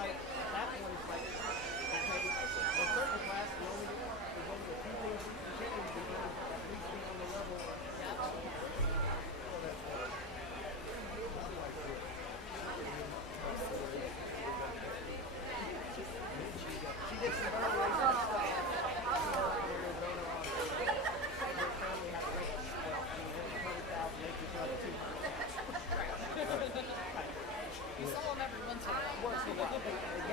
like, at that point, it's like, okay, well, certain class, you only get a few things you can do to at least be on the level of, she did some very racing stuff. You saw them every once in a while. Once in a while.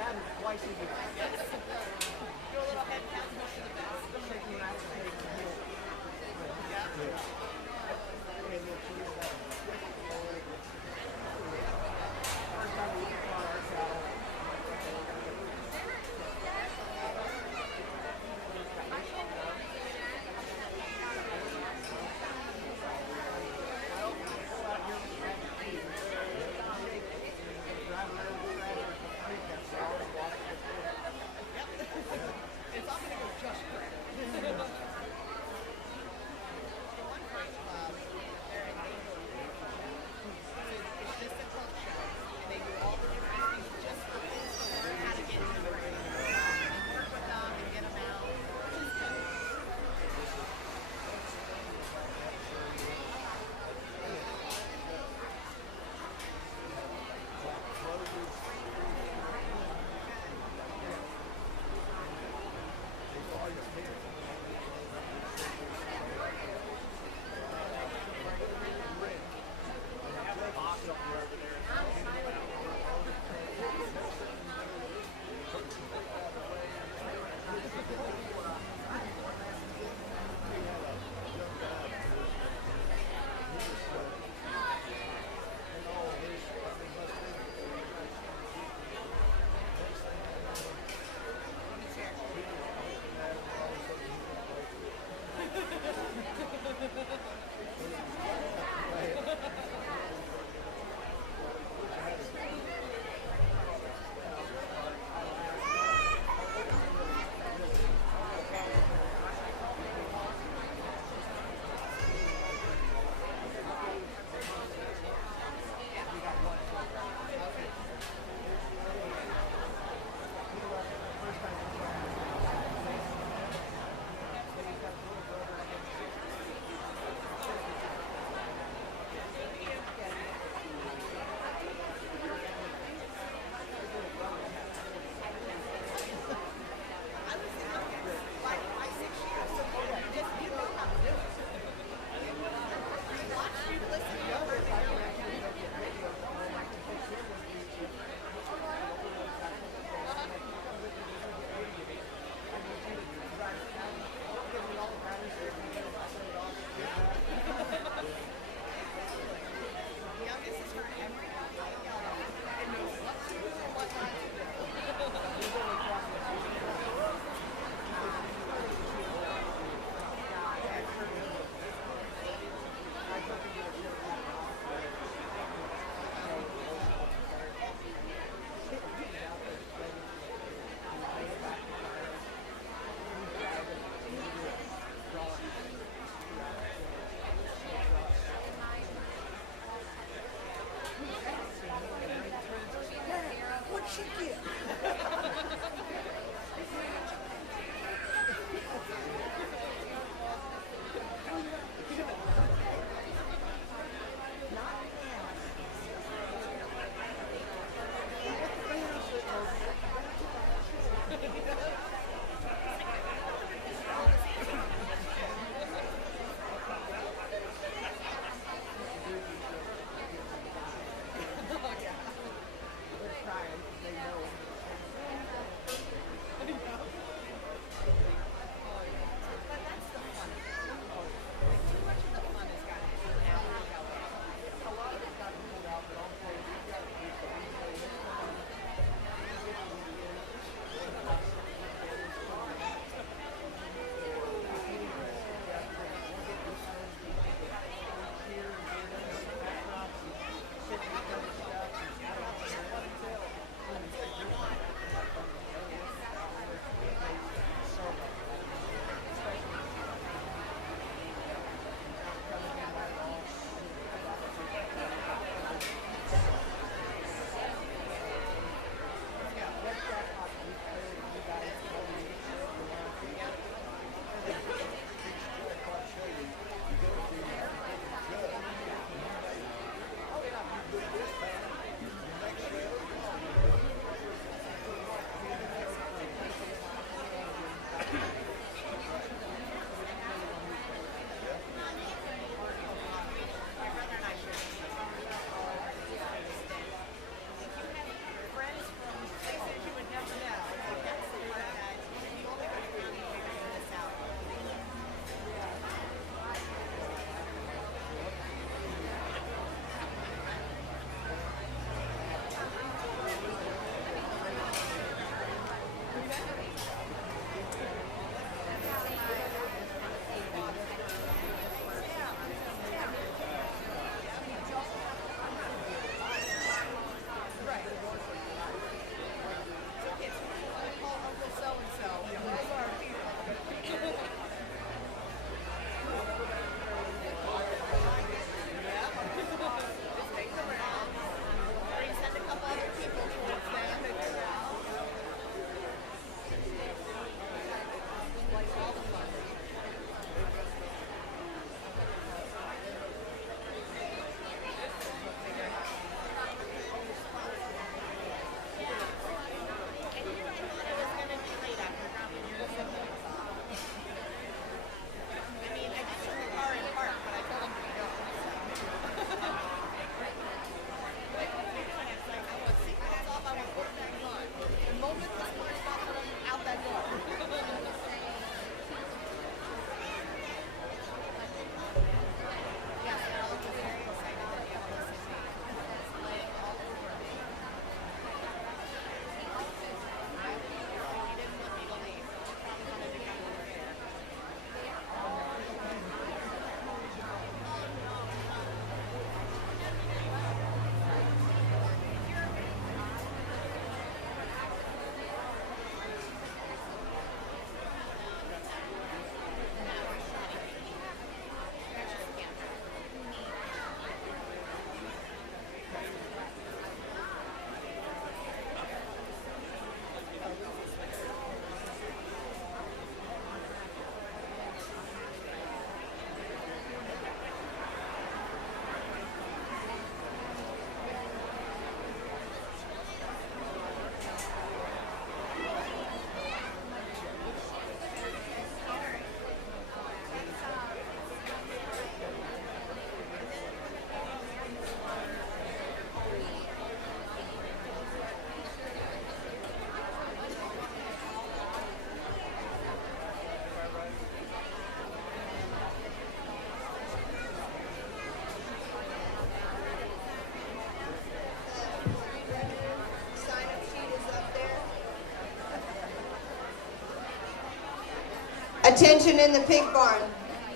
Attention in the pig barn.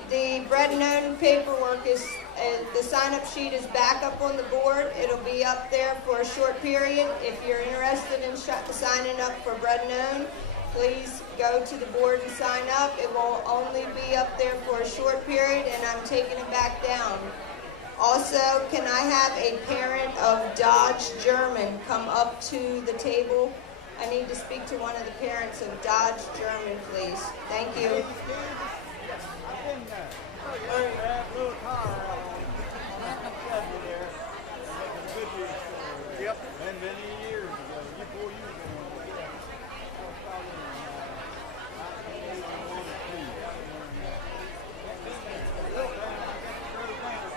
The Bred and Owned paperwork is, the sign-up sheet is back up on the board. It'll be up there for a short period. If you're interested in signing up for Bred and Owned, please go to the board and sign up. It will only be up there for a short period, and I'm taking it back down. Also, can I have a parent of Dodge German come up to the table? I need to speak to one of the parents of Dodge German, please. Thank you. Yep. Many years ago. Before you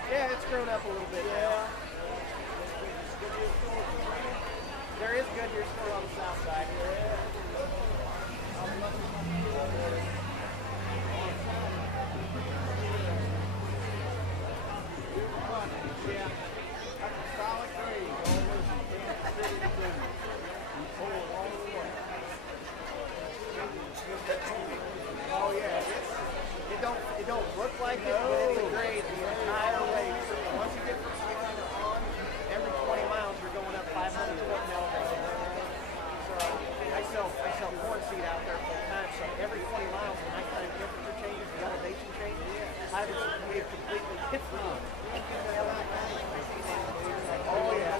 yeah, it's grown up a little bit. Yeah. There is Goodyear store on the south side. Yeah. That's a solid grade. Almost you can't fit it in. You pull it all the way. Oh yeah. It don't look like it, but it's a grade the entire way. Once you get from Swine on, every 20 miles you're going up 500 foot in elevation. So I sell corn seed out there full time. So every 20 miles, when nighttime temperature changes, the elevation changes. I have completely different. Oh yeah.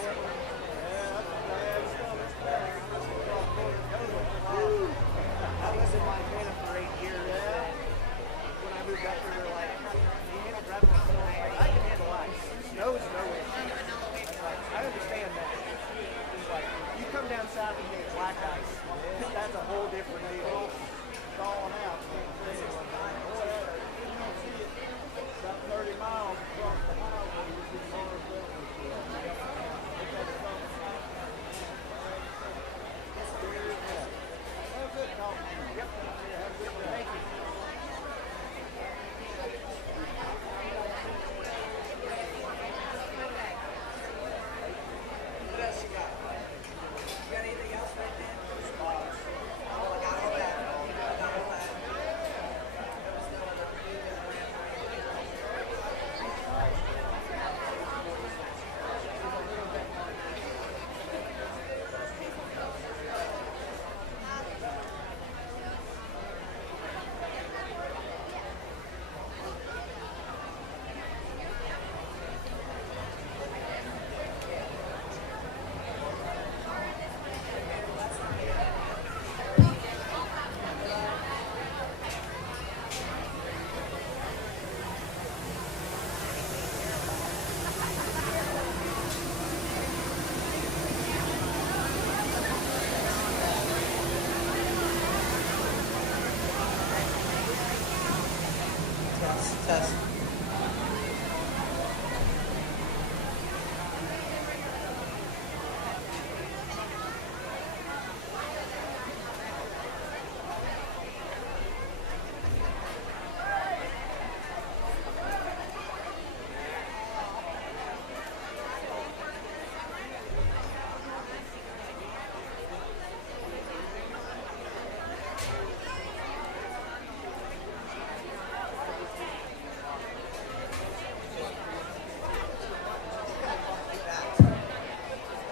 I was in Montana for 8 years. When I moved up there, they were like, you handle driving on snow? I can handle ice. Snow is no issue. I understand that. It's like, you come down south and get black ice. That's a whole different deal. Thawing out. You don't see it about 30 miles across the highway. You see cars there. Have a good talking to you. Yep. Have a good day. Thank you. What else you got? You got anything else right there? I got all that. Test.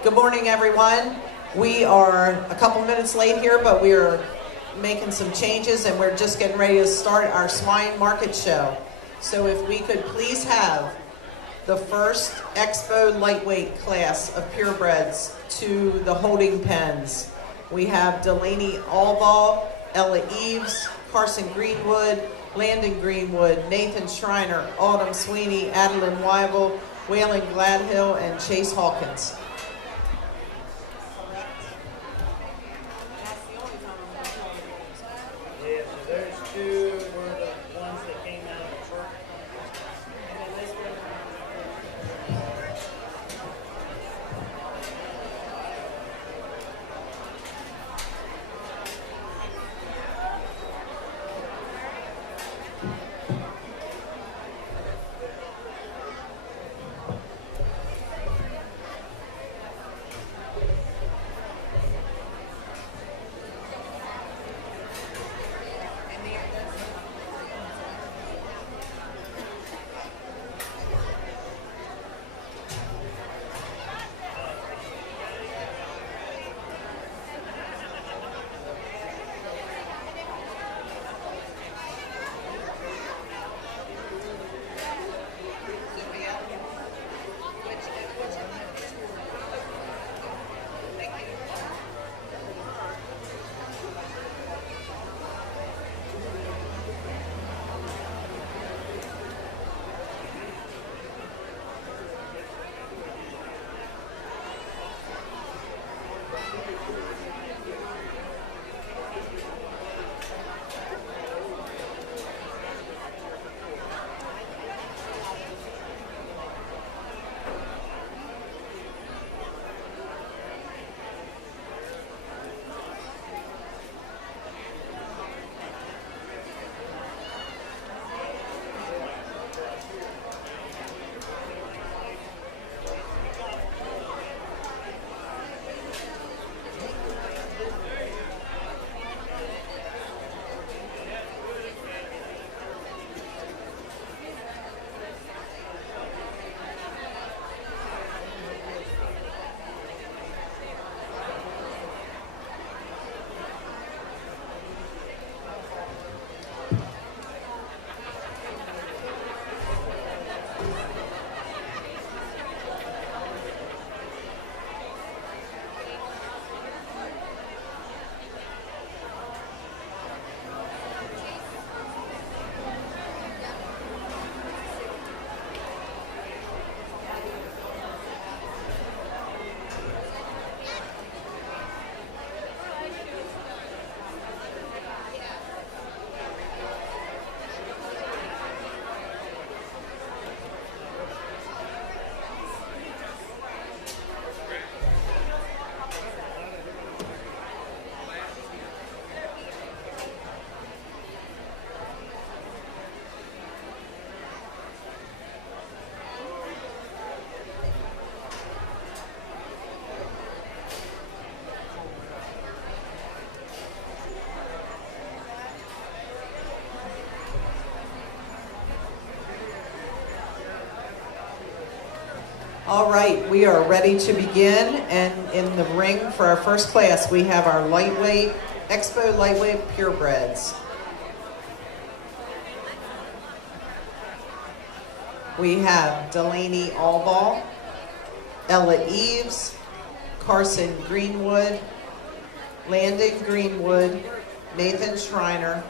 Good morning, everyone. We are a couple minutes late here, but we are making some changes and we're just getting ready to start our swine market show. So if we could please have the first Expo lightweight class of purebreds to the holding pens. We have Delaney Allball, Ella Eves, Carson Greenwood, Landon Greenwood, Nathan Schreiner, Autumn Sweeney, Adeline Weibel, Waylon Gladhill, and Chase Hawkins. All right, we are ready to begin, and in the ring for our first class, we have our lightweight, Expo lightweight purebreds. We have Delaney Allball, Ella Eves, Carson Greenwood, Landon Greenwood, Nathan Schreiner,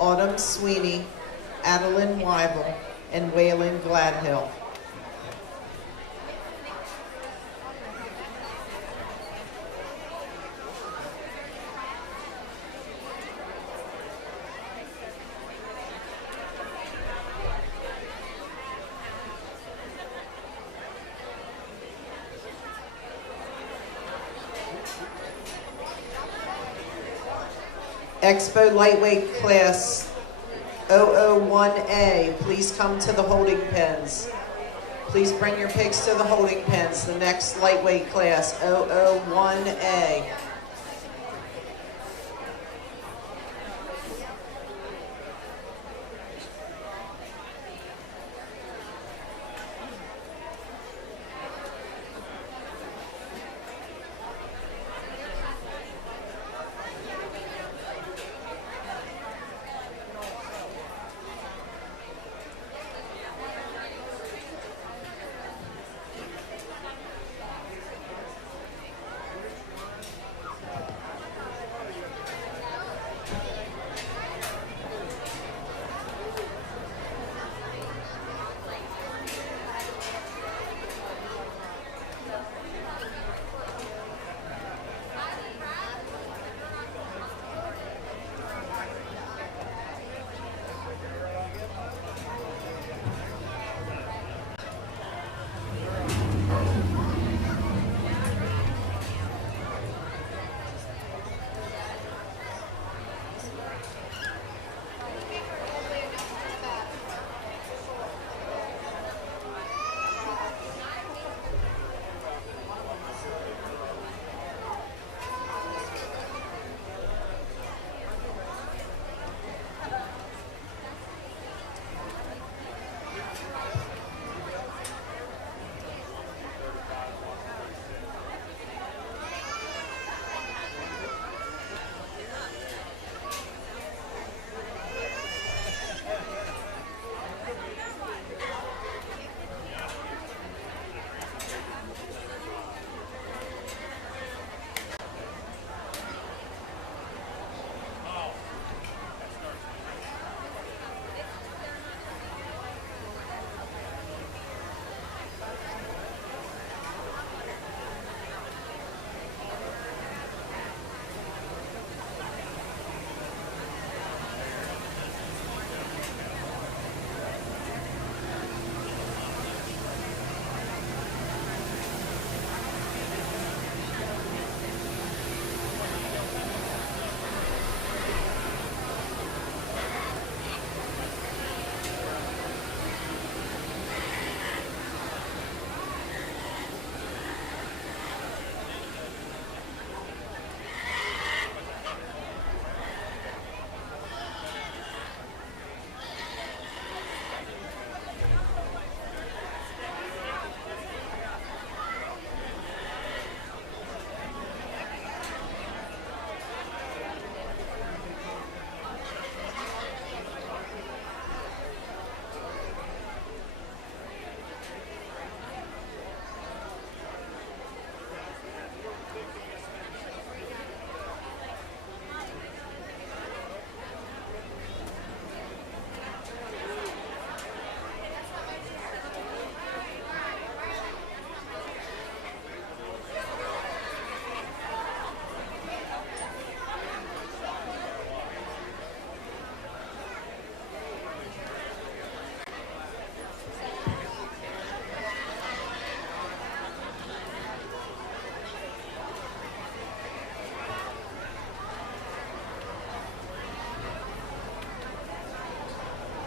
Autumn Sweeney, Adeline Wyville, and Waylon Gladhill. Expo lightweight class 001A, please come to the holding pens. Please bring your pigs to the holding pens. The next lightweight class 001A.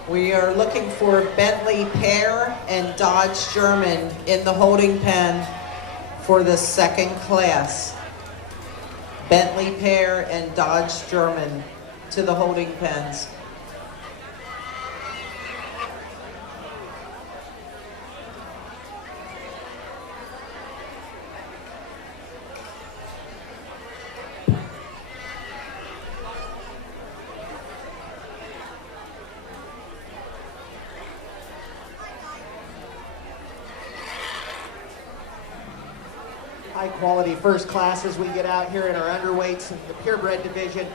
We are looking for Bentley Pair and Dodge German in the holding pen for the second class. Bentley Pair and Dodge German to the holding pens. High quality first classes we get out here in our underweights and the purebred division.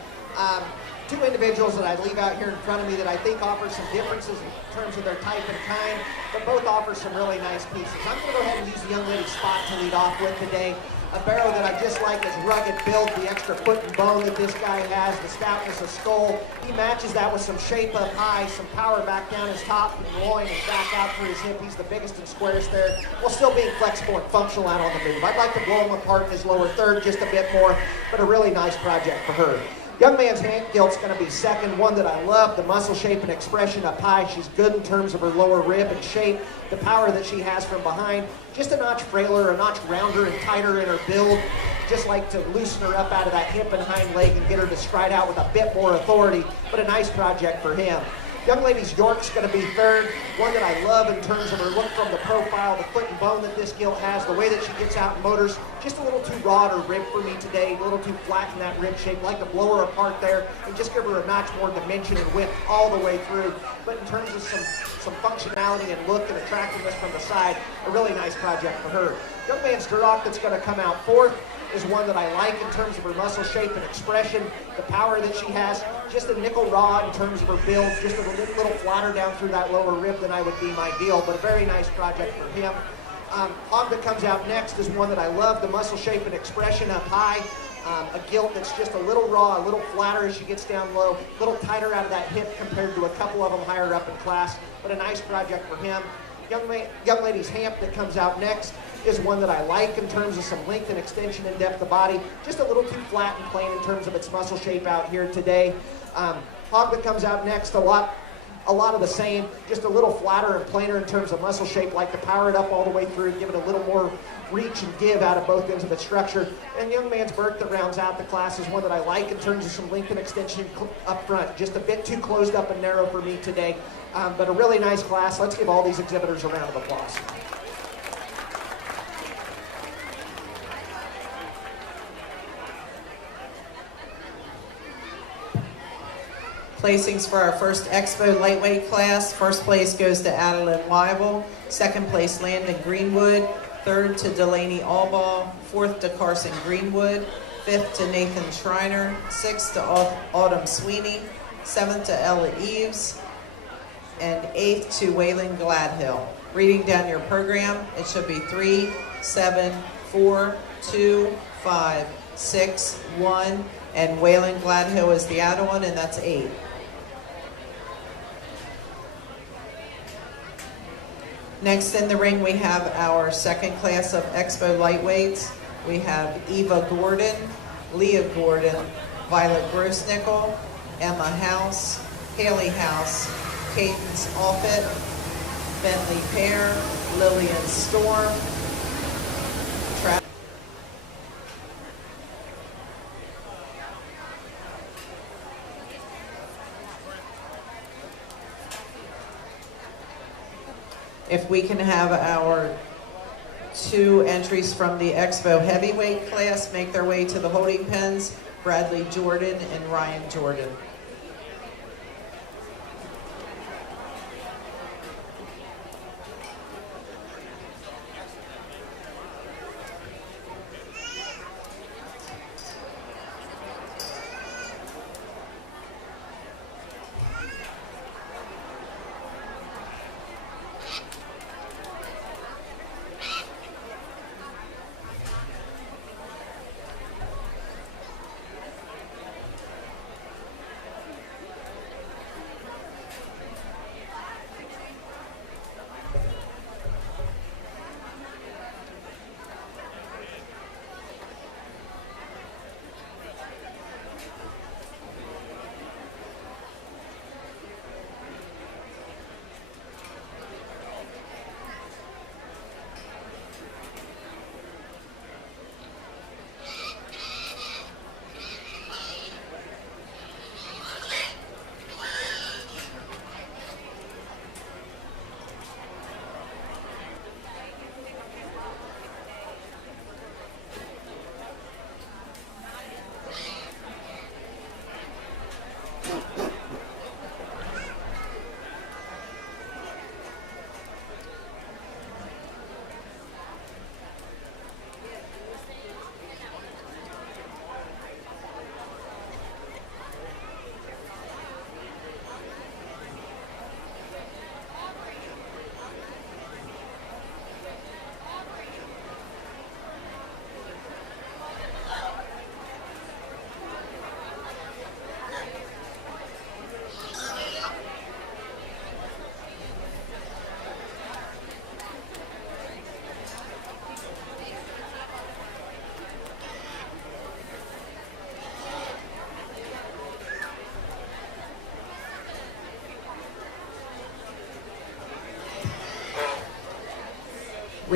Two individuals that I leave out here in front of me that I think offer some differences in terms of their type and kind, but both offer some really nice pieces. I'm going to go ahead and use the young lady's spot to lead off with today. A barrel that I just like is rugged build, the extra foot and bone that this guy has, the stoutness of skull. He matches that with some shape up high, some power back down his top and loin and back out through his hip. He's the biggest and squarest there, while still being flexible and functional out on the move. I'd like to blow him apart in his lower third just a bit more, but a really nice project for her. Young man's hand gilt's going to be second, one that I love, the muscle shape and expression up high. She's good in terms of her lower rib and shape, the power that she has from behind. Just a notch frailer, a notch rounder and tighter in her build. Just like to loosen her up out of that hip and hind leg and get her to stride out with a bit more authority, but a nice project for him. Young lady's York's going to be third, one that I love in terms of her look from the profile, the foot and bone that this gilt has, the way that she gets out and motors, just a little too raw at her rib for me today, a little too flat in that rib shape. Like to blow her apart there and just give her a notch more dimension and width all the way through. But in terms of some functionality and look and attractiveness from the side, a really nice project for her. Young man's Duroc that's going to come out fourth is one that I like in terms of her muscle shape and expression, the power that she has, just a nickel raw in terms of her build, just a little flatter down through that lower rib than I would deem ideal, but a very nice project for him. Hog that comes out next is one that I love, the muscle shape and expression up high, a gilt that's just a little raw, a little flatter as she gets down low, a little tighter out of that hip compared to a couple of them higher up in class, but a nice project for him. Young lady's Hamp that comes out next is one that I like in terms of some length and extension and depth of body. Just a little too flat and plain in terms of its muscle shape out here today. Hog that comes out next, a lot of the same, just a little flatter and plainer in terms of muscle shape, like to power it up all the way through and give it a little more reach and give out of both ends of its structure. And young man's Berk that rounds out the class is one that I like in terms of some length and extension up front. Just a bit too closed up and narrow for me today, but a really nice class. Let's give all these exhibitors a round of applause. Placings for our first Expo lightweight class. First place goes to Adeline Weibel. Second place, Landon Greenwood. Third to Delaney Allball. Fourth to Carson Greenwood. Fifth to Nathan Schreiner. Sixth to Autumn Sweeney. Seventh to Ella Eves. And eighth to Waylon Gladhill. Reading down your program, it should be 3, 7, 4, 2, 5, 6, 1. And Waylon Gladhill is the add one, and that's 8. Next in the ring, we have our second class of Expo lightweights. We have Eva Gordon, Leah Gordon, Violet Grossnickel, Emma House, Haley House, Cadence Offit, Bentley Pear, Lillian Storm, If we can have our 2 entries from the Expo heavyweight class make their way to the holding pens, Bradley Jordan and Ryan Jordan.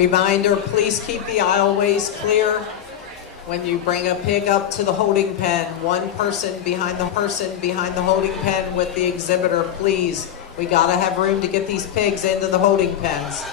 Reminder, please keep the aisleways clear. When you bring a pig up to the holding pen, one person behind the holding pen with the exhibitor, please. We gotta have room to get these pigs into the holding pens.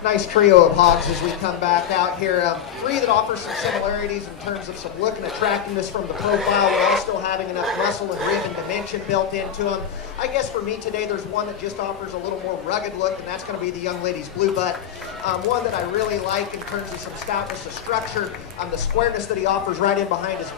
Nice trio of hogs as we come back out here. Three that offer some similarities in terms of some look and attractiveness from the profile, while still having enough muscle and rib and dimension built into them. I guess for me today, there's one that just offers a little more rugged look, and that's going to be the young lady's blue butt. One that I really like in terms of some stoutness of structure, the squareness that he offers right in behind his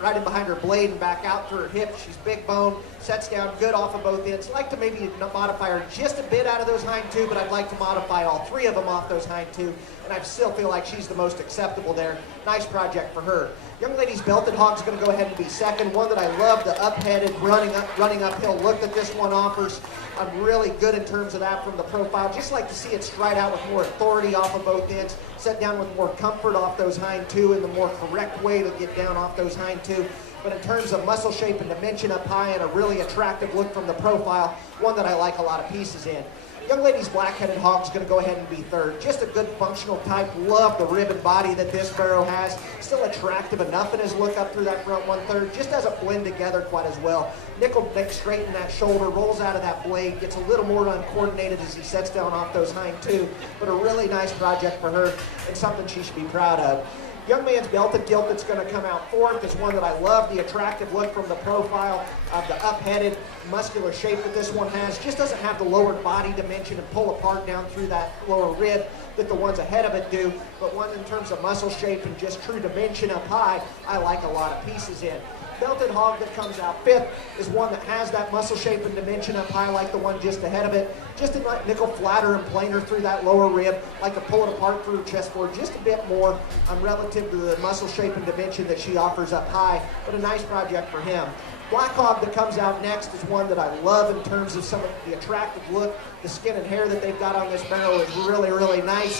right in behind her blade and back out through her hip. She's big bone, sets down good off of both ends. Like to maybe modify her just a bit out of those hind two, but I'd like to modify all three of them off those hind two, and I still feel like she's the most acceptable there. Nice project for her. Young lady's belted hog's going to go ahead and be second. One that I love, the up-headed, running uphill look that this one offers. I'm really good in terms of that from the profile. Just like to see it stride out with more authority off of both ends, set down with more comfort off those hind two and the more correct way to get down off those hind two. But in terms of muscle shape and dimension up high and a really attractive look from the profile, one that I like a lot of pieces in. Young lady's black-headed hog's going to go ahead and be third. Just a good functional type. Love the ribbon body that this barrow has. Still attractive enough in his look up through that front 1/3. Just doesn't blend together quite as well. Nickel neck straight in that shoulder, rolls out of that blade, gets a little more uncoordinated as he sets down off those hind two. But a really nice project for her and something she should be proud of. Young man's belted gilt that's going to come out fourth is one that I love. The attractive look from the profile of the up-headed muscular shape that this one has. Just doesn't have the lower body dimension and pull apart down through that lower rib that the ones ahead of it do. But one in terms of muscle shape and just true dimension up high, I like a lot of pieces in. Belted hog that comes out fifth is one that has that muscle shape and dimension up high like the one just ahead of it. Just a nickel flatter and planer through that lower rib, like to pull it apart through her chest board just a bit more relative to the muscle shape and dimension that she offers up high, but a nice project for him. Black hog that comes out next is one that I love in terms of some of the attractive look. The skin and hair that they've got on this barrel is really, really nice.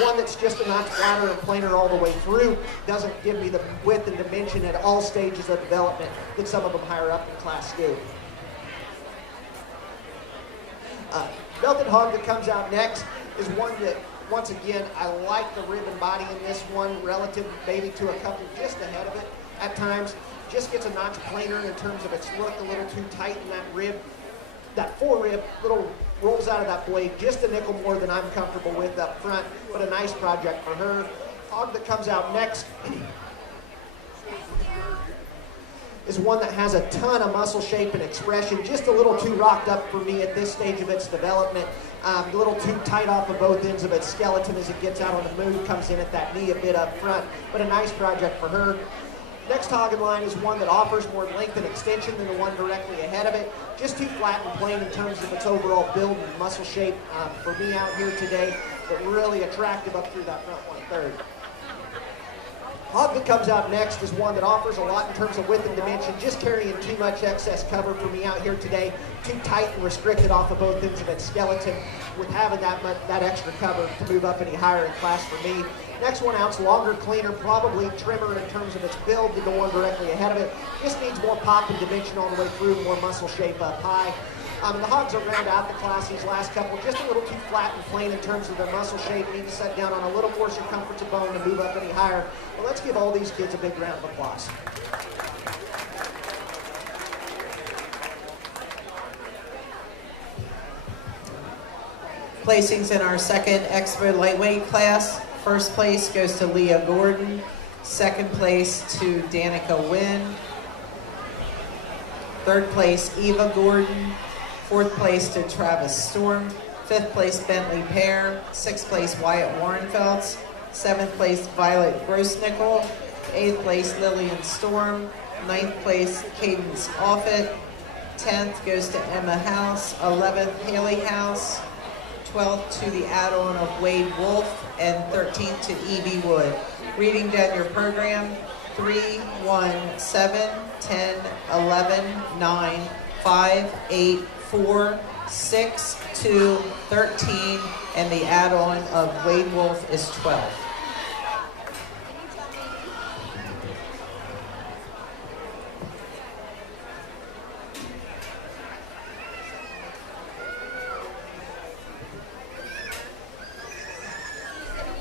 One that's just a notch flatter and plainer all the way through. Doesn't give me the width and dimension at all stages of development that some of them higher up in class do. Belted hog that comes out next is one that, once again, I like the ribbon body in this one relative maybe to a couple just ahead of it at times. Just gets a notch plainer in terms of its look, a little too tight in that rib. That forerib little rolls out of that blade just a nickel more than I'm comfortable with up front, but a nice project for her. Hog that comes out next is one that has a ton of muscle shape and expression, just a little too rocked up for me at this stage of its development. A little too tight off of both ends of its skeleton as it gets out on the move, comes in at that knee a bit up front, but a nice project for her. Next hog in line is one that offers more length and extension than the one directly ahead of it. Just too flat and plain in terms of its overall build and muscle shape for me out here today, but really attractive up through that front 1/3. Hog that comes out next is one that offers a lot in terms of width and dimension, just carrying too much excess cover for me out here today. Too tight and restricted off of both ends of its skeleton with having that extra cover to move up any higher in class for me. Next one out's longer, cleaner, probably trimmer in terms of its build than the one directly ahead of it. Just needs more pop and dimension all the way through, more muscle shape up high. The hogs that round out the class these last couple, just a little too flat and plain in terms of their muscle shape. Need to set down on a little more circumference of bone to move up any higher. But let's give all these kids a big round of applause. Placings in our second Expo lightweight class. First place goes to Leah Gordon. Second place to Danica Wynn. Third place, Eva Gordon. Fourth place to Travis Storm. Fifth place, Bentley Pear. Sixth place, Wyatt Warrenfelds. Seventh place, Violet Grossnickel. Eighth place, Lillian Storm. Ninth place, Cadence Offit. 10th goes to Emma House. 11th, Haley House. 12th to the add-on of Wade Wolf, and 13th to Evie Wood. Reading down your program: 3, 1, 7, 10, 11, 9, 5, 8, 4, 6, 2, 13, and the add-on of Wade Wolf is 12.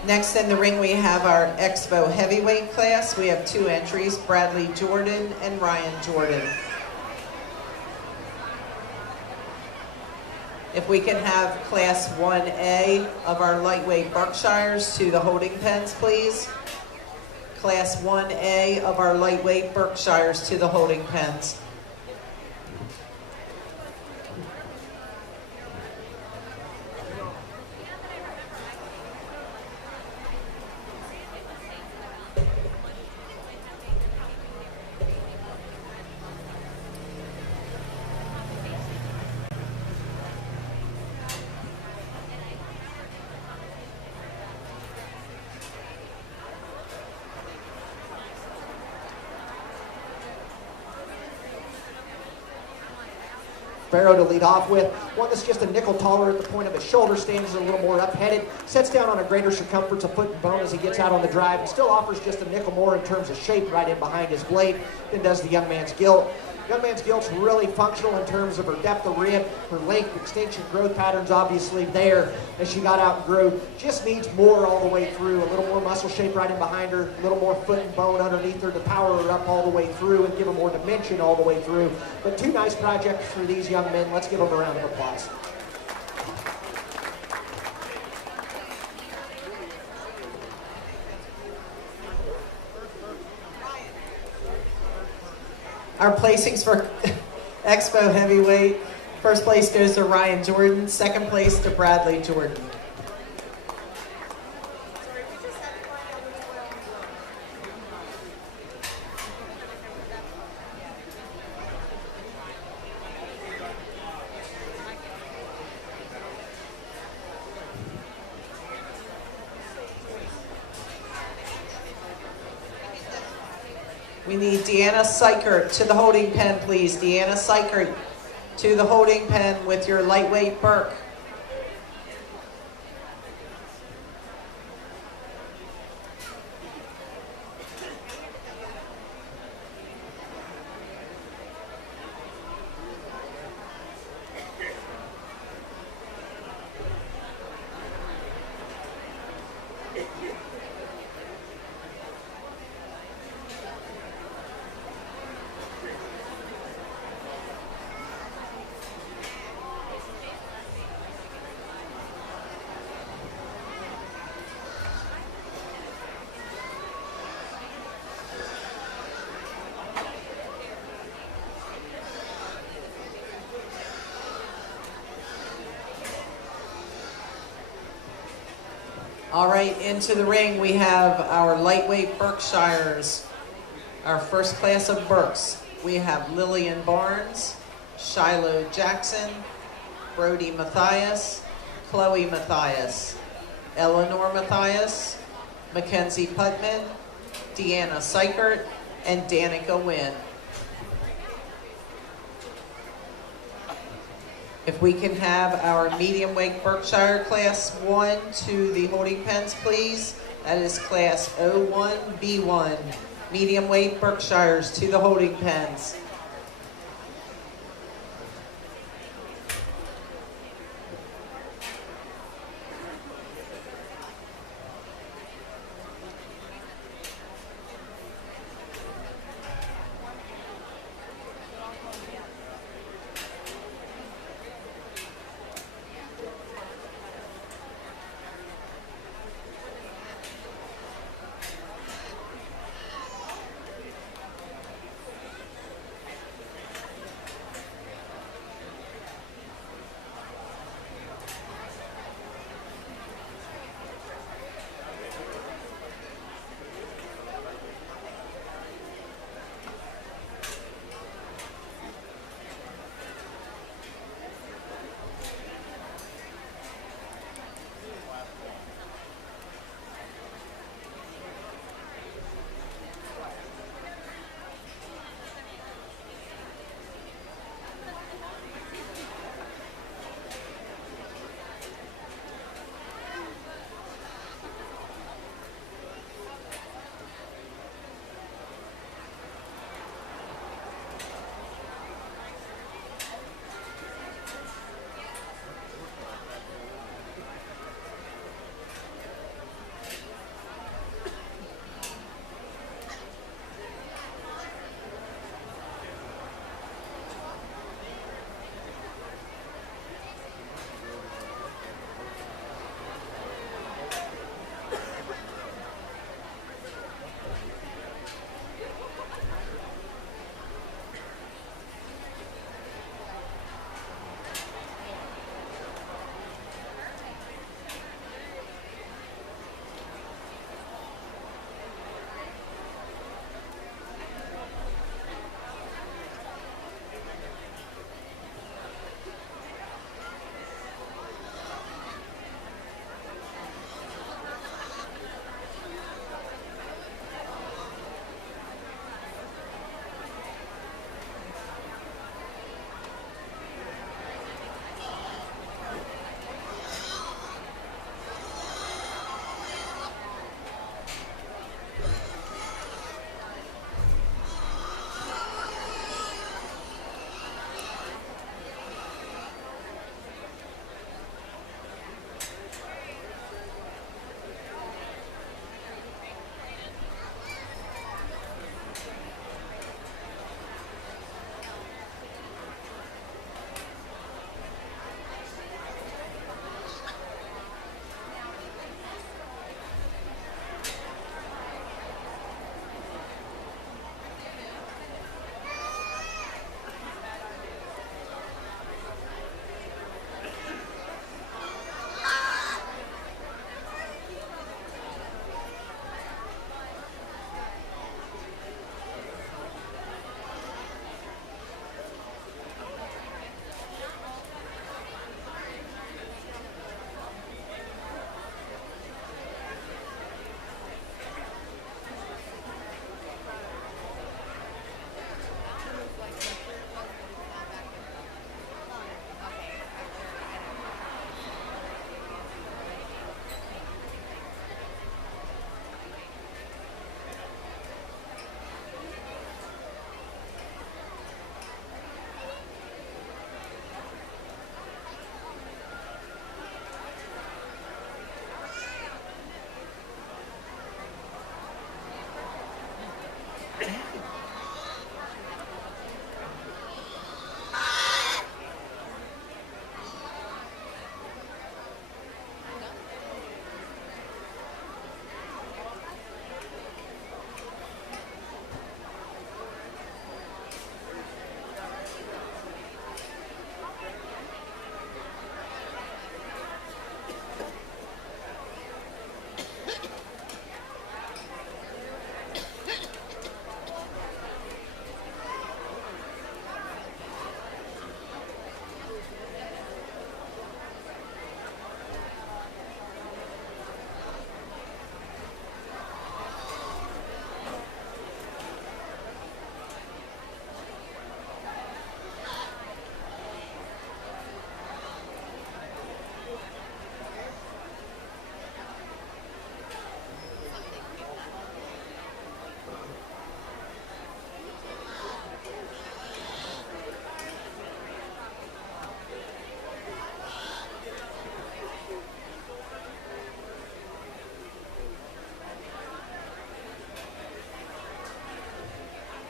Next in the ring, we have our Expo heavyweight class. We have 2 entries, Bradley Jordan and Ryan Jordan. If we can have Class 1A of our lightweight Berkshires to the holding pens, please. Class 1A of our lightweight Berkshires to the holding pens. Barrow to lead off with. One that's just a nickel taller at the point of his shoulder, stands a little more up-headed, sets down on a greater circumference of foot and bone as he gets out on the drive, and still offers just a nickel more in terms of shape right in behind his blade than does the Young Man's Gilt. Young Man's Gilt's really functional in terms of her depth of rib, her length, extension, growth patterns obviously there as she got out and grew. Just needs more all the way through, a little more muscle shape right in behind her, a little more foot and bone underneath her to power her up all the way through and give her more dimension all the way through. But two nice projects for these young men. Let's give them a round of applause. Our placings for Expo Heavyweight. First place goes to Ryan Jordan. Second place to Bradley Jordan. We need Deanna Sykert to the holding pen, please. Deanna Sykert to the holding pen with your lightweight Berk. All right, into the ring we have our lightweight Berkshires, our first class of Berks. We have Lillian Barnes, Shiloh Jackson, Brody Matthias, Chloe Matthias, Eleanor Matthias, Mackenzie Putman, Deanna Sykert, and Danica Wynn. If we can have our medium weight Berkshire class 1 to the holding pens, please. That is class 01B1. Medium weight Berkshires to the holding pens.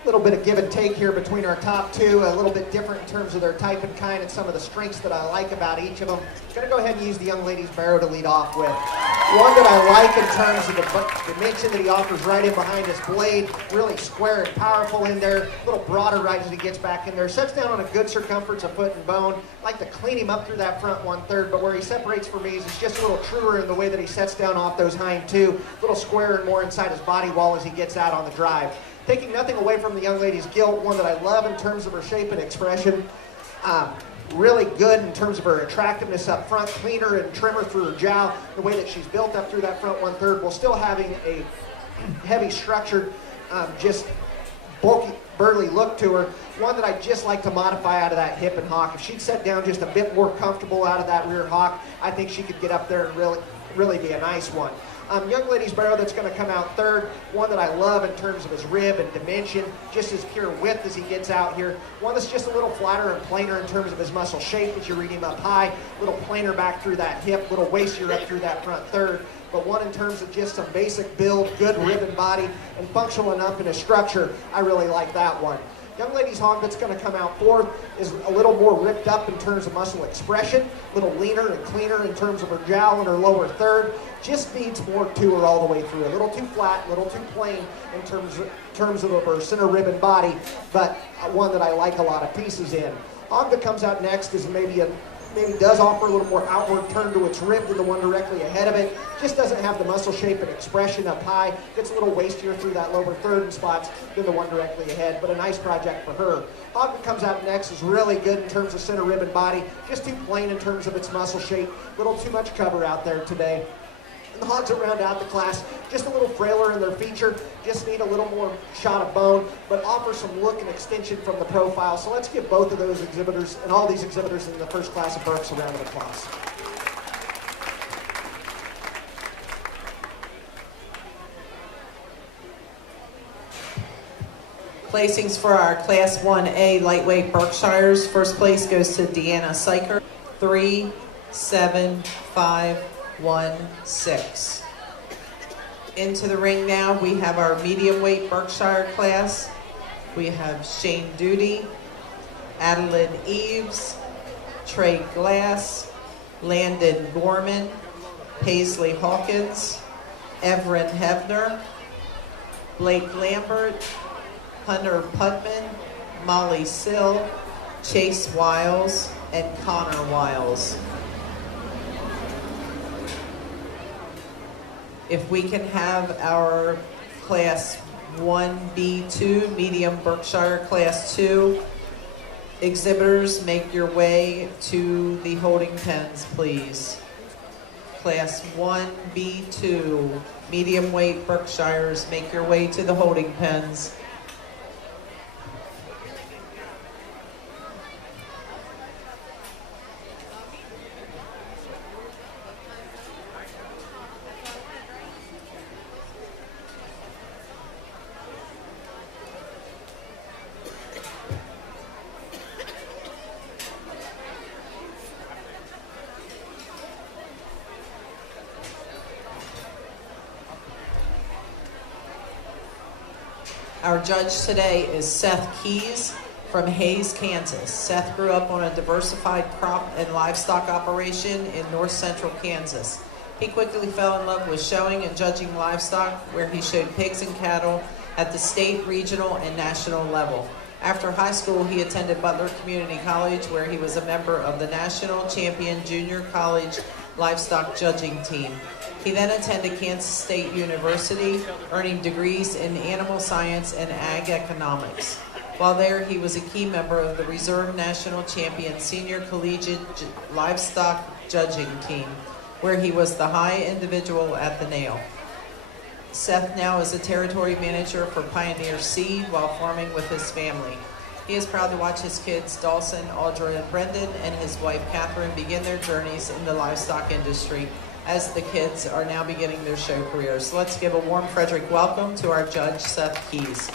little bit of give and take here between our top two, a little bit different in terms of their type and kind and some of the strengths that I like about each of them. I'm going to go ahead and use the young lady's barrow to lead off with. One that I like in terms of the dimension that he offers right in behind his blade, really square and powerful in there, a little broader right as he gets back in there, sets down on a good circumference of foot and bone. I like to clean him up through that front 1/3, but where he separates for me is he's just a little truer in the way that he sets down off those hind two, a little squarer and more inside his body wall as he gets out on the drive. Taking nothing away from the young lady's gilt, one that I love in terms of her shape and expression. Really good in terms of her attractiveness up front, cleaner and trimmer through her jowl, the way that she's built up through that front 1/3 while still having a heavy structured, just bulky, burly look to her. One that I just like to modify out of that hip and hock. If she'd set down just a bit more comfortable out of that rear hock, I think she could get up there and really be a nice one. Young lady's barrow that's going to come out third, one that I love in terms of his rib and dimension, just his pure width as he gets out here. One that's just a little flatter and plainer in terms of his muscle shape as you read him up high, a little plainer back through that hip, a little wastier up through that front 1/3. But one in terms of just some basic build, good rib and body, and functional enough in his structure, I really like that one. Young lady's hog that's going to come out fourth is a little more ripped up in terms of muscle expression, a little leaner and cleaner in terms of her jowl and her lower 1/3. Just needs more to her all the way through. A little too flat, a little too plain in terms of her center rib and body, but one that I like a lot of pieces in. Hog that comes out next is maybe does offer a little more outward turn to its rib than the one directly ahead of it. Just doesn't have the muscle shape and expression up high. Gets a little wastier through that lower 1/3 in spots than the one directly ahead, but a nice project for her. Hog that comes out next is really good in terms of center rib and body. Just too plain in terms of its muscle shape. A little too much cover out there today. And the hogs that round out the class, just a little frailer in their feature, just need a little more shot of bone, but offer some look and extension from the profile. So let's give both of those exhibitors and all these exhibitors in the first class of Berks a round of applause. Placings for our Class 1A Lightweight Berkshires. First place goes to Deanna Syker, 3-7-5-1-6. Into the ring now, we have our Mediumweight Berkshire class. We have Shane Duty, Adeline Eves, Trey Glass, Landon Gorman, Paisley Hawkins, Everin Hebner, Blake Lambert, Hunter Putman, Molly Sill, Chase Wiles, and Connor Wiles. If we can have our Class 1B2, Medium Berkshire Class 2 exhibitors make your way to the holding pens, please. Class 1B2, Medium Weight Berkshires, make your way to the holding pens. Our judge today is Seth Keys from Hayes, Kansas. Seth grew up on a diversified crop and livestock operation in north central Kansas. He quickly fell in love with showing and judging livestock, where he showed pigs and cattle at the state, regional, and national level. After high school, he attended Butler Community College, where he was a member of the national champion junior college livestock judging team. He then attended Kansas State University, earning degrees in animal science and ag economics. While there, he was a key member of the Reserve National Champion Senior Collegiate Livestock Judging Team, where he was the high individual at the nail. Seth now is a territory manager for Pioneer Seed while farming with his family. He is proud to watch his kids, Dawson, Audra, and Brendan, and his wife, Catherine, begin their journeys in the livestock industry as the kids are now beginning their show careers. So let's give a warm Frederick welcome to our judge, Seth Keys.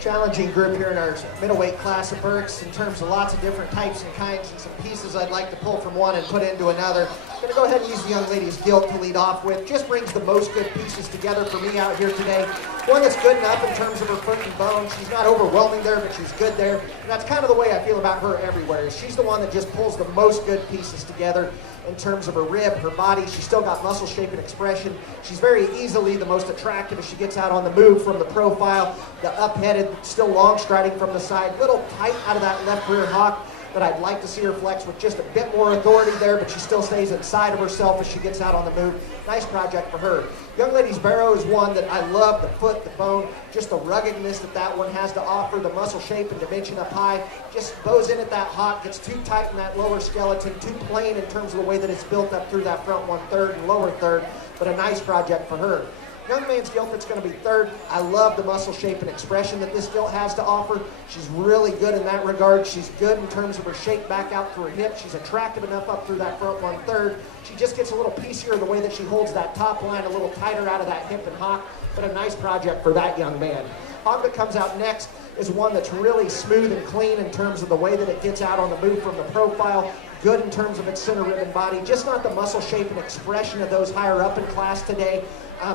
challenging group here in our middleweight class of Berks in terms of lots of different types and kinds and some pieces I'd like to pull from one and put into another. I'm going to go ahead and use the young lady's gilt to lead off with. Just brings the most good pieces together for me out here today. One that's good enough in terms of her foot and bone. She's not overwhelming there, but she's good there. And that's kind of the way I feel about her everywhere. She's the one that just pulls the most good pieces together in terms of her rib, her body. She's still got muscle shape and expression. She's very easily the most attractive as she gets out on the move from the profile. The up-headed, still long striding from the side. Little tight out of that left rear hock that I'd like to see her flex with just a bit more authority there, but she still stays inside of herself as she gets out on the move. Nice project for her. Young lady's barrow is one that I love. The foot, the bone, just the ruggedness that one has to offer, the muscle shape and dimension up high, just bows in at that hock, gets too tight in that lower skeleton, too plain in terms of the way that it's built up through that front 1/3 and lower third, but a nice project for her. Young man's gilt that's going to be third. I love the muscle shape and expression that this gilt has to offer. She's really good in that regard. She's good in terms of her shape back out through her hip. She's attractive enough up through that front 1/3. She just gets a little piecier the way that she holds that top line, a little tighter out of that hip and hock, but a nice project for that young man. Hog that comes out next is one that's really smooth and clean in terms of the way that it gets out on the move from the profile. Good in terms of its center ribbon body, just not the muscle shape and expression of those higher up in class today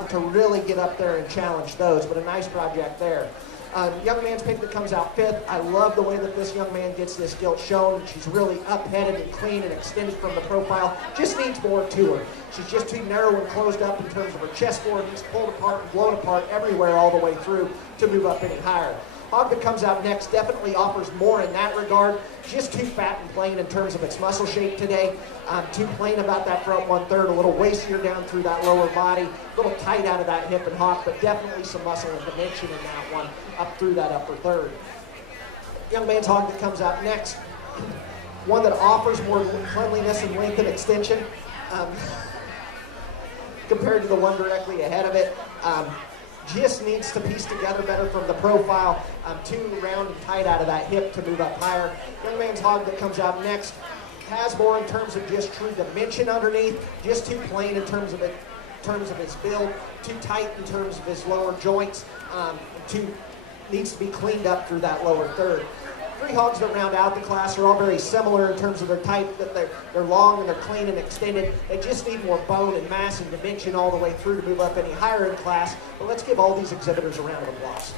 to really get up there and challenge those, but a nice project there. Young man's pick that comes out fifth. I love the way that this young man gets this gilt shown. She's really up-headed and clean and extended from the profile. Just needs more to her. She's just too narrow and closed up in terms of her chest board. Needs pulled apart and blown apart everywhere all the way through to move up any higher. Hog that comes out next definitely offers more in that regard. Just too fat and plain in terms of its muscle shape today. Too plain about that front 1/3, a little wastier down through that lower body, a little tight out of that hip and hock, but definitely some muscle and dimension in that one up through that upper third. Young man's hog that comes out next, one that offers more cleanliness and length and extension compared to the one directly ahead of it. Just needs to piece together better from the profile, too round and tight out of that hip to move up higher. Young man's hog that comes out next has more in terms of just true dimension underneath, just too plain in terms of his build, too tight in terms of his lower joints, needs to be cleaned up through that lower third. Three hogs that round out the class are all very similar in terms of their type, that they're long and they're clean and extended. They just need more bone and mass and dimension all the way through to move up any higher in class. But let's give all these exhibitors a round of applause.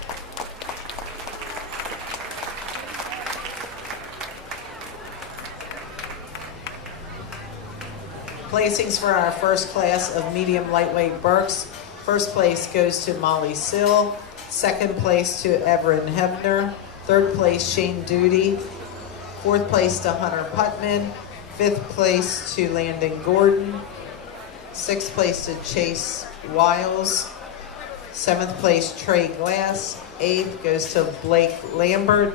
Placings for our first class of medium lightweight Berks. First place goes to Molly Sill. Second place to Everett Hebner. Third place, Shane Duty. Fourth place to Hunter Putman. Fifth place to Landon Gordon. Sixth place to Chase Wiles. Seventh place, Trey Glass. Eighth goes to Blake Lambert.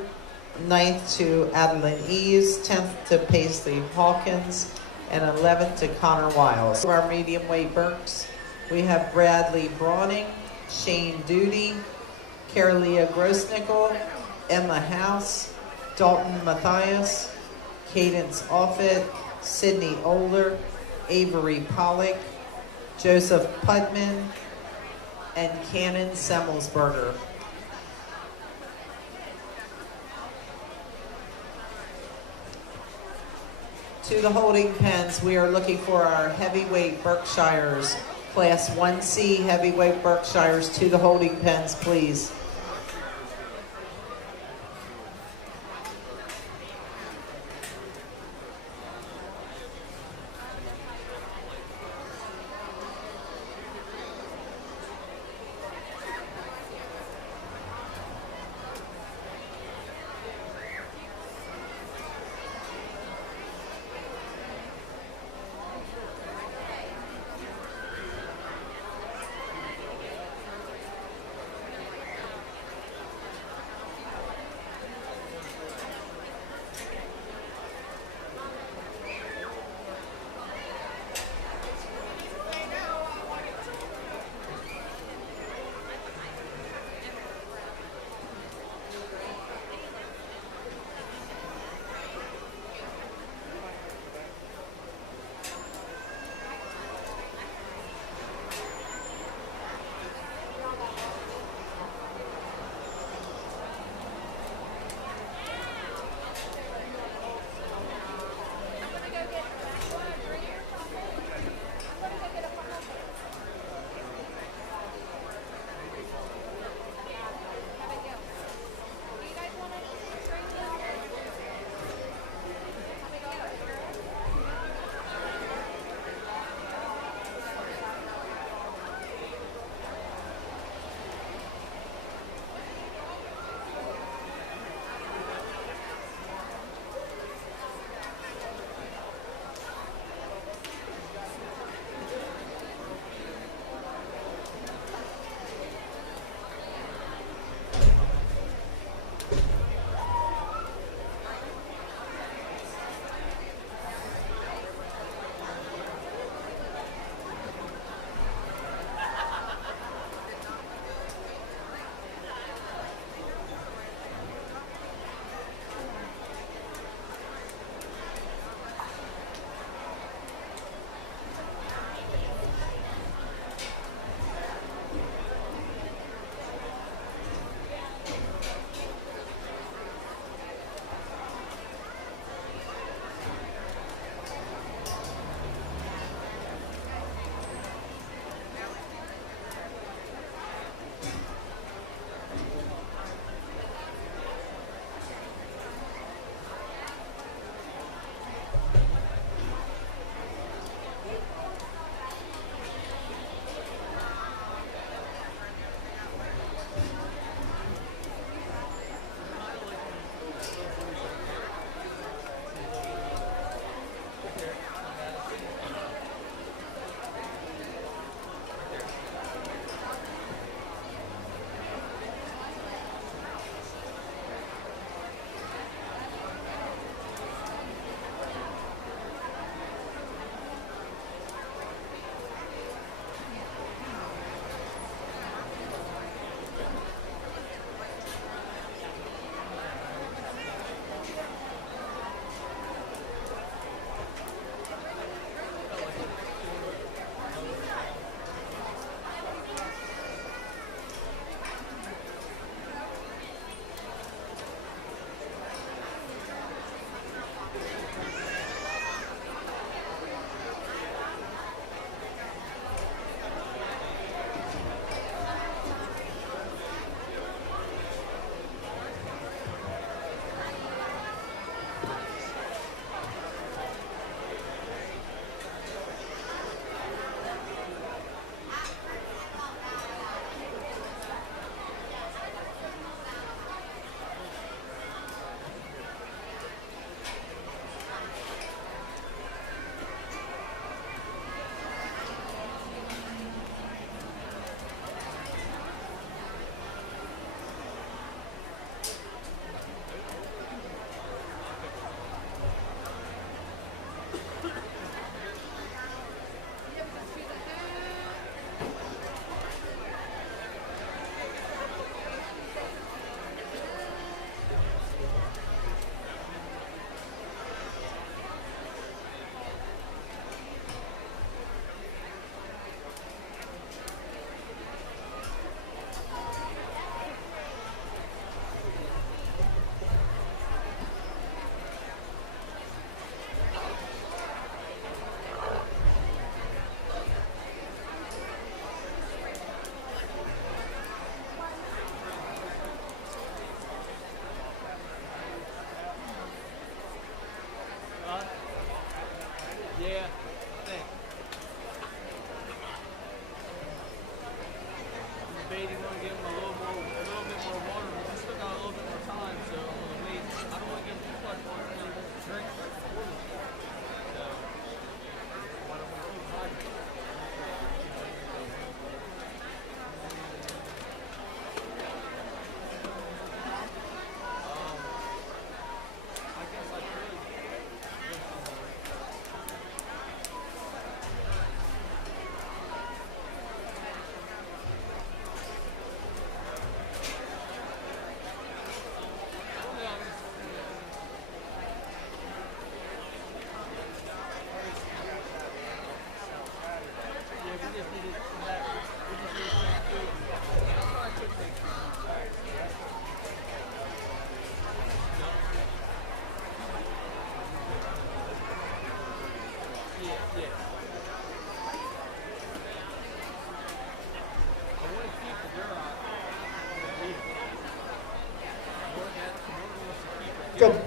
Ninth to Adeline Eves. 10th to Paisley Hawkins. And 11th to Connor Wiles. For our medium weight Berks, we have Bradley Brawning, Shane Duty, Carolia Grossnickel, Emma House, Dalton Matthias, Cadence Offit, Sydney Oler, Avery Pollock, Joseph Putman, and Cannon Semmelsberger. To the holding pens, we are looking for our heavyweight Berkshires, Class 1C heavyweight Berkshires. To the holding pens, please. Yeah, thanks. I'm debating on giving him a little bit more water, but we still got a little bit more time, so I'm gonna wait. I don't want to give him too much water until he wants to drink right before this. So, I don't want to keep hydrated. I guess I could.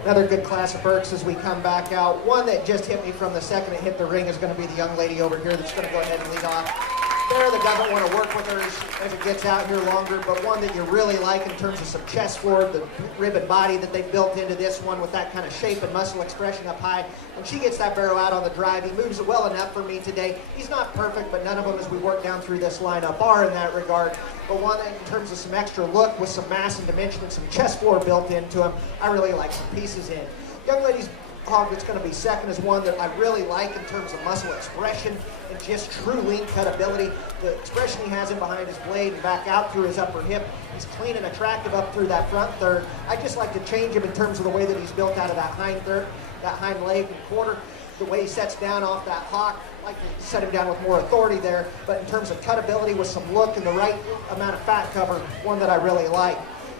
Another good class of Berks as we come back out. One that just hit me from the second it hit the ring is going to be the young lady over here that's going to go ahead and lead off. There, the guy don't want to work with her as it gets out here longer, but one that you really like in terms of some chest floor, the ribbon body that they built into this one with that kind of shape and muscle expression up high. When she gets that barrel out on the drive, he moves it well enough for me today. He's not perfect, but none of them as we work down through this lineup are in that regard. But one that in terms of some extra look with some mass and dimension and some chest floor built into him, I really like some pieces in. Young lady's hog that's going to be second is one that I really like in terms of muscle expression and just true lean cutability. The expression he has in behind his blade and back out through his upper hip. He's clean and attractive up through that front third. I just like to change him in terms of the way that he's built out of that hind third, that hind leg and quarter. The way he sets down off that hock, I like to set him down with more authority there. But in terms of cutability with some look and the right amount of fat cover, one that I really like.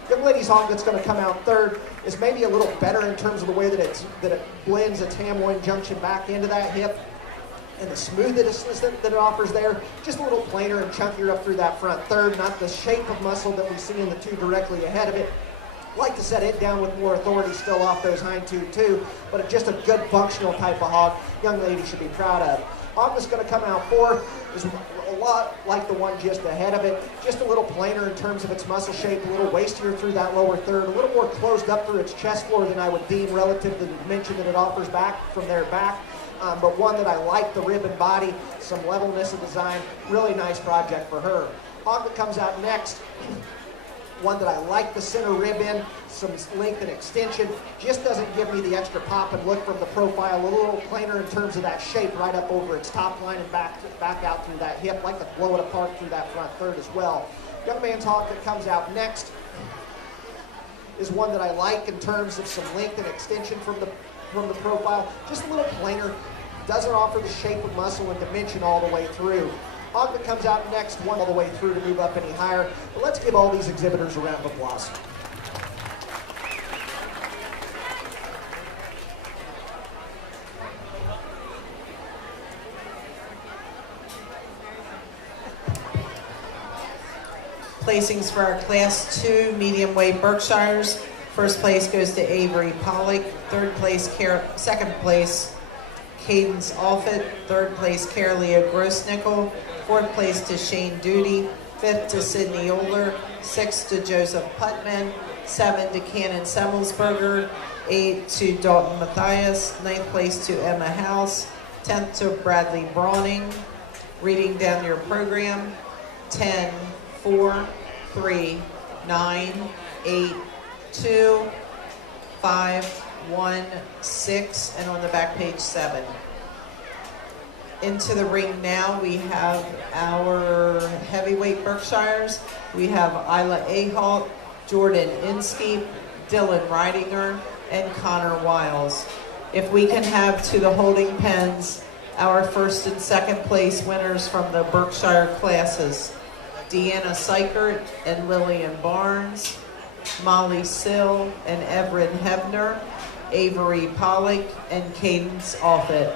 Young lady's hog that's going to come out third is maybe a little better in terms of the way that it blends its ham loin junction back into that hip and the smoothness that it offers there. Just a little plainer and chunkier up through that front third, not the shape of muscle that we see in the two directly ahead of it. Like to set it down with more authority still off those hind two too, but just a good functional type of hog young lady should be proud of. Hog that's going to come out fourth is a lot like the one just ahead of it, just a little plainer in terms of its muscle shape, a little wastier through that lower third, a little more closed up through its chest floor than I would deem relative to the dimension that it offers back from their back. But one that I like the ribbon body, some levelness of design, really nice project for her. Hog that comes out next, one that I like the center rib in, some length and extension, just doesn't give me the extra pop and look from the profile, a little plainer in terms of that shape right up over its top line and back out through that hip, like to blow it apart through that front third as well. Young man's hog that comes out next is one that I like in terms of some length and extension from the profile, just a little plainer, doesn't offer the shape of muscle and dimension all the way through. Hog that comes out next, one all the way through to move up any higher. But let's give all these exhibitors a round of applause. Placings for our Class 2 medium-weight Berkshires. First place goes to Avery Pollock. Second place, Cadence Offit. Third place, Carolia Grossnickel. Fourth place to Shane Duty. Fifth to Sidney Oler. Sixth to Joseph Putman. Seventh to Cannon Semmelsberger. Eighth to Dalton Matthias. Ninth place to Emma House. 10th to Bradley Browning. Reading down your program. 10, 4, 3, 9, 8, 2, 5, 1, 6, and on the back page 7. Into the ring now, we have our heavyweight Berkshires. We have Isla Ahalt, Jordan Inskeep, Dylan Ridinger, and Connor Wiles. If we can have to the holding pens our first and second place winners from the Berkshire classes. Deanna Seichert and Lillian Barnes, Molly Sill and Everett Hebner, Avery Pollock and Cadence Offit.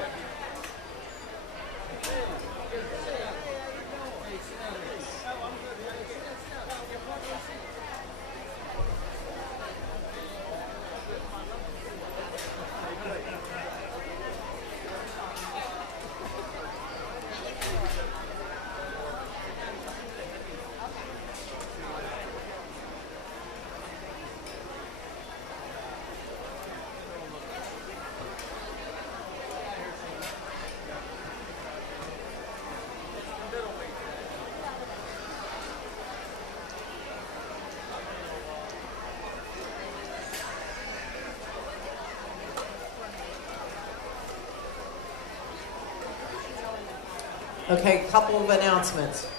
Okay, a couple of announcements.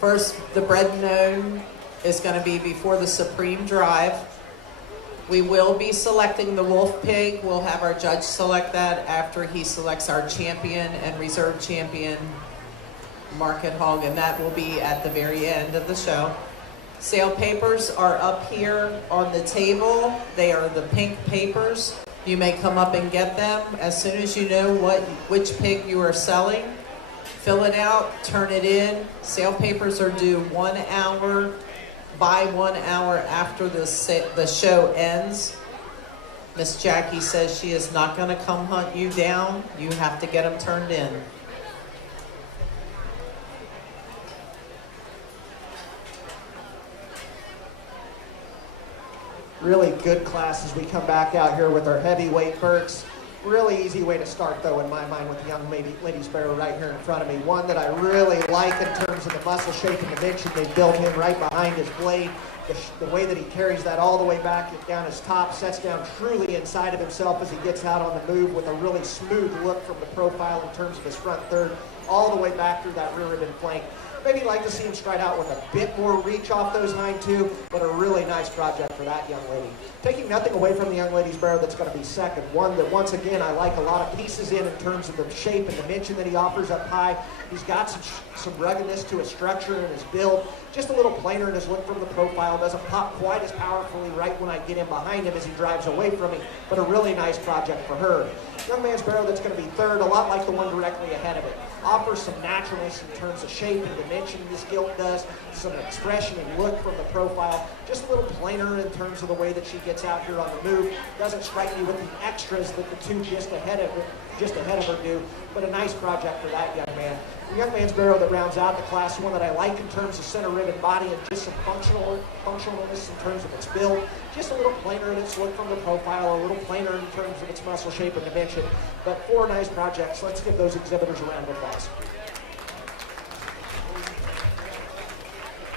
First, the Bred and Owned is going to be before the Supreme Drive. We will be selecting the wolf pig. We'll have our judge select that after he selects our champion and reserve champion market hog, and that will be at the very end of the show. Sale papers are up here on the table. They are the pink papers. You may come up and get them as soon as you know which pig you are selling. Fill it out, turn it in. Sale papers are due 1 hour by 1 hour after the show ends. Miss Jackie says she is not going to come hunt you down. You have to get them turned in. Really good class as we come back out here with our heavyweight Berks. Really easy way to start, though, in my mind, with the young lady sparrow right here in front of me. One that I really like in terms of the muscle shape and dimension they built in right behind his blade. The way that he carries that all the way back down his top, sets down truly inside of himself as he gets out on the move with a really smooth look from the profile in terms of his front third, all the way back through that rear ribbon flank. Maybe like to see him stride out with a bit more reach off those hind two, but a really nice project for that young lady. Taking nothing away from the young lady's barrow that's going to be second. One that, once again, I like a lot of pieces in terms of the shape and dimension that he offers up high. He's got some ruggedness to his structure and his build. Just a little plainer in his look from the profile. Doesn't pop quite as powerfully right when I get in behind him as he drives away from me, but a really nice project for her. Young man's barrow that's going to be third, a lot like the one directly ahead of it. Offers some naturalness in terms of shape and dimension. This gilt does some expression and look from the profile. Just a little plainer in terms of the way that she gets out here on the move. Doesn't strike me with the extras that the two just ahead of her do, but a nice project for that young man. The young man's barrow that rounds out the class, one that I like in terms of center ribbon body and just some functionalness in terms of its build. Just a little plainer in its look from the profile, a little plainer in terms of its muscle shape and dimension. But 4 nice projects. Let's give those exhibitors a round of applause.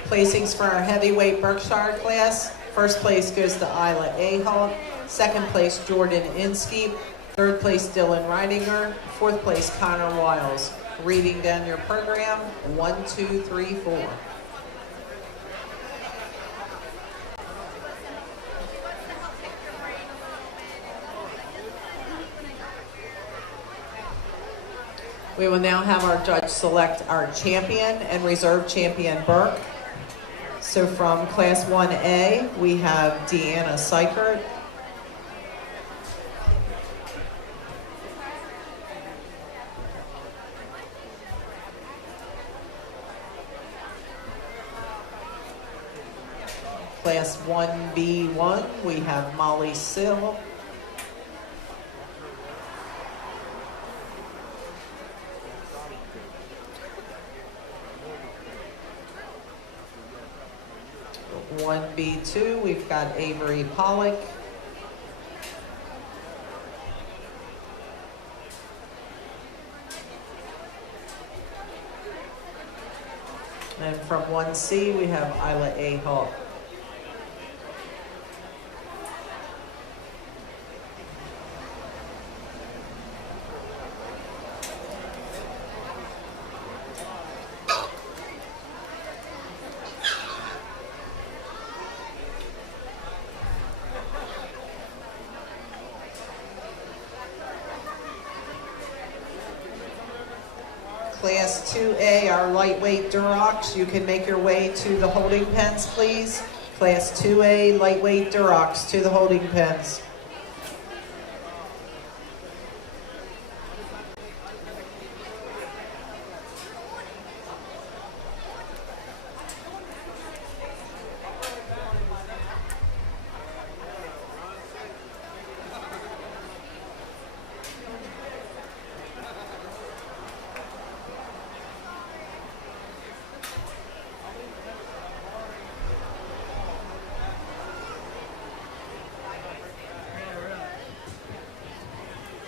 Placings for our heavyweight Berkshire class. First place goes to Isla Ahawk. Second place, Jordan Inskeep. Third place, Dylan Reidinger. Fourth place, Connor Wiles. Reading down your program, 1, 2, 3, 4. We will now have our judge select our champion and reserve champion Burke. So from Class 1A, we have Deanna Seikert. Class 1B1, we have Molly Sill. One B2, we've got Avery Pollock. And from 1C, we have Isla Ahawk. Class 2A, our lightweight Durocs. You can make your way to the holding pens, please. Class 2A, lightweight Durocs to the holding pens.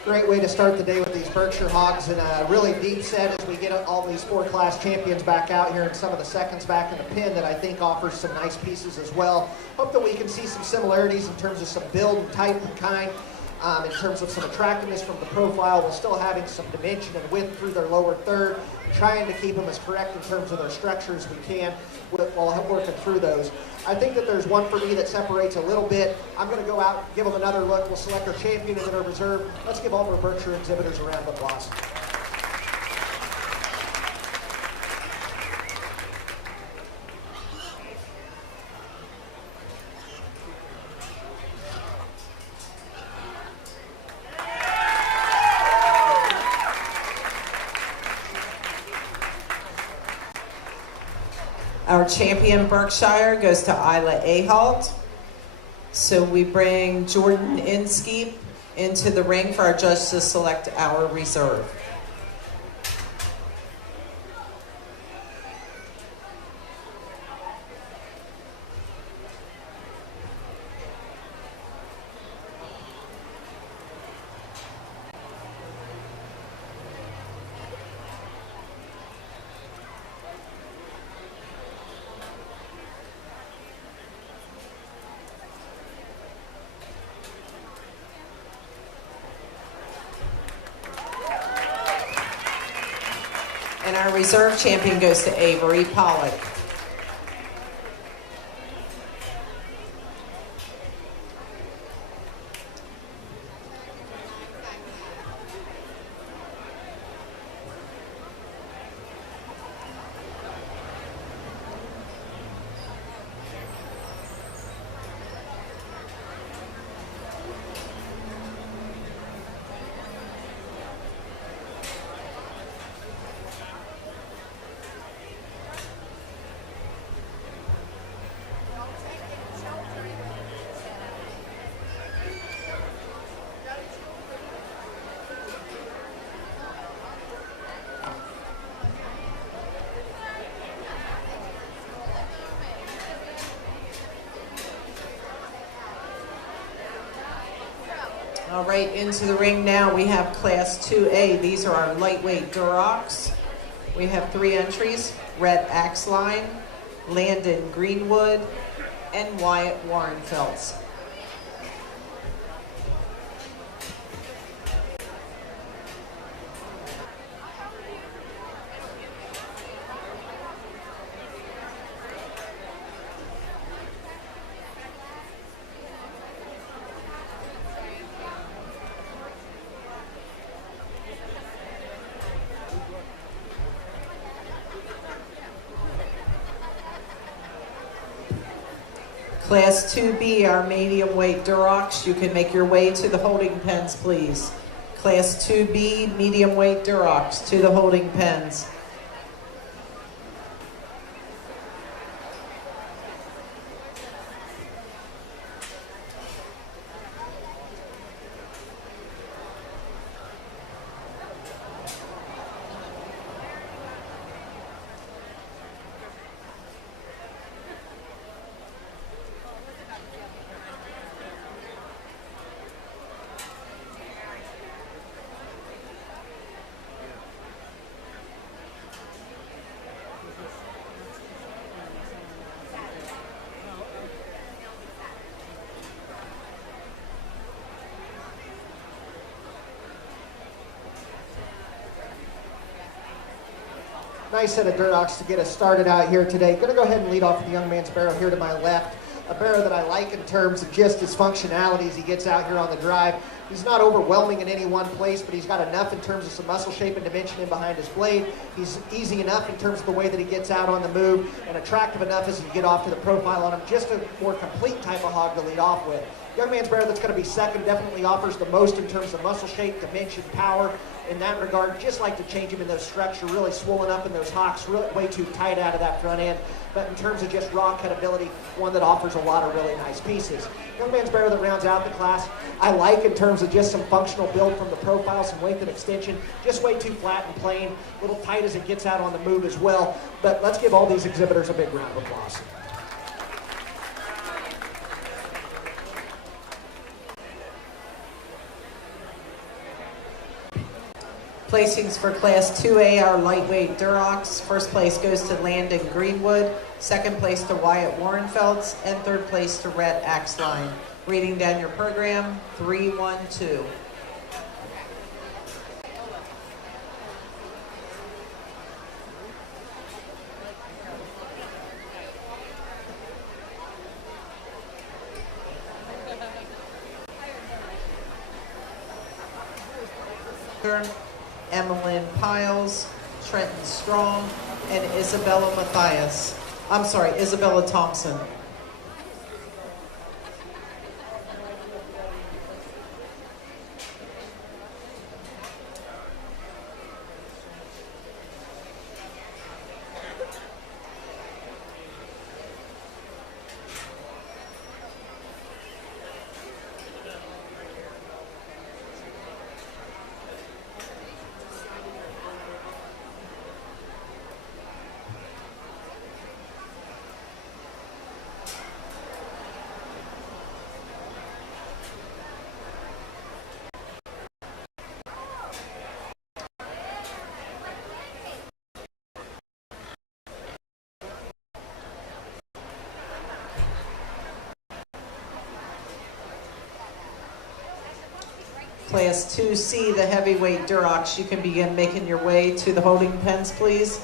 Great way to start the day with these Berkshire hogs, and a really deep set as we get all these 4-class champions back out here and some of the seconds back in the pen that I think offers some nice pieces as well. Hope that we can see some similarities in terms of some build and type and kind. in terms of some attractiveness from the profile, while still having some dimension and width through their lower third, trying to keep them as correct in terms of their structure as we can while working through those. I think that there's one for me that separates a little bit. I'm going to go out, give them another look. We'll select our champion and then our reserve. Let's give all of our Berkshire exhibitors a round of applause. Our champion Berkshire goes to Isla Ahalt. So we bring Jordan Inskeep into the ring for our judge to select our reserve. And our reserve champion goes to Avery Pollock. All right, into the ring now we have Class 2A. These are our lightweight Durocs. We have 3 entries: Rhett Axline, Landon Greenwood, and Wyatt Warrenfelds. Class 2B, our medium weight Durocs. You can make your way to the holding pens, please. Class 2B, medium weight Durocs to the holding pens. Nice set of Durocs to get us started out here today. Going to go ahead and lead off with the young man's barrow here to my left. A barrow that I like in terms of just his functionality as he gets out here on the drive. He's not overwhelming in any one place, but he's got enough in terms of some muscle shape and dimension in behind his blade. He's easy enough in terms of the way that he gets out on the move, and attractive enough as you get off to the profile on him. Just a more complete type of hog to lead off with. Young man's barrow that's going to be second definitely offers the most in terms of muscle shape, dimension, power. In that regard, just like to change him in those structure, really swollen up in those hocks, really way too tight out of that front end. But in terms of just raw cutability, one that offers a lot of really nice pieces. Young man's barrow that rounds out the class, I like in terms of just some functional build from the profile, some length and extension, just way too flat and plain, a little tight as it gets out on the move as well. But let's give all these exhibitors a big round of applause. Placings for Class 2A are lightweight Durocs. First place goes to Landon Greenwood, second place to Wyatt Warrenfelds, and third place to Rhett Axline. Reading down your program, 312. Emmeline Piles, Trenton Strong, and Isabella Thompson. Class 2C, the heavyweight Durocs. You can begin making your way to the holding pens, please.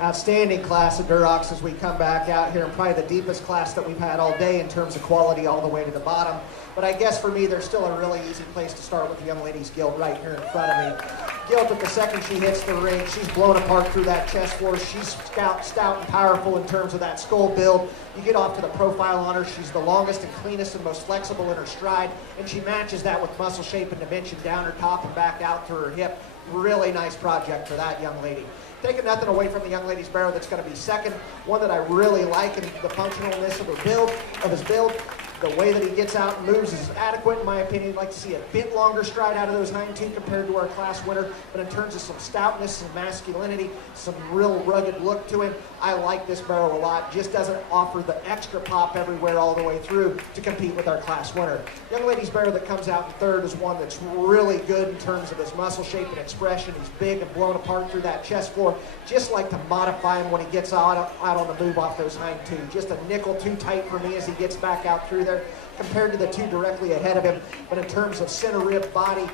Outstanding class of Durocs as we come back out here, and probably the deepest class that we've had all day in terms of quality all the way to the bottom. But I guess for me, there's still a really easy place to start with the Young Ladies Guild right here in front of me. Gilpin, the second she hits the ring, she's blown apart through that chest floor. She's stout and powerful in terms of that skull build. You get off to the profile on her, she's the longest and cleanest and most flexible in her stride, and she matches that with muscle shape and dimension down her top and back out through her hip. Really nice project for that young lady. Taking nothing away from the young lady's barrow that's going to be second, one that I really like in the functionalness of his build. The way that he gets out and moves is adequate, in my opinion. I'd like to see a bit longer stride out of those hind two compared to our class winner, but in terms of some stoutness, some masculinity, some real rugged look to him, I like this barrow a lot. Just doesn't offer the extra pop everywhere all the way through to compete with our class winner. Young lady's barrow that comes out in third is one that's really good in terms of his muscle shape and expression. He's big and blown apart through that chest floor. Just like to modify him when he gets out on the move off those hind two. Just a nickel too tight for me as he gets back out through there compared to the two directly ahead of him. But in terms of center rib, body,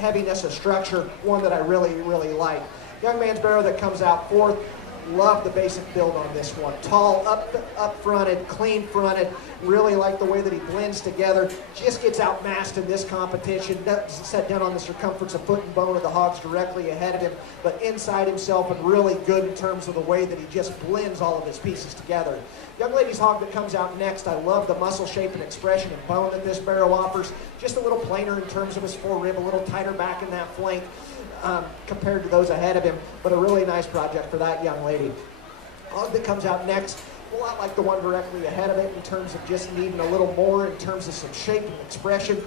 heaviness of structure, one that I really, really like. Young man's barrow that comes out fourth. Love the basic build on this one. Tall, up-fronted, clean-fronted. Really like the way that he blends together. Just gets outmassed in this competition. Doesn't set down on the circumference of foot and bone of the hogs directly ahead of him, but inside himself and really good in terms of the way that he just blends all of his pieces together. Young lady's hog that comes out next, I love the muscle shape and expression and bone that this barrow offers. Just a little plainer in terms of his forerib, a little tighter back in that flank. Compared to those ahead of him, but a really nice project for that young lady. Hog that comes out next, a lot like the one directly ahead of it in terms of just needing a little more in terms of some shape and expression.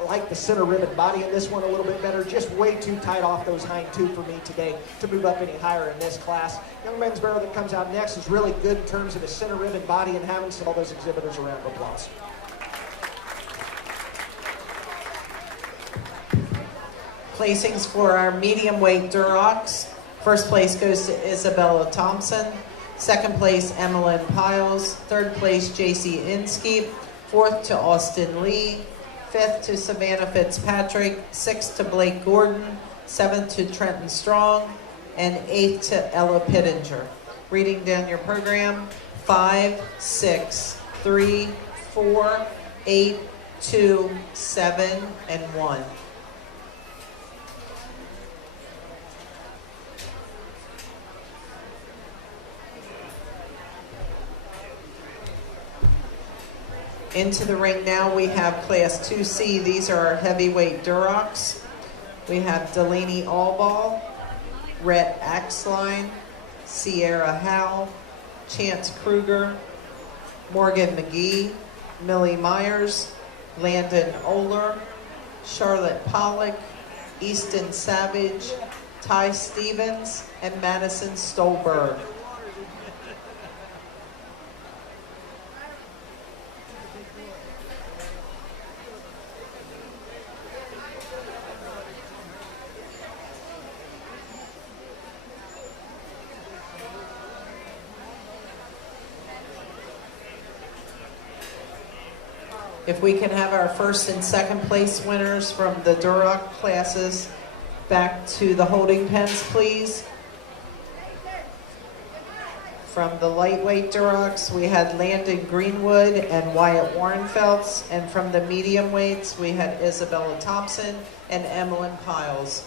I like the center rib and body in this one a little bit better, just way too tight off those hind two for me today to move up any higher in this class. Young men's barrow that comes out next is really good in terms of his center rib and body and having some of those exhibitors a round of applause. Placings for our medium weight Durocs. First place goes to Isabella Thompson. Second place, Emmeline Piles. Third place, JC Inskeep. Fourth to Austin Lee. Fifth to Savannah Fitzpatrick. Sixth to Blake Gordon. Seventh to Trenton Strong. And eighth to Ella Pittinger. Reading down your program. 5, 6, 3, 4, 8, 2, 7, and 1. Into the ring now, we have Class 2C. These are our heavyweight Durocs. We have Delaney Allball, Rhett Axline, Sierra Howe, Chance Kruger, Morgan McGee, Millie Myers, Landon Oler, Charlotte Pollock, Easton Savage, Ty Stevens, and Madison Stolberg. If we can have our first and second place winners from the Duroc classes back to the holding pens, please. From the lightweight Durocs, we had Landon Greenwood and Wyatt Warrenfelts. And from the medium weights, we had Isabella Thompson and Emmeline Piles.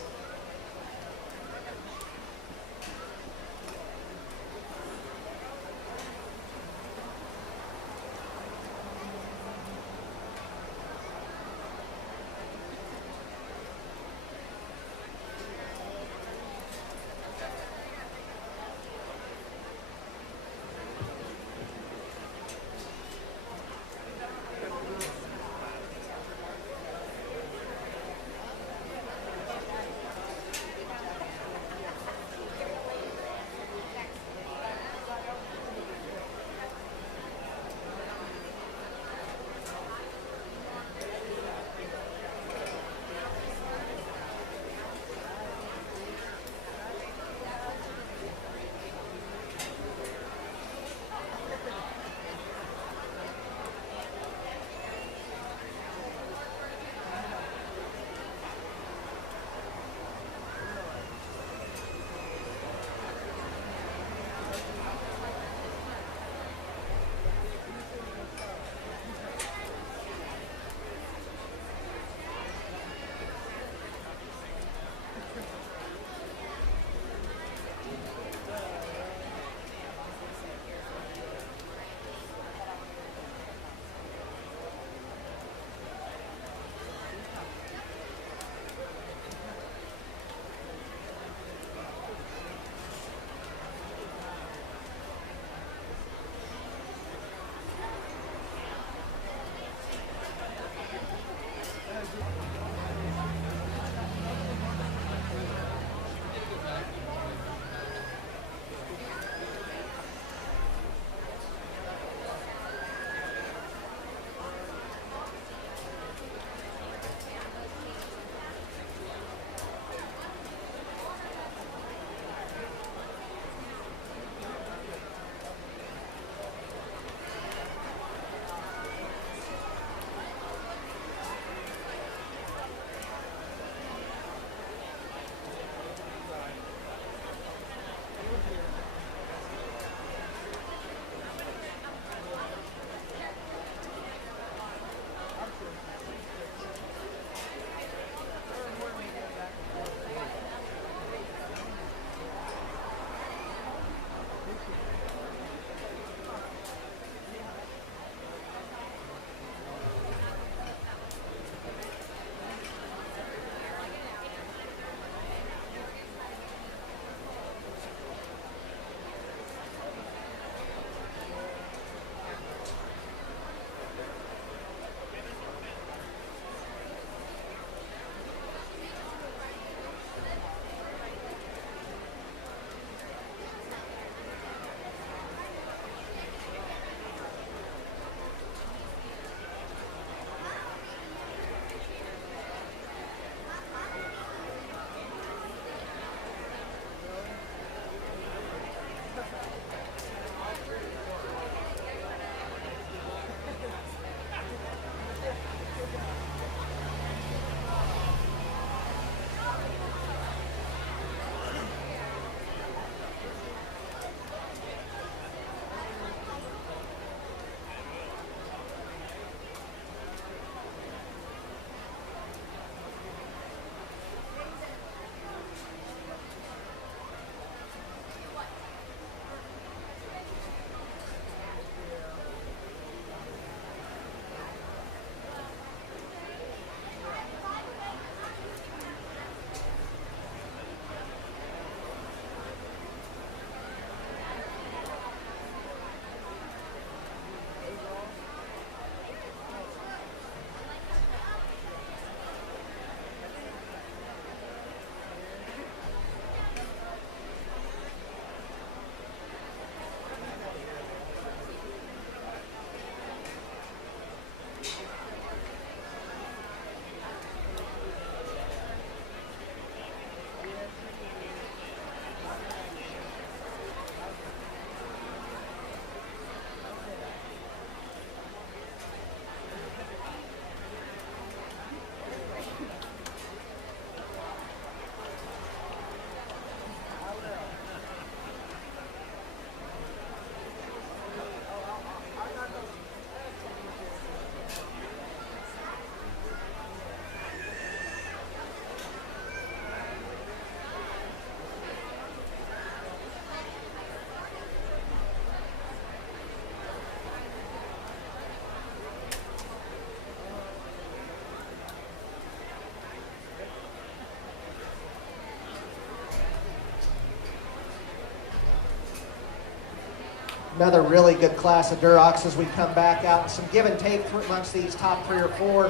Another really good class of Durocs as we come back out. Some give and take amongst these top 3 or 4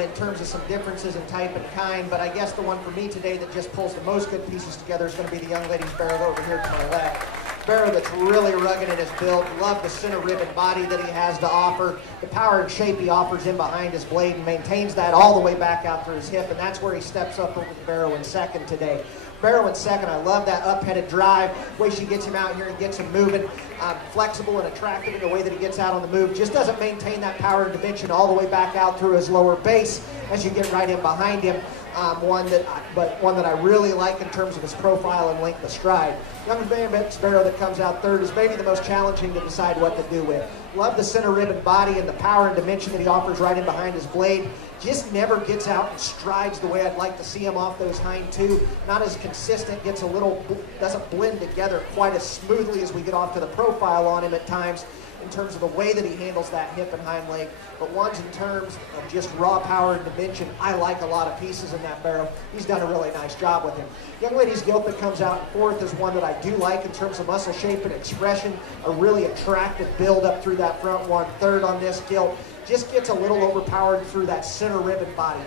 in terms of some differences in type and kind. But I guess the one for me today that just pulls the most good pieces together is going to be the young lady's barrel over here to my left. Barrow that's really rugged in his build. Love the center ribbon body that he has to offer. The power and shape he offers in behind his blade and maintains that all the way back out through his hip, and that's where he steps up over the Barrow in second today. Barrow in second, I love that up-headed drive, way she gets him out here and gets him moving. Flexible and attractive in the way that he gets out on the move. Just doesn't maintain that power and dimension all the way back out through his lower base as you get right in behind him. One that I really like in terms of his profile and length of stride. Young Van Sparrow that comes out third is maybe the most challenging to decide what to do with. Love the center ribbon body and the power and dimension that he offers right in behind his blade. Just never gets out and strides the way I'd like to see him off those hind two. Not as consistent, doesn't blend together quite as smoothly as we get off to the profile on him at times in terms of the way that he handles that hip and hind leg. But one's in terms of just raw power and dimension, I like a lot of pieces in that Barrow. He's done a really nice job with him. Young Lady's Gilt that comes out in fourth is one that I do like in terms of muscle shape and expression. A really attractive build up through that front one. Third on this gilt. Just gets a little overpowered through that center ribbon body.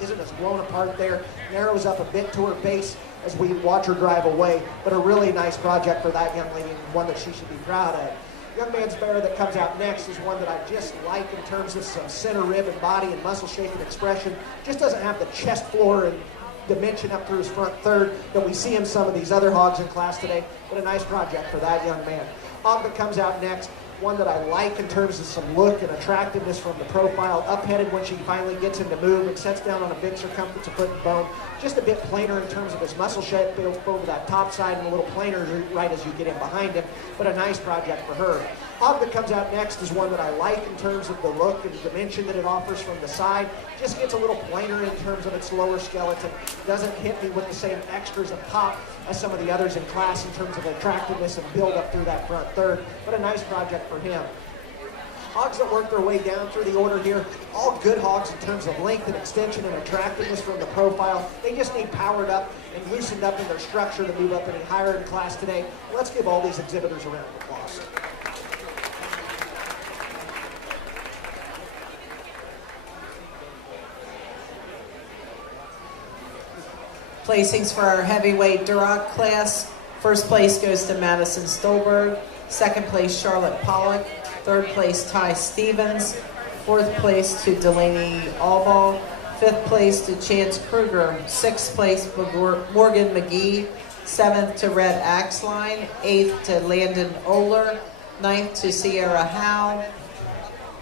Isn't as blown apart there. Narrows up a bit to her base as we watch her drive away. But a really nice project for that young lady and one that she should be proud of. Young Man's Bear that comes out next is one that I just like in terms of some center ribbon body and muscle shape and expression. Just doesn't have the chest floor and dimension up through his front third that we see in some of these other hogs in class today, but a nice project for that young man. Hog that comes out next, one that I like in terms of some look and attractiveness from the profile, up-headed when she finally gets him to move and sets down on a big circumference of foot and bone. Just a bit plainer in terms of his muscle shape, over that top side and a little plainer right as you get in behind him, but a nice project for her. Hog that comes out next is one that I like in terms of the look and dimension that it offers from the side. Just gets a little plainer in terms of its lower skeleton. Doesn't hit me with the same extras of pop as some of the others in class in terms of attractiveness and build up through that front third, but a nice project for him. Hogs that work their way down through the order here, all good hogs in terms of length and extension and attractiveness from the profile. They just need powered up and loosened up in their structure to move up any higher in class today. Let's give all these exhibitors a round of applause. Placings for our heavyweight Duroc class. First place goes to Madison Stolberg. Second place, Charlotte Pollock. Third place, Ty Stevens. Fourth place to Delaney Allball. Fifth place to Chance Kruger. Sixth place, Morgan McGee. Seventh to Red Axline. Eighth to Landon Oler. Ninth to Sierra Howe.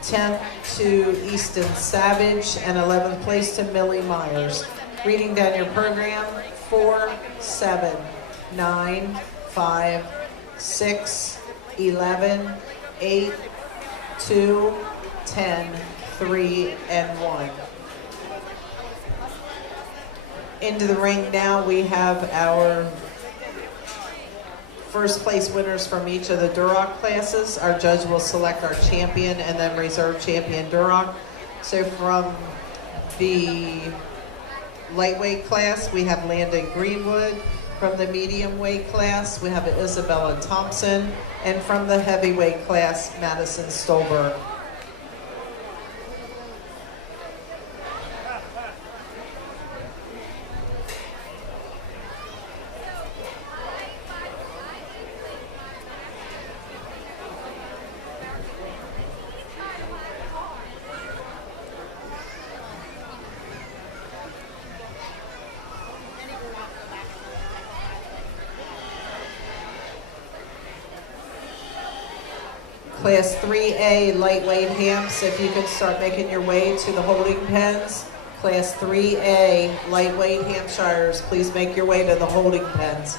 10th to Easton Savage. And 11th place to Millie Myers. Reading down your program, 4, 7, 9, 5, 6, 11, 8, 2, 10, 3, and 1. Into the ring now, we have our first place winners from each of the Duroc classes. Our judge will select our champion and then reserve champion Duroc. So from the lightweight class, we have Landon Greenwood. From the medium weight class, we have Isabella Thompson. And from the heavyweight class, Madison Stolberg. Class 3A lightweight hams, if you could start making your way to the holding pens. Class 3A lightweight Hampshires, please make your way to the holding pens.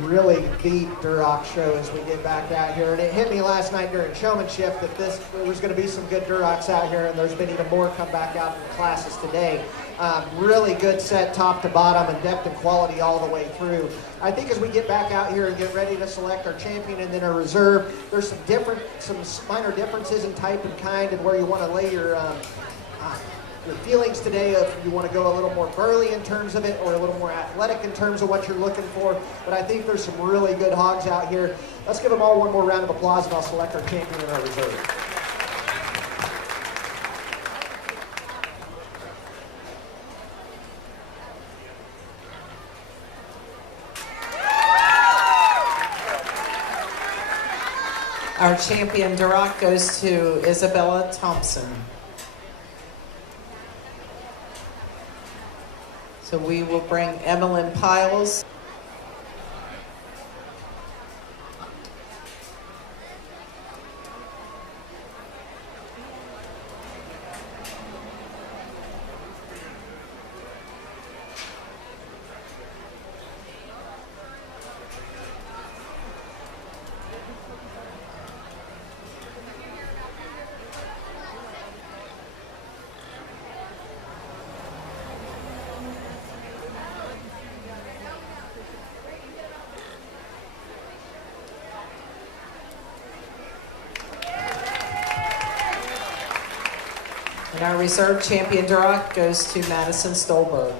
really beat Duroc show as we get back out here. And it hit me last night during showmanship that there was going to be some good Durocs out here, and there's been even more come back out in the classes today. Really good set top to bottom and depth and quality all the way through. I think as we get back out here and get ready to select our champion and then our reserve, there's some minor differences in type and kind and where you want to lay your feelings today, if you want to go a little more burly in terms of it or a little more athletic in terms of what you're looking for. But I think there's some really good hogs out here. Let's give them all one more round of applause and I'll select our champion and our reserve. Our champion Duroc goes to Isabella Thompson. So we will bring Evelyn Piles. And our reserve champion Duroc goes to Madison Stolberg.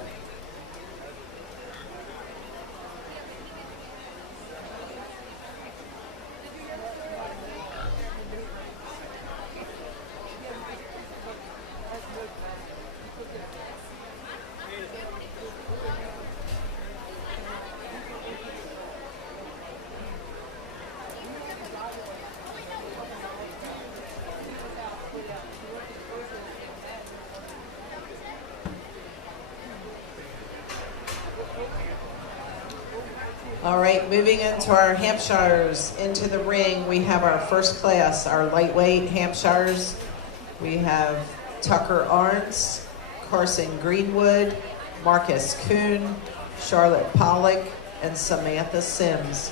All right, moving into our Hampshires, into the ring, we have our first class, our lightweight Hampshires. We have Tucker Arntz, Carson Greenwood, Marcus Kuhn, Charlotte Pollock, and Samantha Sims.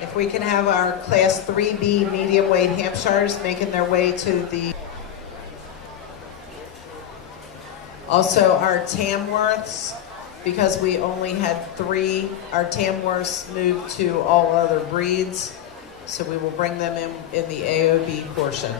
If we can have our Class 3B medium weight Hampshires making their way to the... Also our Tamworths, because we only had 3, our Tamworths moved to all other breeds, so we will bring them in the AOB portion.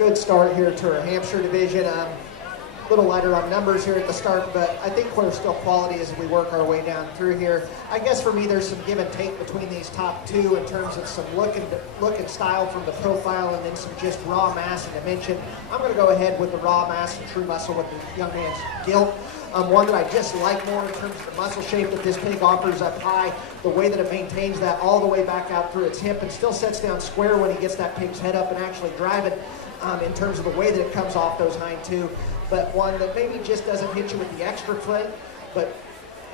Good start here to our Hampshire division. A little lighter on numbers here at the start, but I think we're still quality as we work our way down through here. I guess for me, there's some give and take between these top two in terms of some look and style from the profile, and then some just raw mass and dimension. I'm going to go ahead with the raw mass and true muscle with the young man's gilt. One that I just like more in terms of the muscle shape that this pig offers up high, the way that it maintains that all the way back out through its hip and still sets down square when he gets that pig's head up and actually drive it, in terms of the way that it comes off those hind two. But one that maybe just doesn't hit you with the extra foot, but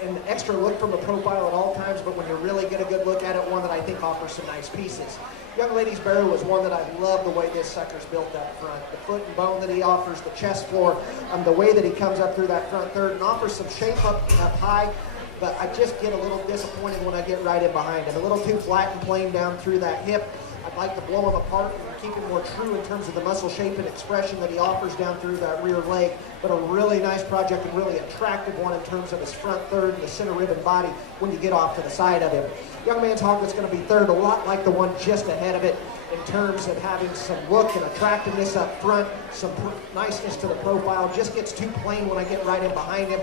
an extra look from the profile at all times, but when you really get a good look at it, one that I think offers some nice pieces. Young Lady's Barrow was one that I love the way this sucker's built up front. The foot and bone that he offers, the chest floor, the way that he comes up through that front third and offers some shape up high, but I just get a little disappointed when I get right in behind him. A little too flat and plain down through that hip. I'd like to blow him apart and keep him more true in terms of the muscle shape and expression that he offers down through that rear leg, but a really nice project and really attractive one in terms of his front third and the center ribbon body when you get off to the side of him. Young man's hog that's going to be third, a lot like the one just ahead of it in terms of having some look and attractiveness up front, some niceness to the profile, just gets too plain when I get right in behind him.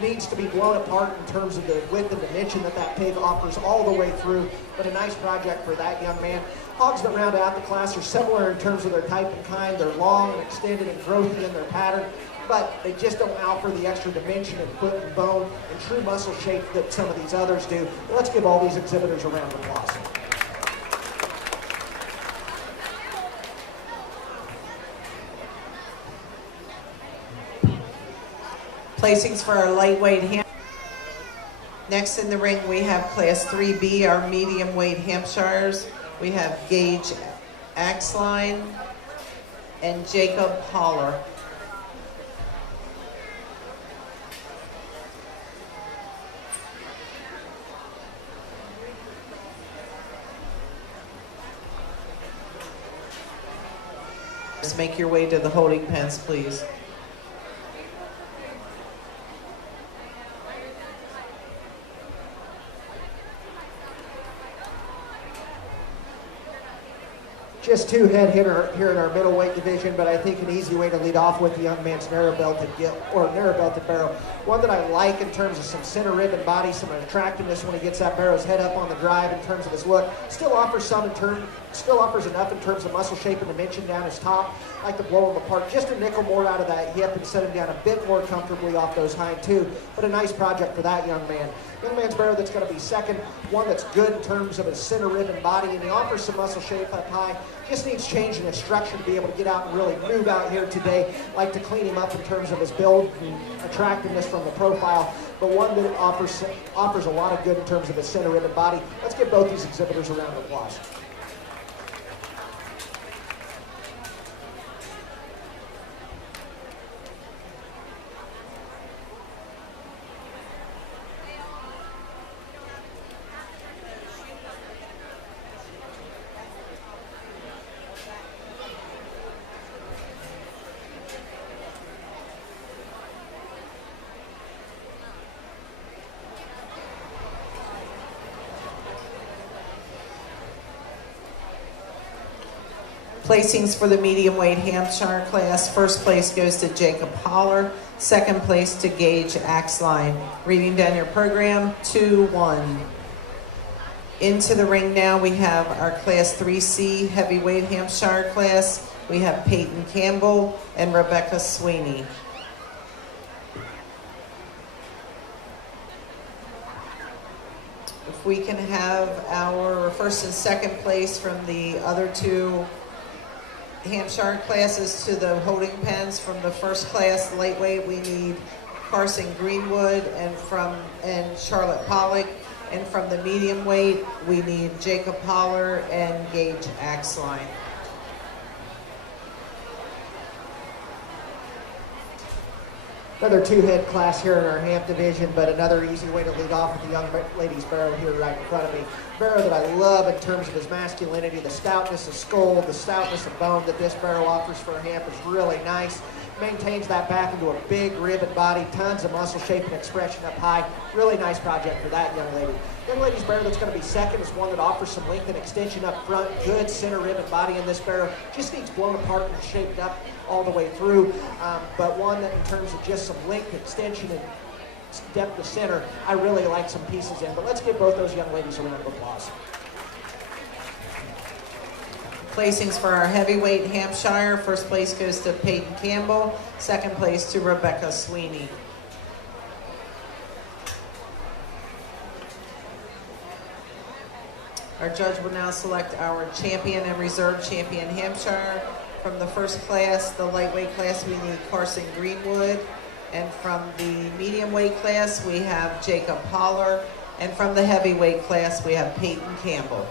Needs to be blown apart in terms of the width and dimension that that pig offers all the way through, but a nice project for that young man. Hogs that round out the class are similar in terms of their type and kind. They're long and extended and growthy in their pattern, but they just don't offer the extra dimension and foot and bone and true muscle shape that some of these others do. Let's give all these exhibitors a round of applause. Placings for our lightweight ham. Next in the ring, we have Class 3B, our medium weight Hampshires. We have Gage Axline and Jacob Holler. Just make your way to the holding pens, please. Just two head hitter here in our middleweight division, but I think an easy way to lead off with the young man's narrow-belted barrow. One that I like in terms of some center ribbon body, some attractiveness when he gets that barrow's head up on the drive in terms of his look. Still offers enough in terms of muscle shape and dimension down his top. I like to blow him apart just a nickel more out of that hip and set him down a bit more comfortably off those hind two, but a nice project for that young man. Young man's barrow that's going to be second, one that's good in terms of his center ribbon body, and he offers some muscle shape up high. Just needs change in his structure to be able to get out and really move out here today. Like to clean him up in terms of his build and attractiveness from the profile, but one that offers a lot of good in terms of his center ribbon body. Let's give both these exhibitors a round of applause. Placings for the medium weight Hampshire class. First place goes to Jacob Holler. Second place to Gage Axline. Reading down your program, 2-1. Into the ring now, we have our Class 3C heavyweight Hampshire class. We have Peyton Campbell and Rebecca Sweeney. If we can have our first and second place from the other two Hampshire classes to the holding pens. From the first class lightweight, we need Carson Greenwood and Charlotte Pollock. And from the medium weight, we need Jacob Holler and Gage Axline. Another two-head class here in our Hamp division, but another easy way to lead off with the young lady's barrow here right in front of me. Barrow that I love in terms of his masculinity, the stoutness of skull, the stoutness of bone that this barrow offers for a Hamp is really nice. maintains that back into a big ribbon body, tons of muscle shape and expression up high. Really nice project for that young lady. Young lady's barrel that's going to be second is one that offers some length and extension up front. Good center ribbon body in this barrel. Just needs blown apart and shaped up all the way through. But one that in terms of just some length, extension, and depth of center, I really like some pieces in. But let's give both those young ladies a round of applause. Placings for our heavyweight Hampshire. First place goes to Peyton Campbell. Second place to Rebecca Sweeney. Our judge will now select our champion and reserve champion Hampshire. From the first class, the lightweight class, we need Carson Greenwood. And from the medium weight class, we have Jacob Holler. And from the heavyweight class, we have Peyton Campbell.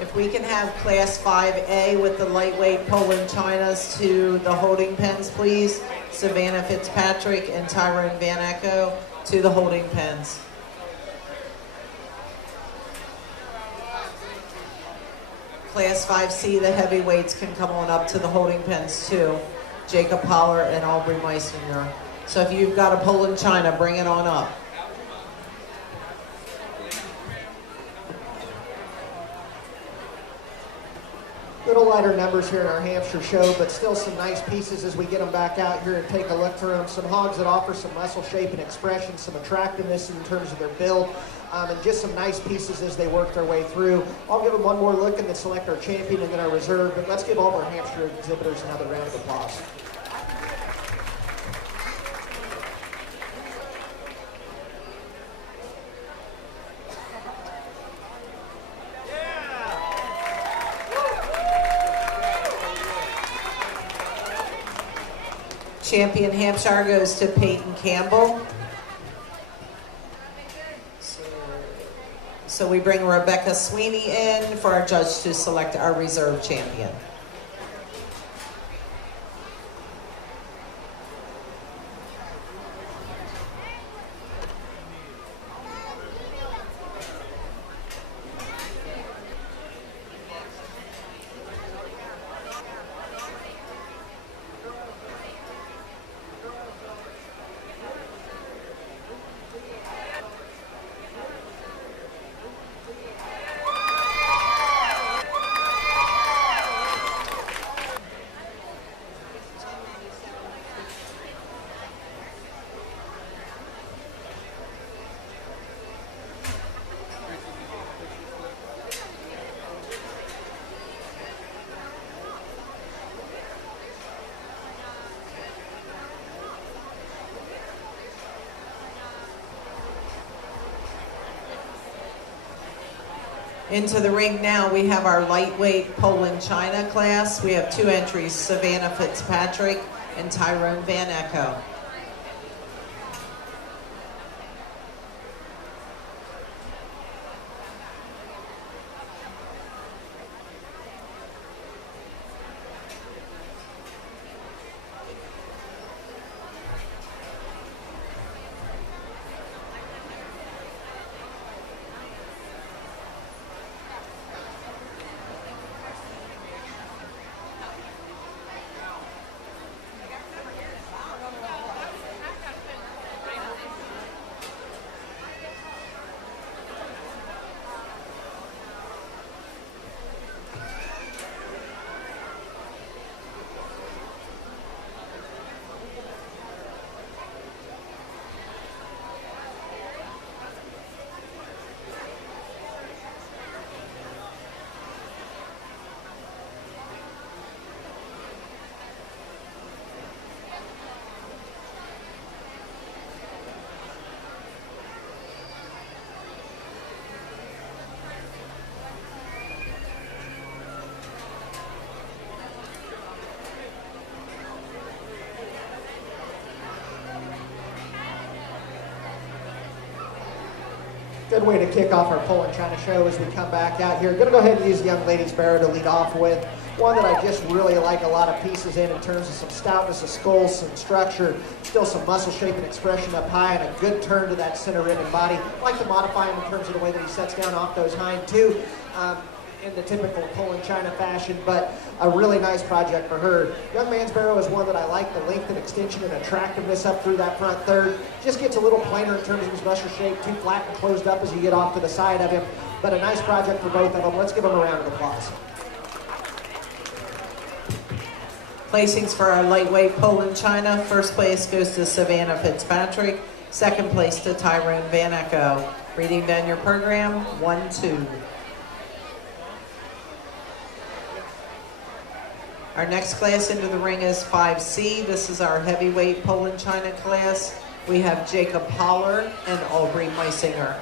If we can have Class 5A with the lightweight Poland Chinas to the holding pens, please. Savannah Fitzpatrick and Tyrone Van Echo to the holding pens. Class 5C, the heavyweights can come on up to the holding pens too. Jacob Holler and Aubrey Meisinger. So if you've got a Poland China, bring it on up. Little lighter numbers here in our Hampshire show, but still some nice pieces as we get them back out here and take a look through them. Some hogs that offer some muscle shape and expression, some attractiveness in terms of their build, and just some nice pieces as they work their way through. I'll give them one more look and then select our champion and then our reserve, but let's give all of our Hampshire exhibitors another round of applause. Champion Hampshire goes to Peyton Campbell. So we bring Rebecca Sweeney in for our judge to select our reserve champion. Into the ring now, we have our lightweight Poland China class. We have two entries, Savannah Fitzpatrick and Tyrone Van Echo. Good way to kick off our Pole and China show as we come back out here. Going to go ahead and use the young ladies barrow to lead off with. One that I just really like a lot of pieces in terms of some stoutness of skull, some structure, still some muscle shape and expression up high, and a good turn to that center rib and body. I like to modify him in terms of the way that he sets down off those hind too, in the typical Pole and China fashion, but a really nice project for her. Young man's barrow is one that I like, the length and extension and attractiveness up through that front third. Just gets a little plainer in terms of his muscle shape, too flat and closed up as you get off to the side of him, but a nice project for both of them. Let's give them a round of applause. Placings for our lightweight Pole and China. First place goes to Savannah Fitzpatrick. Second place to Tyrone Van Echo. Reading down your program, 1-2. Our next class into the ring is 5C. This is our heavyweight Pole and China class. We have Jacob Pollard and Aubrey Meisinger.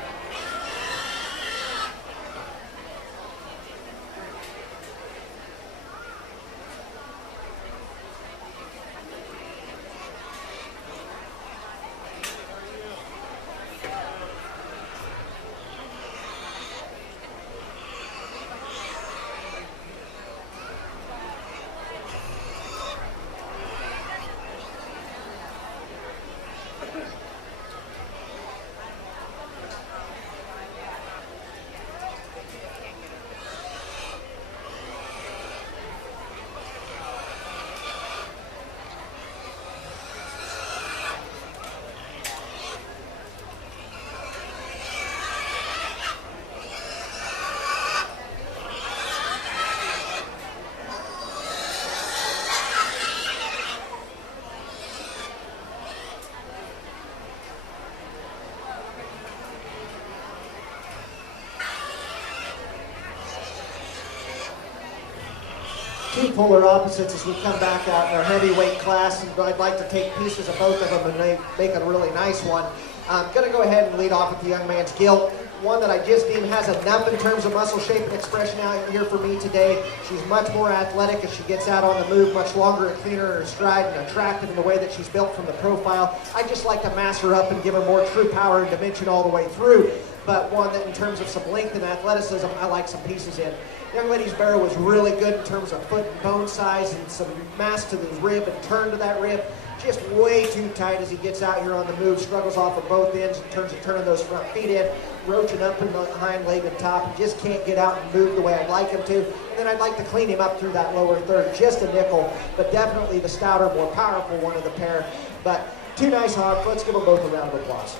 Two polar opposites as we come back out in our heavyweight class, and I'd like to take pieces of both of them and make a really nice one. I'm going to go ahead and lead off with the young man's gilt, one that I just deem has enough in terms of muscle shape and expression out here for me today. She's much more athletic as she gets out on the move, much longer and cleaner in her stride, and attractive in the way that she's built from the profile. I just like to mass her up and give her more true power and dimension all the way through, but one that in terms of some length and athleticism, I like some pieces in. Young lady's barrow was really good in terms of foot and bone size and some mass to the rib and turn to that rib. Just way too tight as he gets out here on the move, struggles off of both ends in terms of turning those front feet in, roaching up in the hind leg and top, and just can't get out and move the way I'd like him to. And then I'd like to clean him up through that lower third, just a nickel, but definitely the stouter, more powerful one of the pair. But two nice hogs. Let's give them both a round of applause.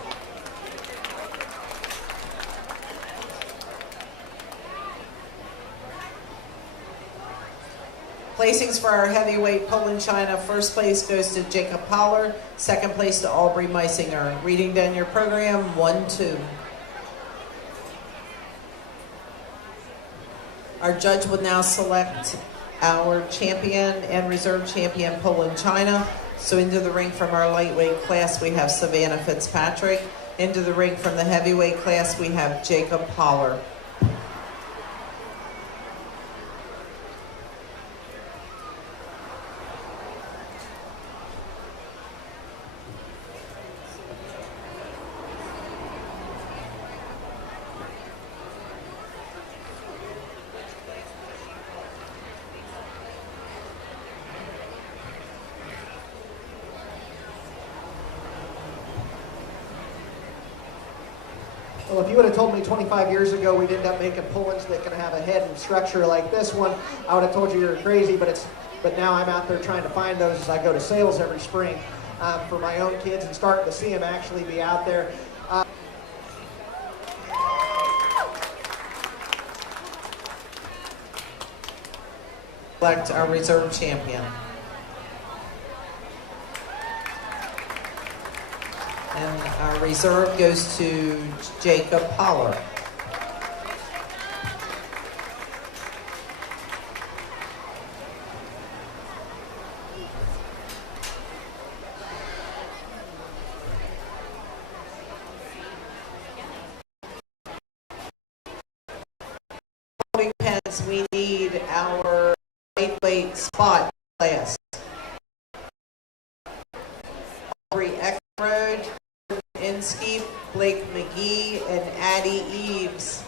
Placings for our heavyweight Pole and China. First place goes to Jacob Pollard. Second place to Aubrey Meisinger. Reading down your program, 1-2. Our judge will now select our champion and reserve champion Pole and China. So into the ring from our lightweight class, we have Savannah Fitzpatrick. Into the ring from the heavyweight class, we have Jacob Pollard. Well, if you would have told me 25 years ago we'd end up making pull-ins that can have a head and structure like this one, I would have told you you're crazy, but now I'm out there trying to find those as I go to sales every spring for my own kids and starting to see them actually be out there. Select our reserve champion. And our reserve goes to Jacob Pollard. Holding pens, we need our lightweight spot class. Aubrey Eckroad, Inskeep, Blake McGee and Addie Eves.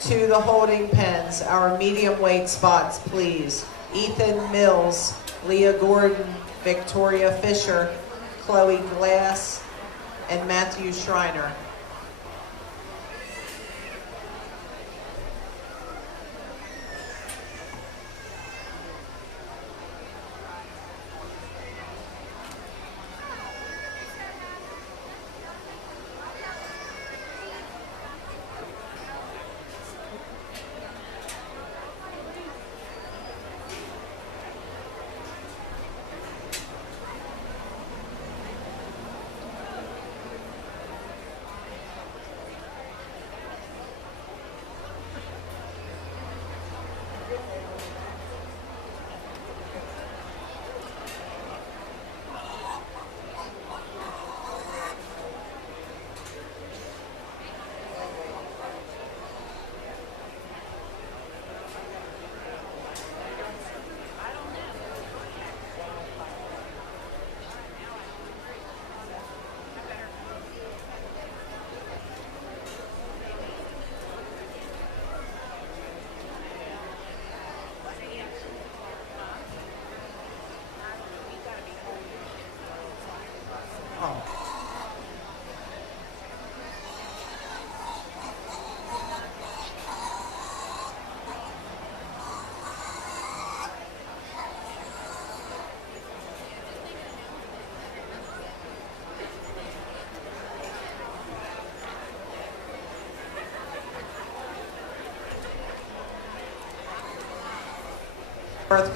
To the holding pens, our medium weight spots, please. Ethan Mills, Leah Gordon, Victoria Fisher, Chloe Glass, and Matthew Schreiner.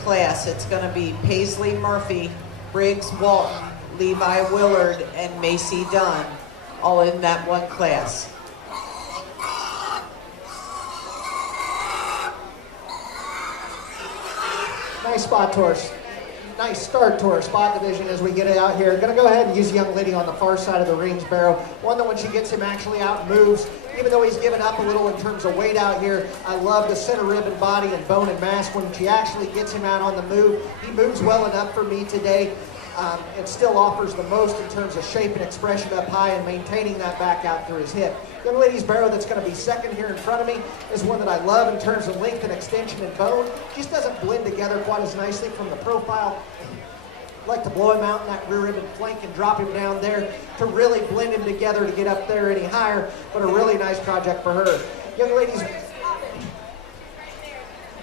Class, it's going to be Paisley Murphy, Briggs Walton, Levi Willard, and Macy Dunn, all in that one class. Nice spot to our, nice start to our spot division as we get it out here. Going to go ahead and use a young lady on the far side of the rings barrow. One that when she gets him actually out moves, even though he's given up a little in terms of weight out here. I love the center ribbon body and bone and mass. When she actually gets him out on the move, he moves well enough for me today. It still offers the most in terms of shape and expression up high and maintaining that back out through his hip. Young lady's barrow that's going to be second here in front of me is one that I love in terms of length and extension and bone. Just doesn't blend together quite as nicely from the profile. Like to blow him out in that rear ribbon flank and drop him down there to really blend him together to get up there any higher, but a really nice project for her. Young ladies,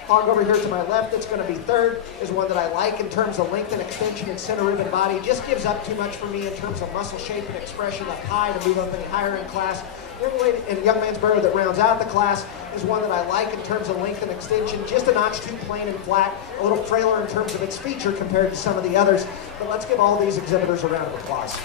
hog over here to my left that's going to be third is one that I like in terms of length and extension and center ribbon body. Just gives up too much for me in terms of muscle shape and expression up high to move up any higher in class. Young lady and young man's barrow that rounds out the class is one that I like in terms of length and extension, just a notch too plain and flat, a little frailer in terms of its feature compared to some of the others. But let's give all these exhibitors a round of applause.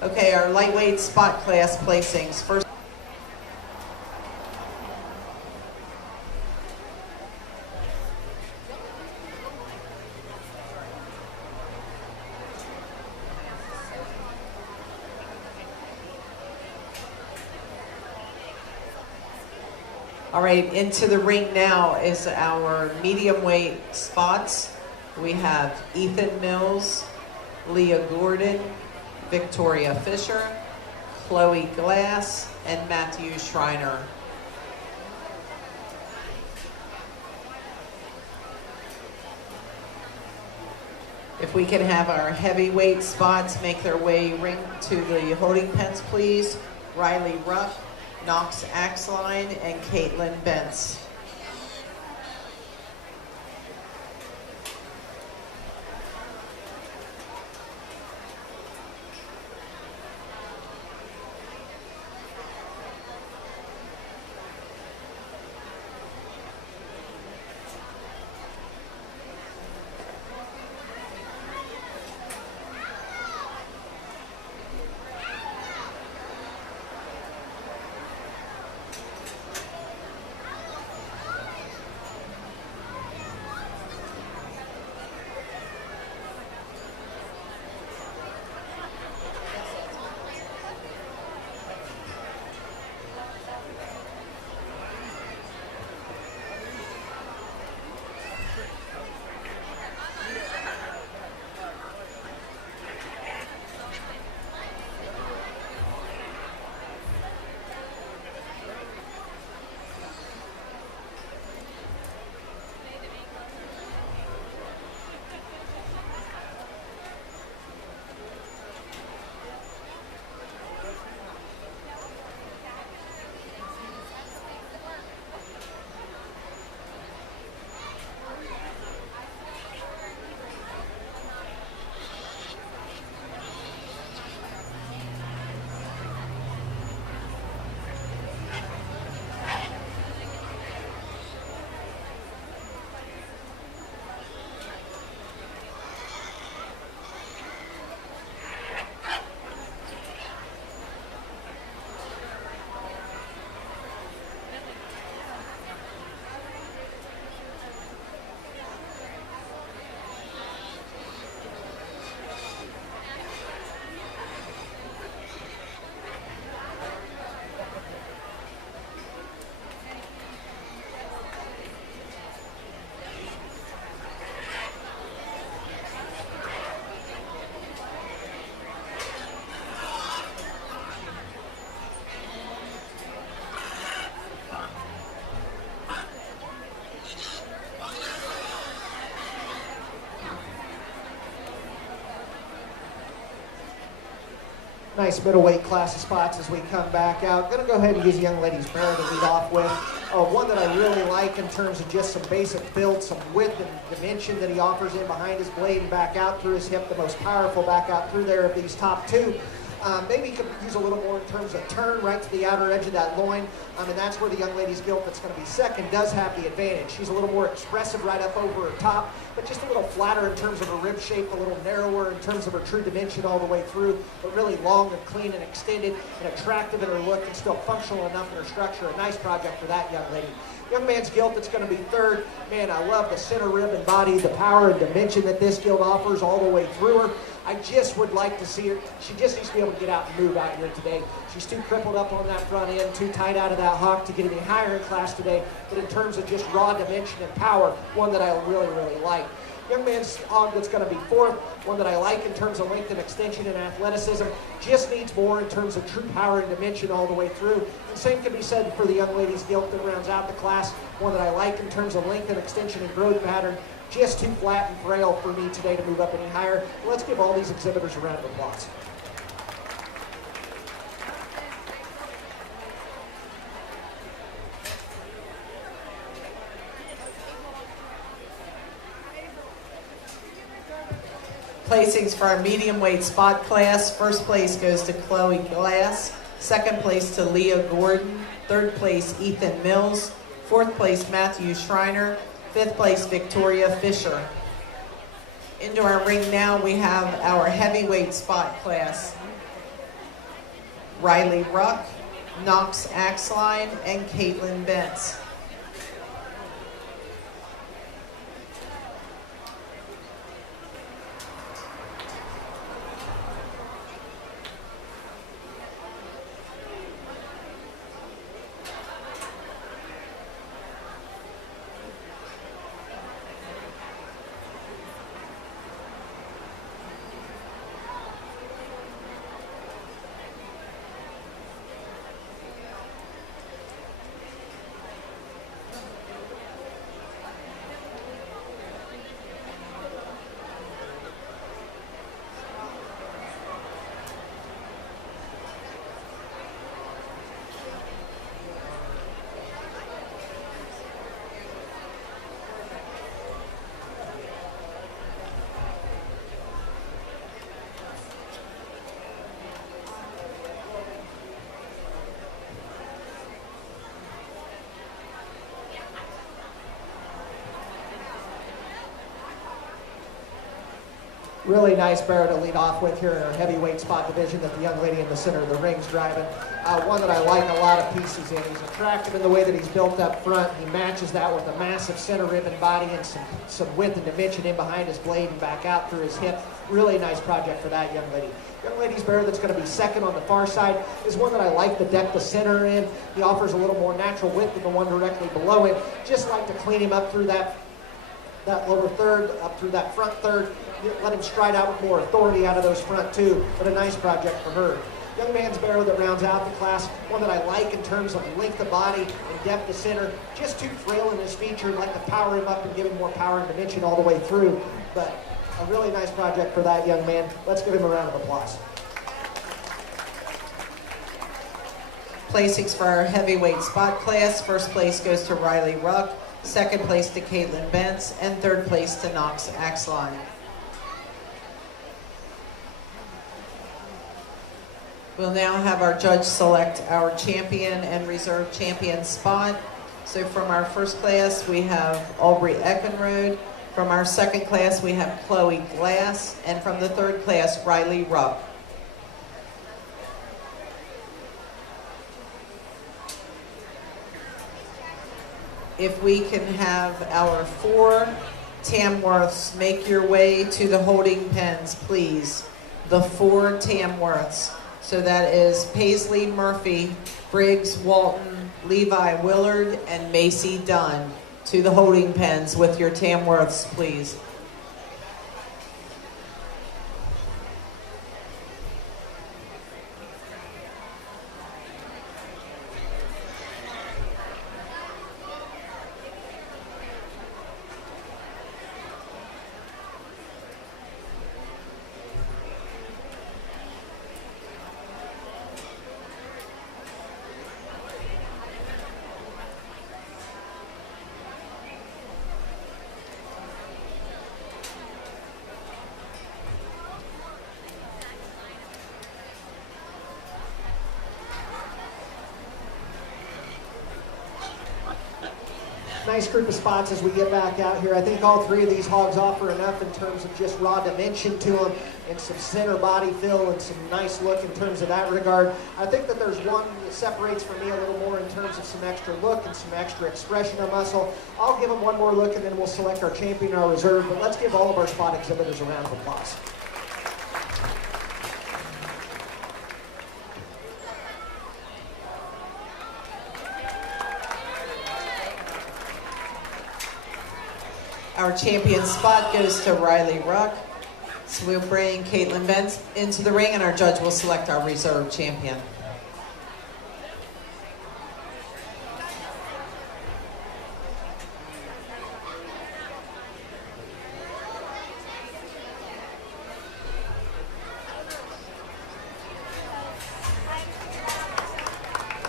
Okay, our lightweight spot class placings. First. All right, into the ring now is our medium weight spots. We have Ethan Mills, Leah Gordon, Victoria Fisher, Chloe Glass, and Matthew Schreiner. If we can have our heavyweight spots make their way ring to the holding pens, please. Riley Ruff, Knox Axline, and Caitlin Bentz. Nice middleweight class of spots as we come back out. Going to go ahead and use the young lady's mare to lead off with. One that I really like in terms of just some basic build, some width and dimension that he offers in behind his blade and back out through his hip, the most powerful back out through there of these top two. Maybe he could use a little more in terms of turn right to the outer edge of that loin, and that's where the young lady's gilt that's going to be second does have the advantage. She's a little more expressive right up over her top, but just a little flatter in terms of her rib shape, a little narrower in terms of her true dimension all the way through, but really long and clean and extended and attractive in her look and still functional enough in her structure. A nice project for that young lady. Young man's gilt that's going to be third. Man, I love the center rib and body, the power and dimension that this gilt offers all the way through her. I just would like to see her. She just needs to be able to get out and move out here today. She's too crippled up on that front end, too tight out of that hock to get any higher in class today. But in terms of just raw dimension and power, one that I really, really like. Young man's hog that's going to be fourth, one that I like in terms of length and extension and athleticism, just needs more in terms of true power and dimension all the way through. And same can be said for the young lady's gilt that rounds out the class, one that I like in terms of length and extension and growth pattern, just too flat and frail for me today to move up any higher. Let's give all these exhibitors a round of applause. Placings for our medium weight spot class. First place goes to Chloe Glass. Second place to Leah Gordon. Third place, Ethan Mills. Fourth place, Matthew Schreiner. Fifth place, Victoria Fisher. Into our ring now, we have our heavyweight spot class. Riley Ruck, Knox Axline, and Caitlin Bentz. Really nice bear to lead off with here in our heavyweight spot division that the young lady in the center of the ring's driving. One that I like a lot of pieces in. He's attractive in the way that he's built up front. He matches that with a massive center ribbon body and some width and dimension in behind his blade and back out through his hip. Really nice project for that young lady. Young lady's bear that's going to be second on the far side is one that I like the depth of center in. He offers a little more natural width than the one directly below him. Just like to clean him up through that lower third, up through that front third. Let him stride out with more authority out of those front two, but a nice project for her. Young man's barrow that rounds out the class, one that I like in terms of length of body and depth of center. Just too frail in his feature, like to power him up and give him more power and dimension all the way through. But a really nice project for that young man. Let's give him a round of applause. Placings for our heavyweight spot class. First place goes to Riley Ruck, second place to Caitlin Bentz, and third place to Knox Axline. We'll now have our judge select our champion and reserve champion spot. So from our first class, we have Aubrey Eckenrode. From our second class, we have Chloe Glass. And from the third class, Riley Rupp. If we can have our 4 Tamworths make your way to the holding pens, please. The 4 Tamworths. So that is Paisley Murphy, Briggs Walton, Levi Willard, and Macy Dunn to the holding pens with your Tamworths, please. Nice group of spots as we get back out here. I think all 3 of these hogs offer enough in terms of just raw dimension to them and some center body fill and some nice look in terms of that regard. I think that there's one that separates for me a little more in terms of some extra look and some extra expression of muscle. I'll give them one more look and then we'll select our champion and our reserve, but let's give all of our spot exhibitors a round of applause. Our champion spot goes to Riley Ruck. So we'll bring Caitlin Bentz into the ring and our judge will select our reserve champion.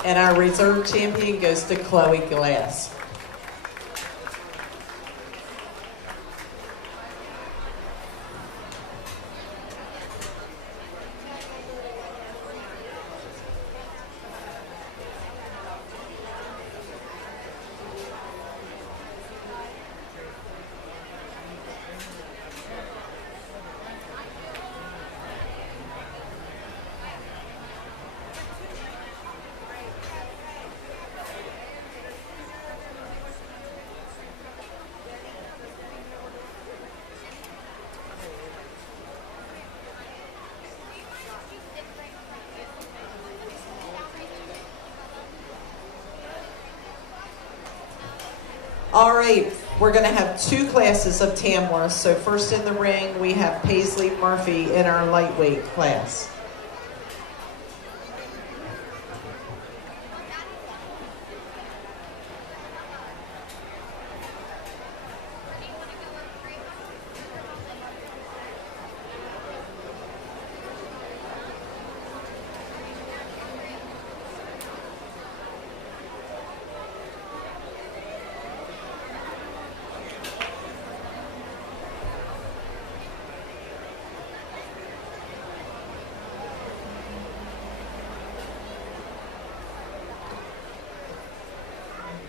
And our reserve champion goes to Chloe Glass. All right, we're going to have 2 classes of Tamworth. So first in the ring, we have Paisley Murphy in our lightweight class.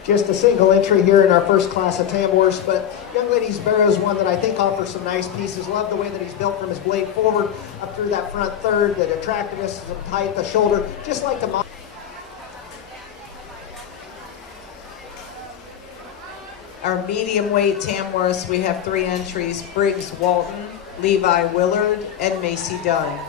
Just a single entry here in our first class of Tamworth, but Young Lady's Barrow is one that I think offers some nice pieces. Love the way that he's built from his blade forward up through that front third, the attractiveness, the height, the shoulder, just like the Our medium weight Tamworths, we have 3 entries: Briggs Walton, Levi Willard, and Macy Dunn.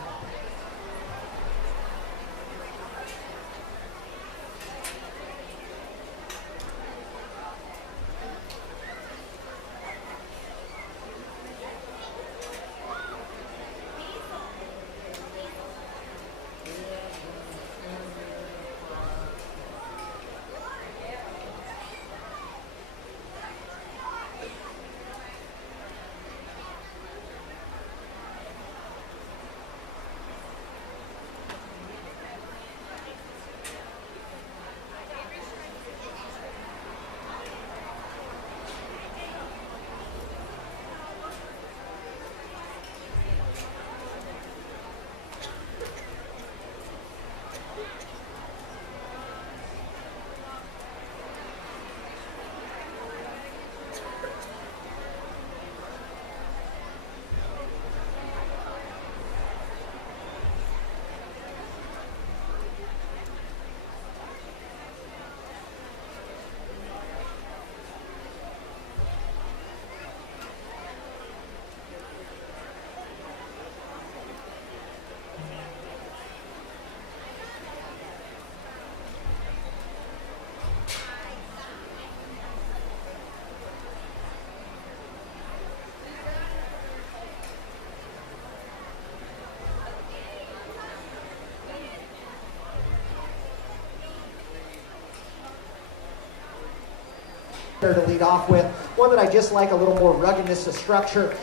to lead off with. One that I just like, a little more ruggedness of structure,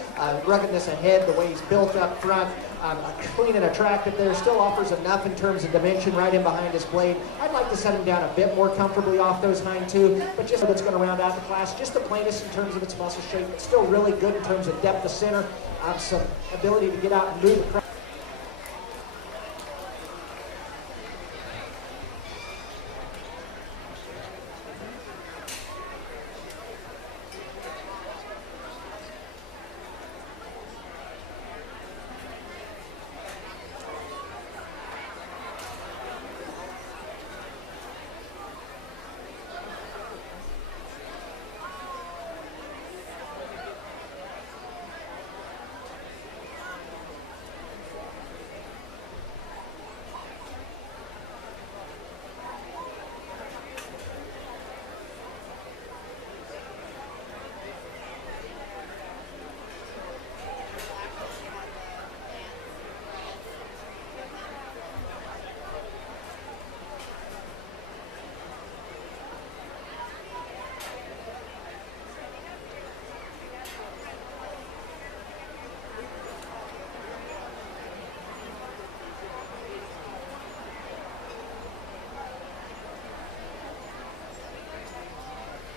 ruggedness ahead, the way he's built up front, clean and attractive there, still offers enough in terms of dimension right in behind his blade. I'd like to set him down a bit more comfortably off those hind two, but just that's going to round out the class. Just the plainest in terms of its muscle shape, but still really good in terms of depth of center, some ability to get out and move across.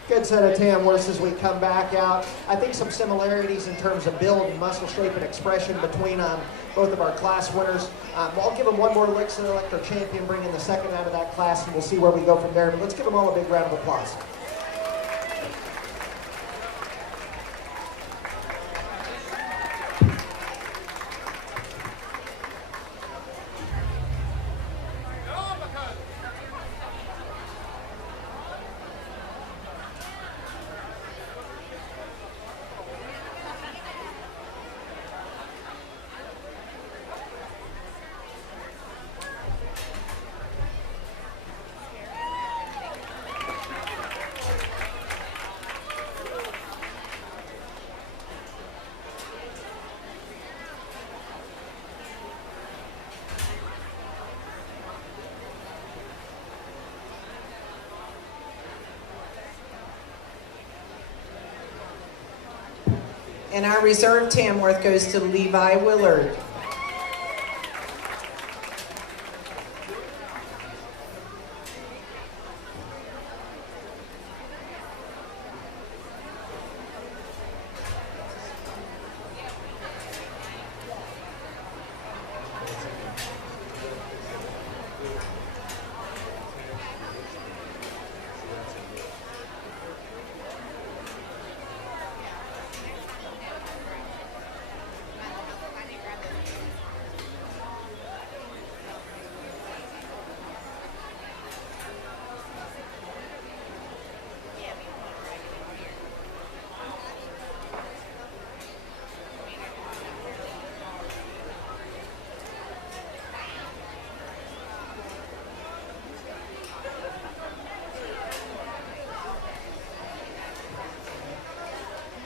Good set of Tamworths as we come back out. I think some similarities in terms of build and muscle shape and expression between both of our class winners. I'll give them one more lick so they'll let their champion bring in the second out of that class, and we'll see where we go from there. But let's give them all a big round of applause. And our reserve Tamworth goes to Levi Willard.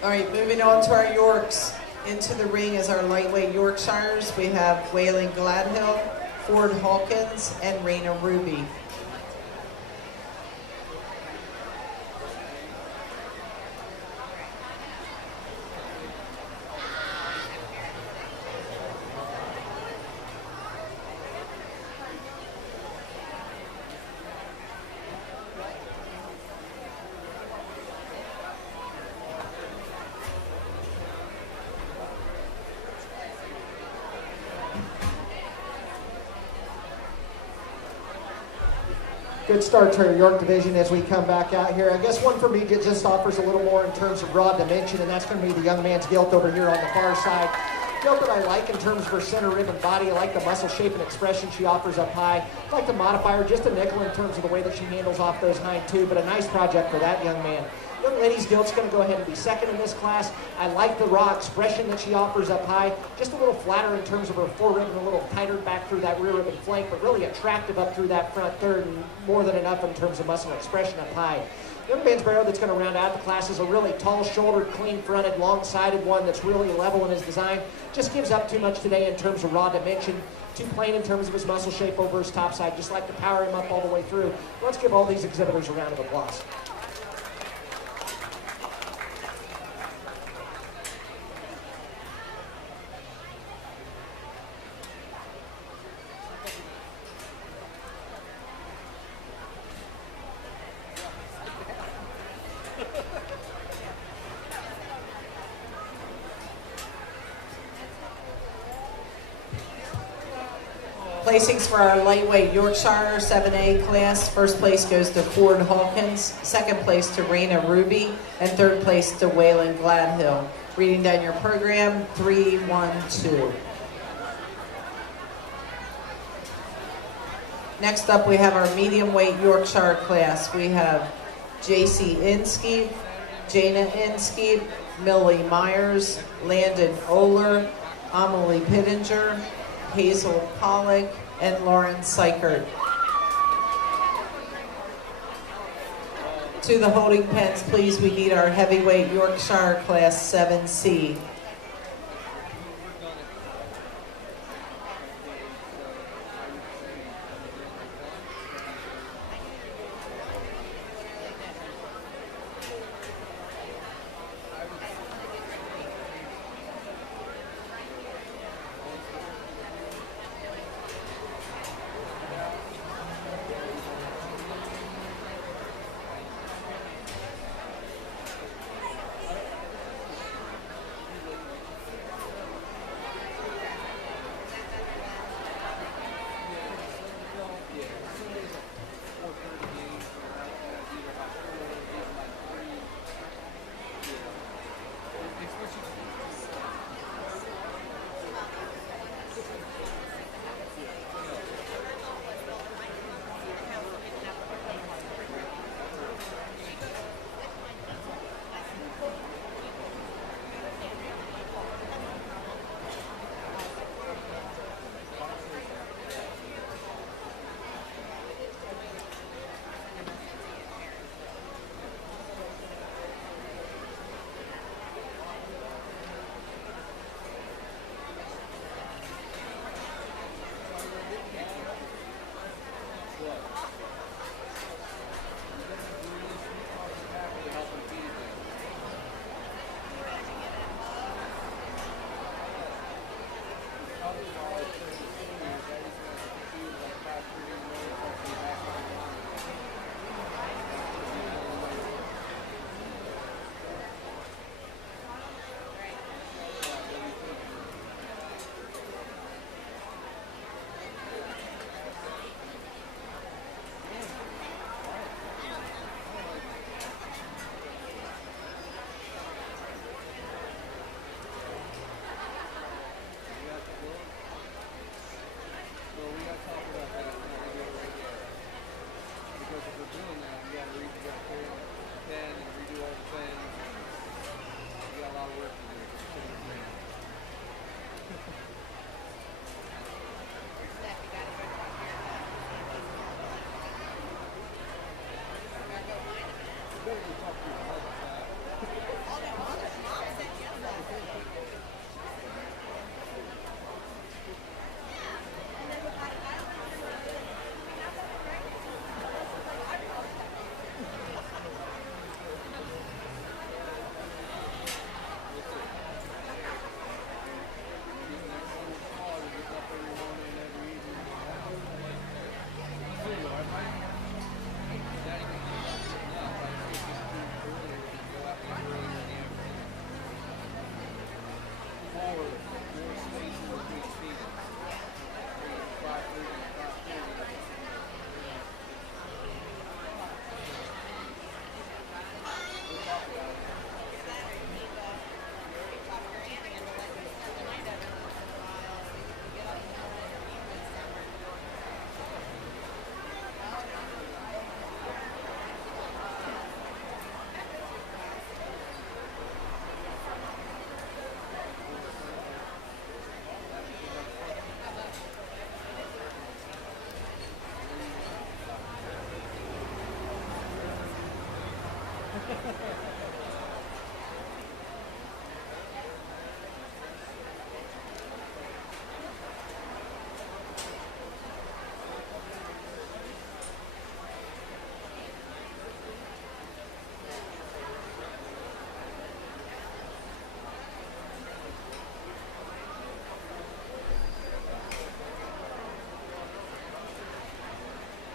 All right, moving on to our Yorks. Into the ring is our lightweight Yorkshires. We have Waylon Gladhill, Ford Hawkins, and Raina Ruby. Good start to our York division as we come back out here. I guess one for me just offers a little more in terms of raw dimension, and that's going to be the young man's gilt over here on the far side. Gilt that I like in terms of her center rib and body. I like the muscle shape and expression she offers up high. I like the modifier, just a nickel in terms of the way that she handles off those hind two, but a nice project for that young man. Young lady's gilt's going to go ahead and be second in this class. I like the raw expression that she offers up high. Just a little flatter in terms of her forerib and a little tighter back through that rear rib and flank, but really attractive up through that front third, and more than enough in terms of muscle expression up high. Young man's barrow that's going to round out the class is a really tall-shouldered, clean-fronted, long-sided one that's really level in his design. Just gives up too much today in terms of raw dimension. Too plain in terms of his muscle shape over his top side. Just like to power him up all the way through. Let's give all these exhibitors a round of applause. Placings for our lightweight Yorkshire 7A class. First place goes to Ford Hawkins, second place to Raina Ruby, and third place to Waylon Gladhill. Reading down your program, 3-1-2. Next up, we have our medium weight Yorkshire class. We have JC Inskeep, Jana Inskeep, Millie Myers, Landon Oler, Amelie Pittinger, Hazel Pollock, and Lauren Seichert. To the holding pens, please. We need our heavyweight Yorkshire class 7C.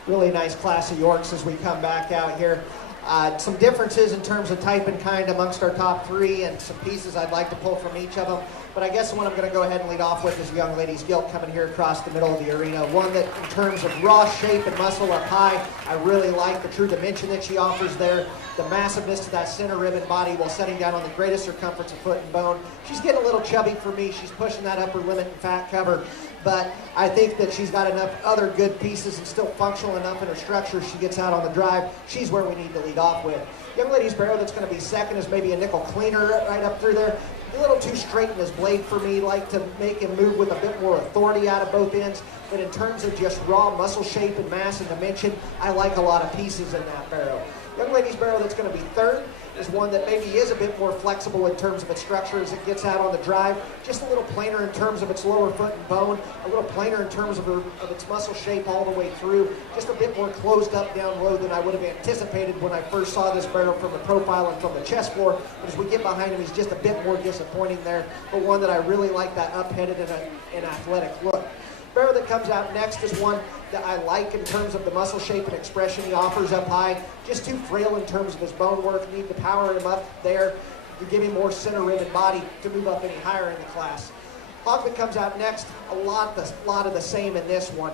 Really nice class of Yorks as we come back out here. Some differences in terms of type and kind amongst our top three, and some pieces I'd like to pull from each of them. But I guess the one I'm going to go ahead and lead off with is Young Lady's Gilt, coming here across the middle of the arena. One that, in terms of raw shape and muscle up high, I really like the true dimension that she offers there. The massiveness to that center ribbon body while setting down on the greatest circumference of foot and bone. She's getting a little chubby for me. She's pushing that upper limit in fat cover. But I think that she's got enough other good pieces and still functional enough in her structure. She gets out on the drive. She's where we need to lead off with. Young Lady's Barrow that's going to be second is maybe a nickel cleaner right up through there. A little too straight in his blade for me. Like to make him move with a bit more authority out of both ends. But in terms of just raw muscle shape and mass and dimension, I like a lot of pieces in that barrow. Young Lady's Barrow that's going to be third is one that maybe is a bit more flexible in terms of its structure as it gets out on the drive. Just a little plainer in terms of its lower foot and bone. A little plainer in terms of its muscle shape all the way through. Just a bit more closed up down low than I would have anticipated when I first saw this barrow from the profile and from the chest floor. But as we get behind him, he's just a bit more disappointing there. But one that I really like, that up-headed and athletic look. Barrow that comes out next is one that I like in terms of the muscle shape and expression he offers up high. Just too frail in terms of his bone work. Need to power him up there to give him more center ribbon body to move up any higher in the class. Hog that comes out next, a lot of the same in this one.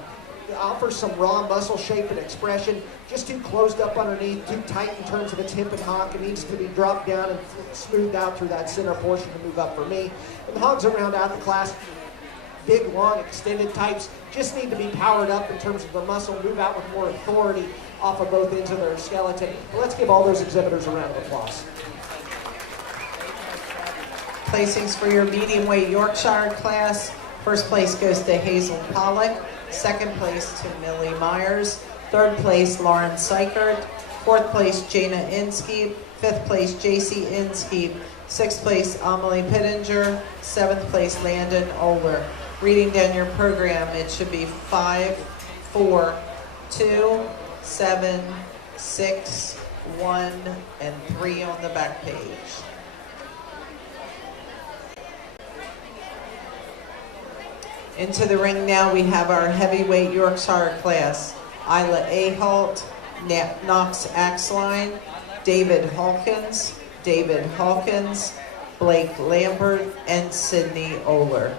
It offers some raw muscle shape and expression. Just too closed up underneath, too tight in terms of its hip and hock. It needs to be dropped down and smoothed out through that center portion to move up for me. And the hogs that round out the class, big, long, extended types, just need to be powered up in terms of the muscle, move out with more authority off of both ends of their skeleton. But let's give all those exhibitors a round of applause. Placings for your medium weight Yorkshire class. First place goes to Hazel Pollock. Second place to Millie Myers. Third place, Lauren Seichert. Fourth place, Jana Inskeep. Fifth place, JC Inskeep. Sixth place, Amelie Pittinger. Seventh place, Landon Oler. Reading down your program, it should be 5, 4, 2, 7, 6, 1, and 3 on the back page. Into the ring now, we have our heavyweight Yorkshire class. Isla Ahalt, Knox Axline, David Hawkins, Blake Lambert, and Sydney Oler.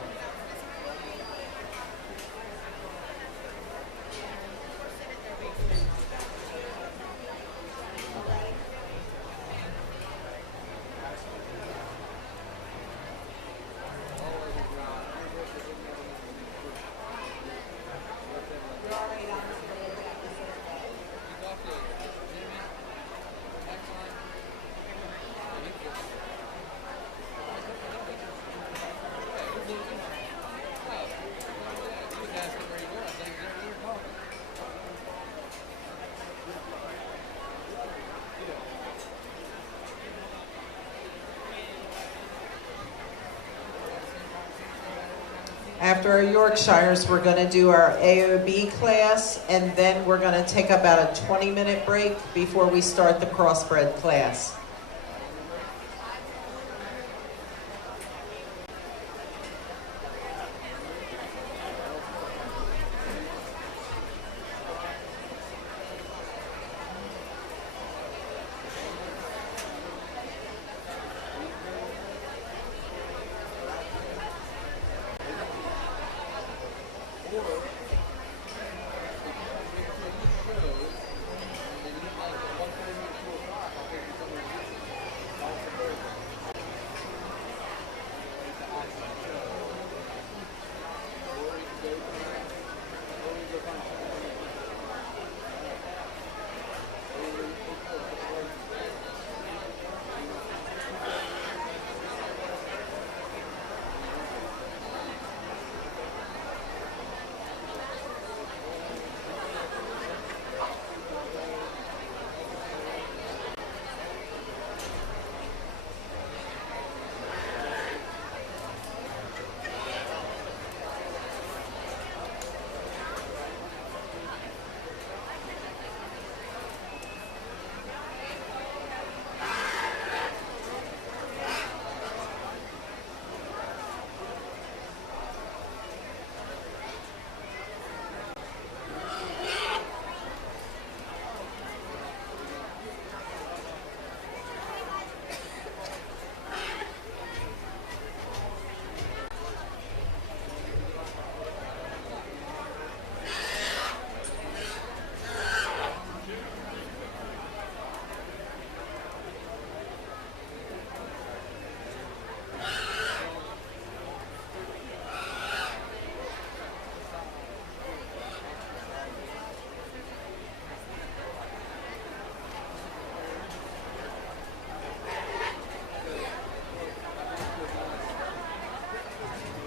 After our Yorkshires, we're going to do our AOB class, and then we're going to take about a 20-minute break before we start the Crossbred class.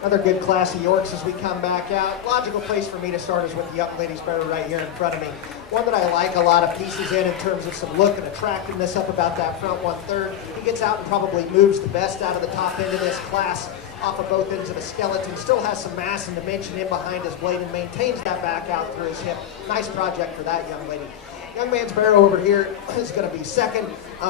Another good class of Yorks as we come back out. Logical place for me to start is with the young lady's barrel right here in front of me. One that I like a lot of pieces in terms of some look and attractiveness up about that front 1/3. He gets out and probably moves the best out of the top end of this class off of both ends of a skeleton. Still has some mass and dimension in behind his blade and maintains that back out through his hip. Nice project for that young lady. Young man's barrow over here is going to be second.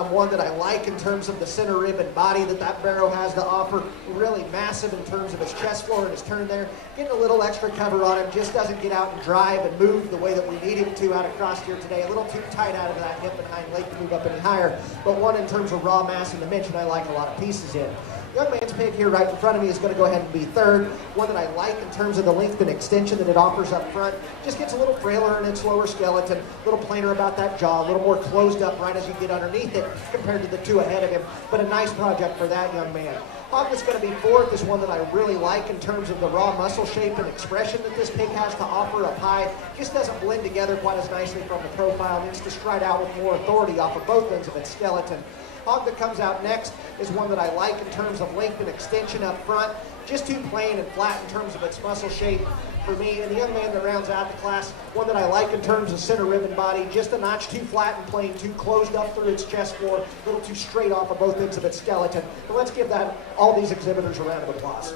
One that I like in terms of the center rib and body that barrow has to offer. Really massive in terms of his chest floor and his turn there. Getting a little extra cover on him. Just doesn't get out and drive and move the way that we need him to out across here today. A little too tight out of that hip and hind leg to move up any higher. But one in terms of raw mass and dimension I like a lot of pieces in. Young man's pig here right in front of me is going to go ahead and be third. One that I like in terms of the length and extension that it offers up front. Just gets a little frailer in its lower skeleton, a little plainer about that jaw, a little more closed up right as you get underneath it compared to the two ahead of him. But a nice project for that young man. Hog that's going to be fourth is one that I really like in terms of the raw muscle shape and expression that this pig has to offer up high. Just doesn't blend together quite as nicely from the profile. Needs to stride out with more authority off of both ends of its skeleton. Hog that comes out next is one that I like in terms of length and extension up front. Just too plain and flat in terms of its muscle shape for me. And the young man that rounds out the class, one that I like in terms of center rib and body. Just a notch too flat and plain, too closed up through its chest floor, a little too straight off of both ends of its skeleton. But let's give all these exhibitors a round of applause.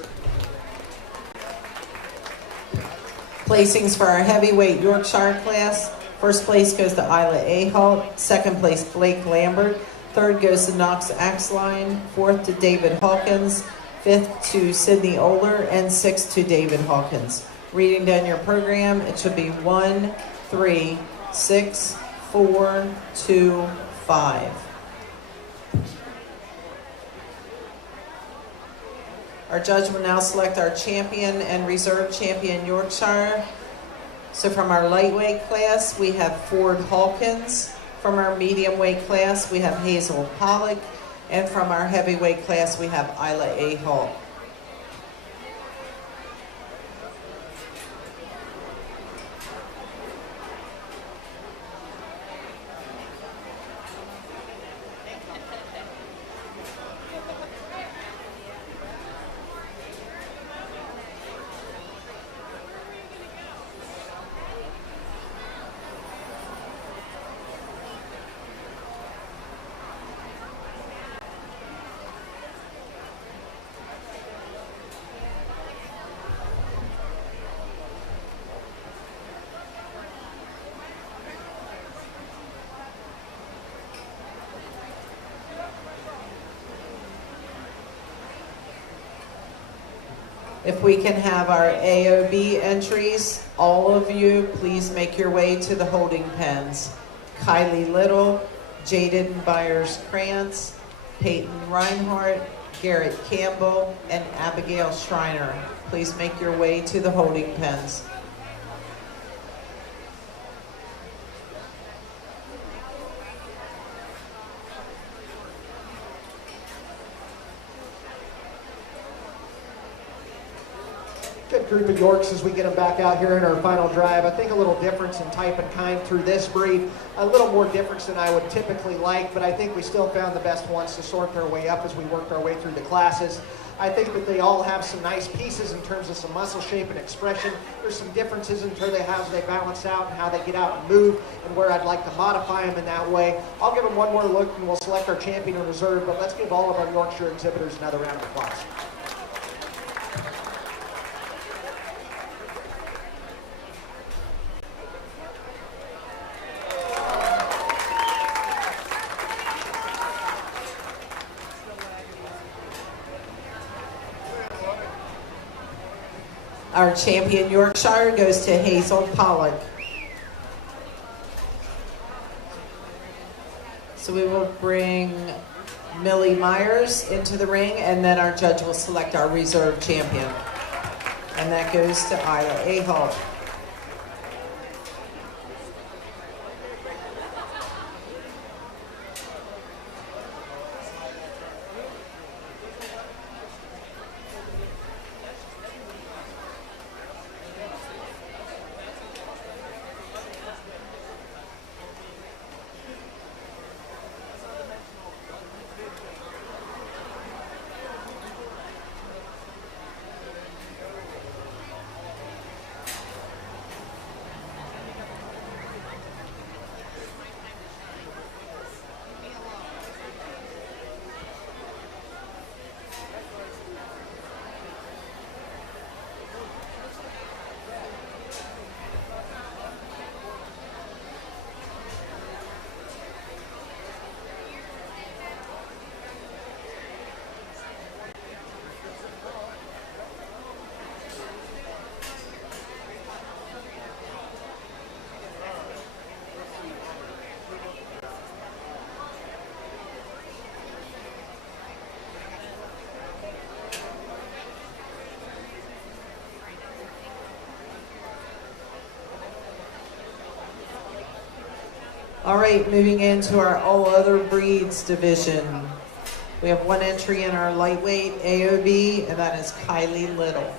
Placings for our heavyweight Yorkshire class. First place goes to Isla Ahalt. Second place, Blake Lambert. Third goes to Knox Axline. Fourth to David Hawkins. Fifth to Sydney Oler. And sixth to David Hawkins. Reading down your program, it should be 1, 3, 6, 4, 2, 5. Our judge will now select our champion and reserve champion Yorkshire. So from our lightweight class, we have Ford Hawkins. From our medium weight class, we have Hazel Pollock. And from our heavyweight class, we have Isla Ahalt. If we can have our AOB entries, all of you, please make your way to the holding pens. Kylie Little, Jaden Byers-Krantz, Peyton Reinhardt, Garrett Campbell, and Abigail Schreiner. Please make your way to the holding pens. Good group of Yorks as we get them back out here in our final drive. I think a little difference in type and kind through this breed. A little more difference than I would typically like, but I think we still found the best ones to sort their way up as we worked our way through the classes. I think that they all have some nice pieces in terms of some muscle shape and expression. There's some differences in terms of how they balance out and how they get out and move and where I'd like to modify them in that way. I'll give them one more look and we'll select our champion and reserve, but let's give all of our Yorkshire exhibitors another round of applause. Our champion Yorkshire goes to Hazel Pollock. So we will bring Millie Myers into the ring, and then our judge will select our reserve champion. And that goes to Isla Ahalt. All right, moving into our all other breeds division. We have one entry in our lightweight AOB, and that is Kylie Little.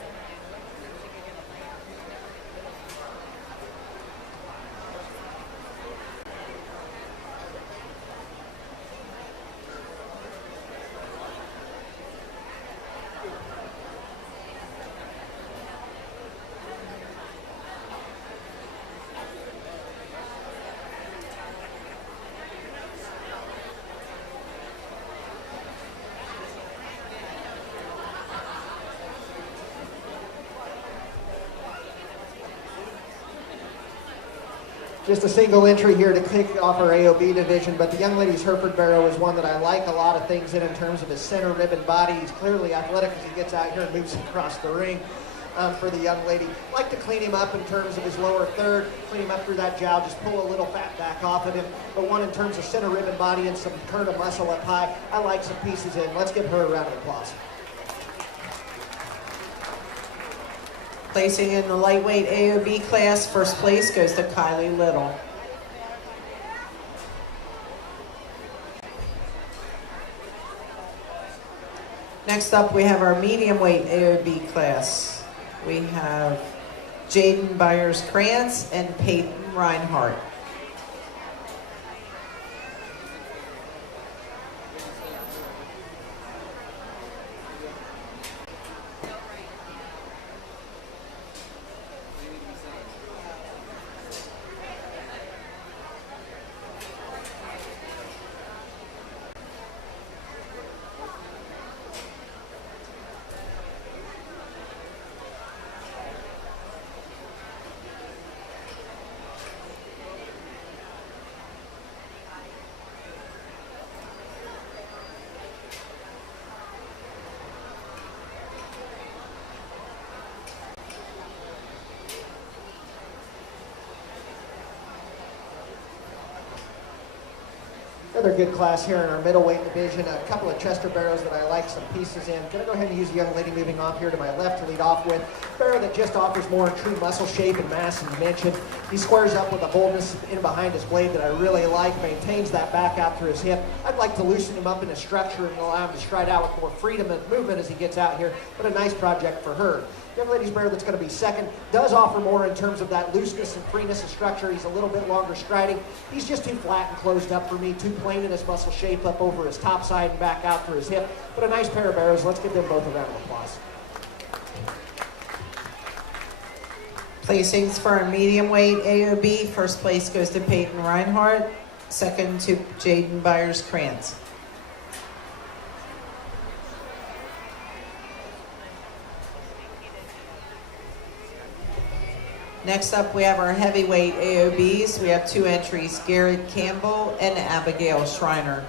Just a single entry here to kick off our AOB division, but the young lady's Hereford Barrow is one that I like a lot of things in terms of his center ribbon body. He's clearly athletic as he gets out here and moves across the ring for the young lady. Like to clean him up in terms of his lower third, clean him up through that jowl, just pull a little fat back off of him. But one in terms of center ribbon body and some turn of muscle up high, I like some pieces in. Let's give her a round of applause. Placing in the lightweight AOB class, first place goes to Kylie Little. Next up, we have our medium weight AOB class. We have Jaden Byers-Krantz and Peyton Reinhardt. Another good class here in our middleweight division. A couple of Chester Barrows that I like some pieces in. Gonna go ahead and use a young lady moving off here to my left to lead off with. Barrow that just offers more true muscle shape and mass and dimension. He squares up with a boldness in behind his blade that I really like. Maintains that back out through his hip. I'd like to loosen him up in his structure and allow him to stride out with more freedom and movement as he gets out here. But a nice project for her. Young lady's Barrow that's going to be second does offer more in terms of that looseness and freeness of structure. He's a little bit longer striding. He's just too flat and closed up for me, too plain in his muscle shape up over his top side and back out through his hip. But a nice pair of Barrows. Let's give them both a round of applause. Placings for our medium weight AOB, first place goes to Peyton Reinhardt, second to Jaden Byers-Krantz. Next up, we have our heavyweight AOBs. We have two entries, Garrett Campbell and Abigail Schreiner.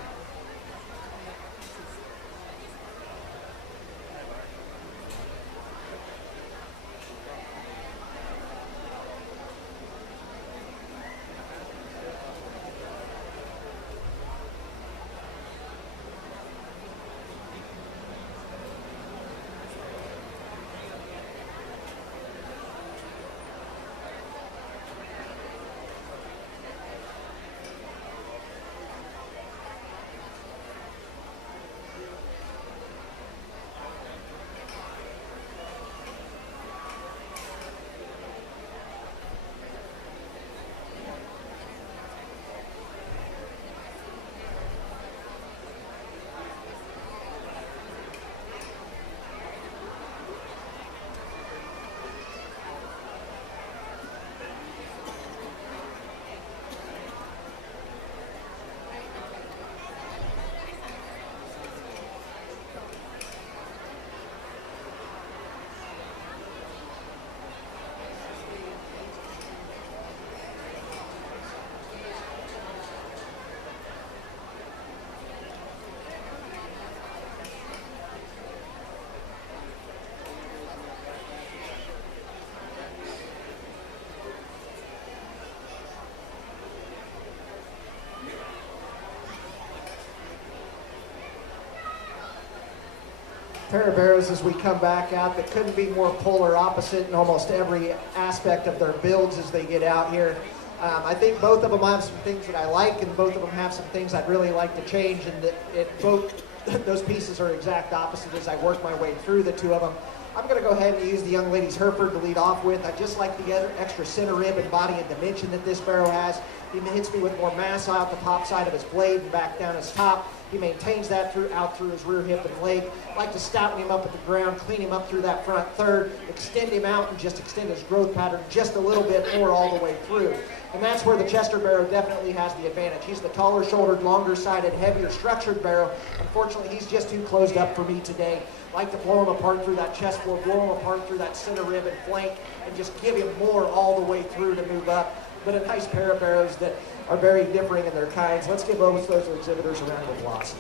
Pair of Barrows as we come back out that couldn't be more polar opposite in almost every aspect of their builds as they get out here. I think both of them have some things that I like, and both of them have some things I'd really like to change, and both those pieces are exact opposite as I work my way through the two of them. I'm going to go ahead and use the young lady's Hereford to lead off with. I just like the extra center rib and body and dimension that this barrow has. He hits me with more mass out the top side of his blade and back down his top. He maintains that out through his rear hip and leg. I like to stouten him up at the ground, clean him up through that front third, extend him out and just extend his growth pattern just a little bit more all the way through. And that's where the Chester barrow definitely has the advantage. He's the taller shouldered, longer sided, heavier structured barrow. Unfortunately, he's just too closed up for me today. I like to blow him apart through that chest floor, blow him apart through that center rib and flank, and just give him more all the way through to move up. But a nice pair of barrows that are very differing in their kinds. Let's give those exhibitors a round of applause.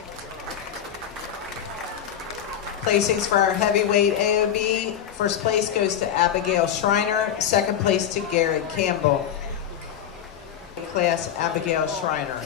Placings for our heavyweight AOB. First place goes to Abigail Schreiner. Second place to Garrett Campbell. Class Abigail Schreiner.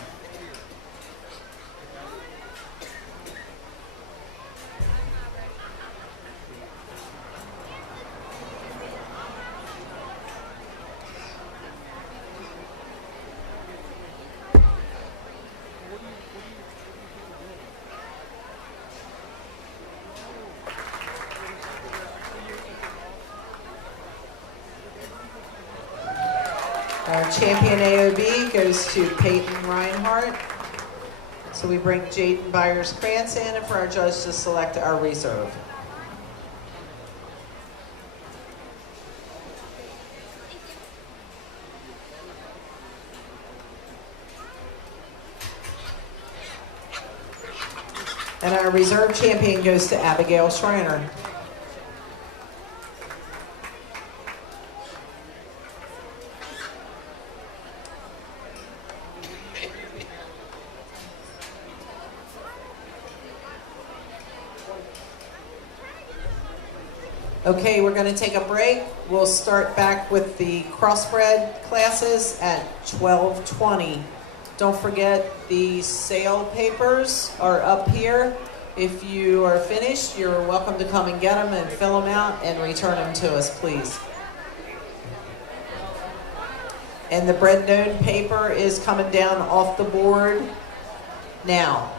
Our champion AOB goes to Peyton Reinhardt. So we bring Jaden Byers-Krantz in, and for our judge to select our reserve. And our reserve champion goes to Abigail Schreiner. Okay, we're going to take a break. We'll start back with the crossbred classes at 12:20. Don't forget the sale papers are up here. If you are finished, you're welcome to come and get them and fill them out and return them to us, please. And the Bred and Owned paper is coming down off the board now.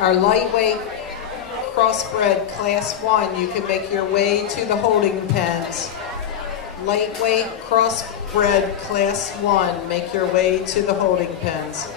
Our lightweight crossbred class 1, you can make your way to the holding pens. Lightweight crossbred class 1, make your way to the holding pens.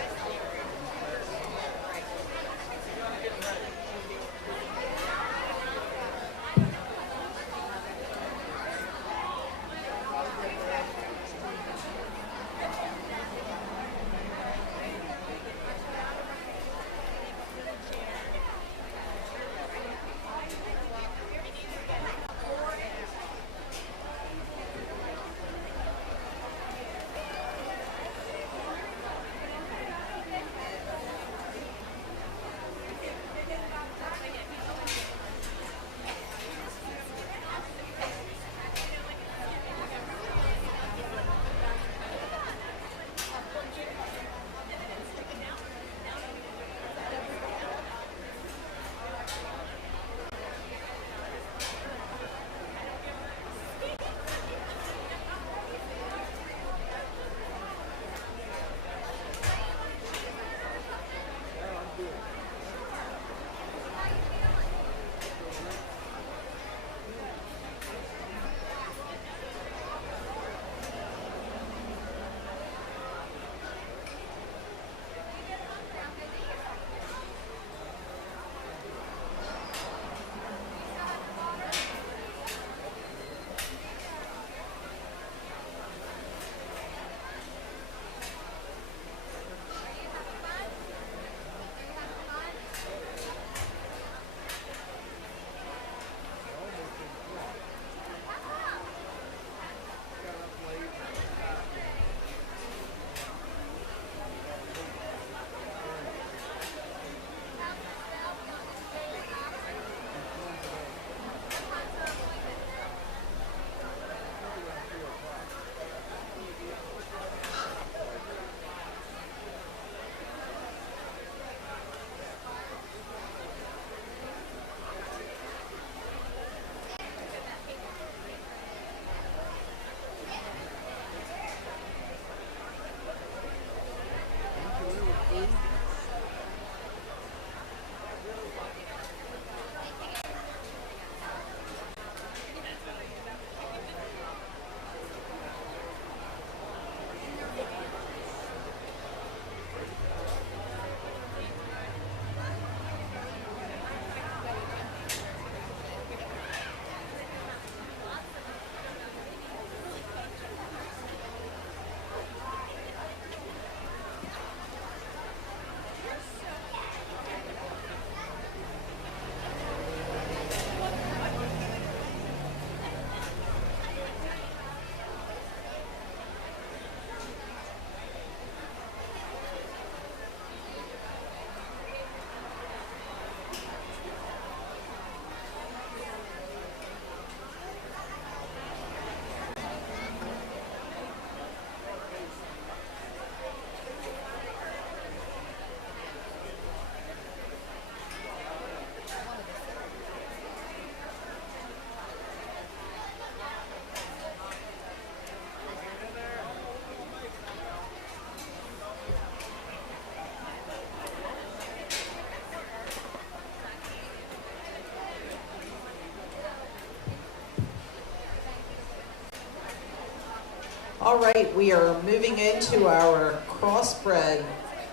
All right, we are moving into our crossbred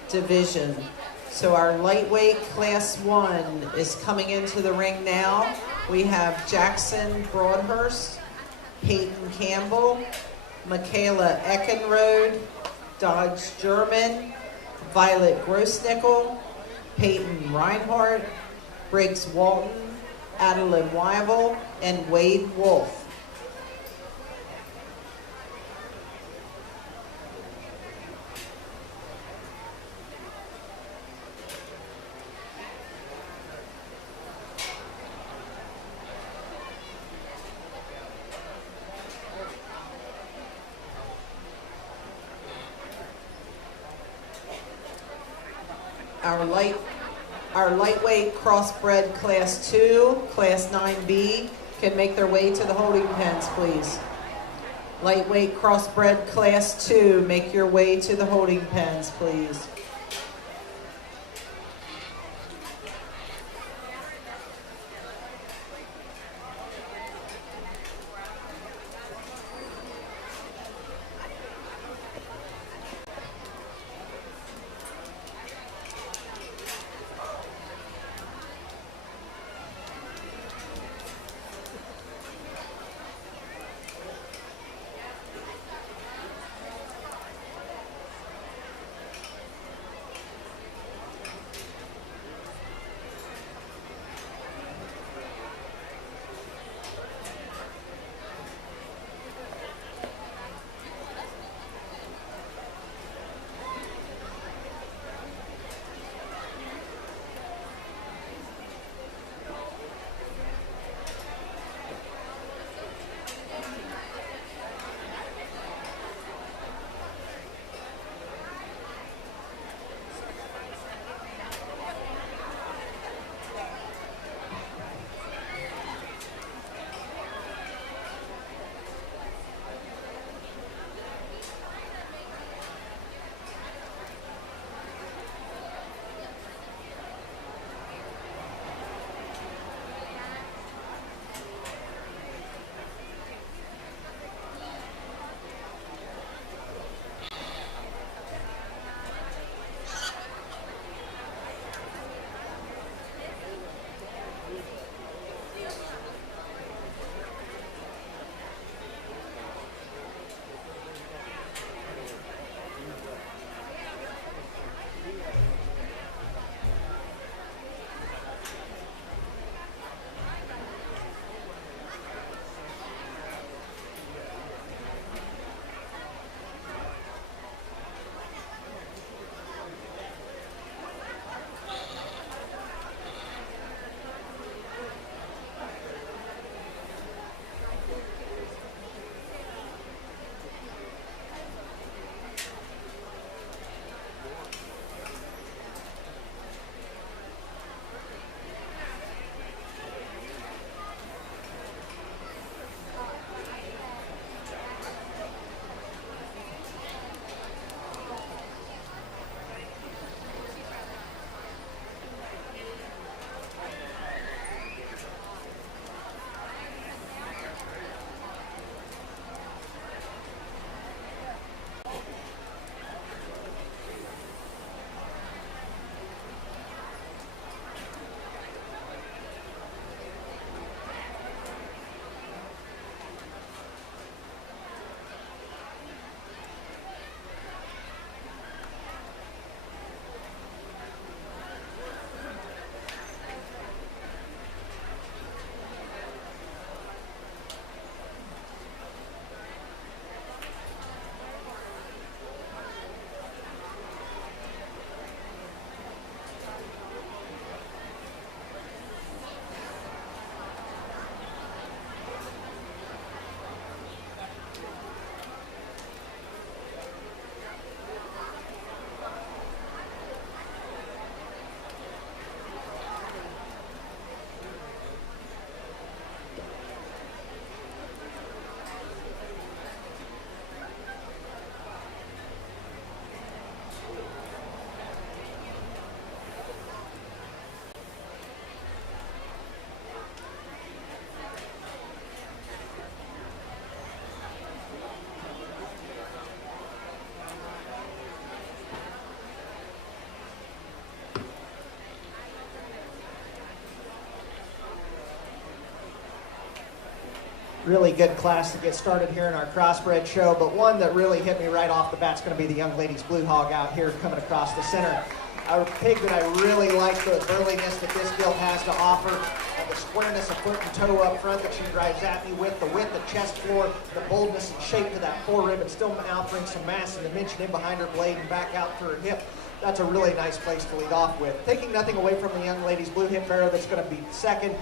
division. So our lightweight class 1 is coming into the ring now. We have Jackson Broadhurst, Peyton Campbell, Michaela Eckenrode, Dodge German, Violet Grossnickel, Peyton Reinhardt, Briggs Walton, Adeline Weibel, and Wade Wolf. Our lightweight crossbred class 2, class 9B can make their way to the holding pens, please. Lightweight crossbred class 2, make your way to the holding pens, please. Really good class to get started here in our Crossbred show, but one that really hit me right off the bat is going to be the young lady's Blue Hog out here coming across the center. A pig that I really like the burliness that this gilt has to offer, the squareness of foot and toe up front that she drives at me with, the width of chest floor, the boldness and shape to that forerib, and still offering some mass and dimension in behind her blade and back out to her hip. That's a really nice place to lead off with. Taking nothing away from the young lady's Blue Hip Barrow that's going to be second.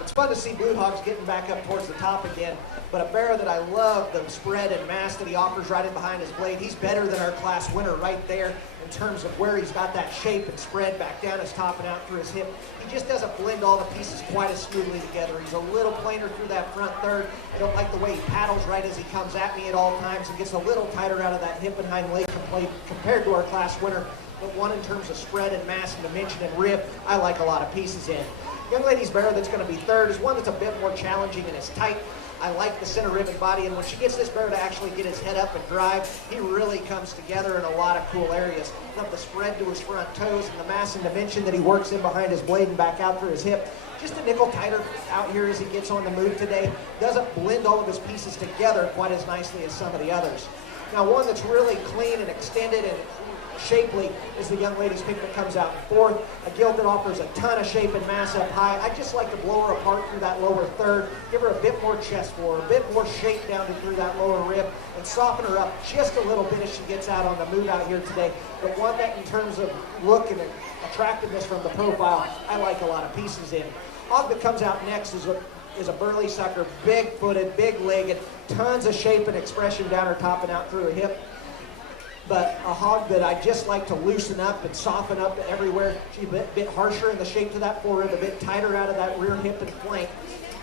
It's fun to see Blue Hogs getting back up towards the top again, but a barrow that I love, the spread and mass that he offers right in behind his blade. He's better than our class winner right there in terms of where he's got that shape and spread back down his top and out through his hip. He just doesn't blend all the pieces quite as smoothly together. He's a little plainer through that front third. I don't like the way he paddles right as he comes at me at all times and gets a little tighter out of that hip and hind leg compared to our class winner. But one in terms of spread and mass and dimension and rib, I like a lot of pieces in. Young lady's barrow that's going to be third is one that's a bit more challenging and is tight. I like the center rib and body, and when she gets this barrow to actually get his head up and drive, he really comes together in a lot of cool areas. From the spread to his front toes and the mass and dimension that he works in behind his blade and back out through his hip. Just a nickel tighter out here as he gets on the move today. Doesn't blend all of his pieces together quite as nicely as some of the others. Now, one that's really clean and extended and shapely is the young lady's pick that comes out in fourth. A gilt that offers a ton of shape and mass up high. I just like to blow her apart through that lower third, give her a bit more chest floor, a bit more shape down to through that lower rib, and soften her up just a little bit as she gets out on the move out here today. But one that in terms of look and attractiveness from the profile, I like a lot of pieces in. Hog that comes out next is a burly sucker, big-footed, big-legged, tons of shape and expression down her top and out through her hip. But a hog that I just like to loosen up and soften up everywhere. She's a bit harsher in the shape to that forerib, a bit tighter out of that rear hip and flank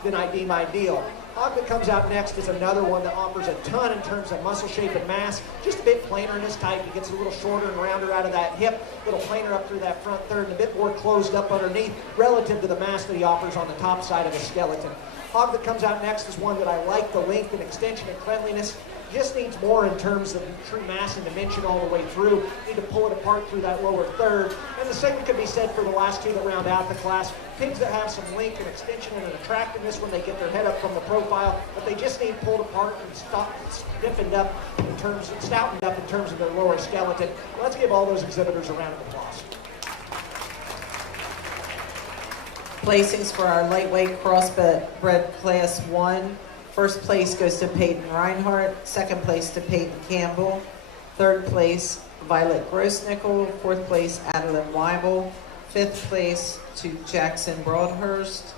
than I deem ideal. Hog that comes out next is another one that offers a ton in terms of muscle shape and mass. Just a bit plainer in his type. He gets a little shorter and rounder out of that hip, a little plainer up through that front third, and a bit more closed up underneath relative to the mass that he offers on the top side of the skeleton. Hog that comes out next is one that I like the length and extension and cleanliness. Just needs more in terms of true mass and dimension all the way through. Need to pull it apart through that lower third. And the same could be said for the last two that round out the class. Pigs that have some length and extension and an attractiveness when they get their head up from the profile, but they just need pulled apart and stiffened up in terms of, stoutened up in terms of their lower skeleton. Let's give all those exhibitors a round of applause. Placings for our lightweight crossbred class 1. First place goes to Peyton Reinhardt. Second place to Peyton Campbell. Third place, Violet Grossnickel. Fourth place, Adeline Weibel. Fifth place to Jackson Broadhurst.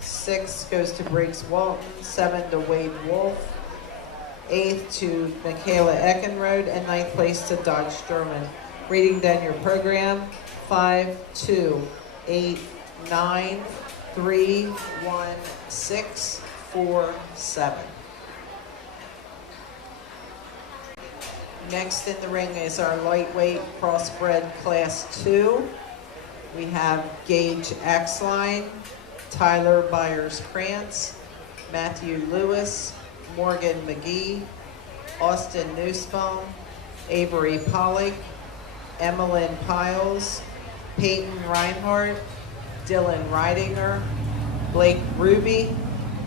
Sixth goes to Briggs Walton. Seventh to Wade Wolf. Eighth to Michaela Eckenrode. And ninth place to Dodge Sturman. Reading down your program. 5, 2, 8, 9, 3, 1, 6, 4, 7. Next in the ring is our lightweight crossbred class 2. We have Gage Axline, Tyler Byers-Krantz, Matthew Lewis, Morgan McGee, Austin Nussbaum, Avery Pollock, Emmeline Piles, Peyton Reinhardt, Dylan Reidinger, Blake Ruby,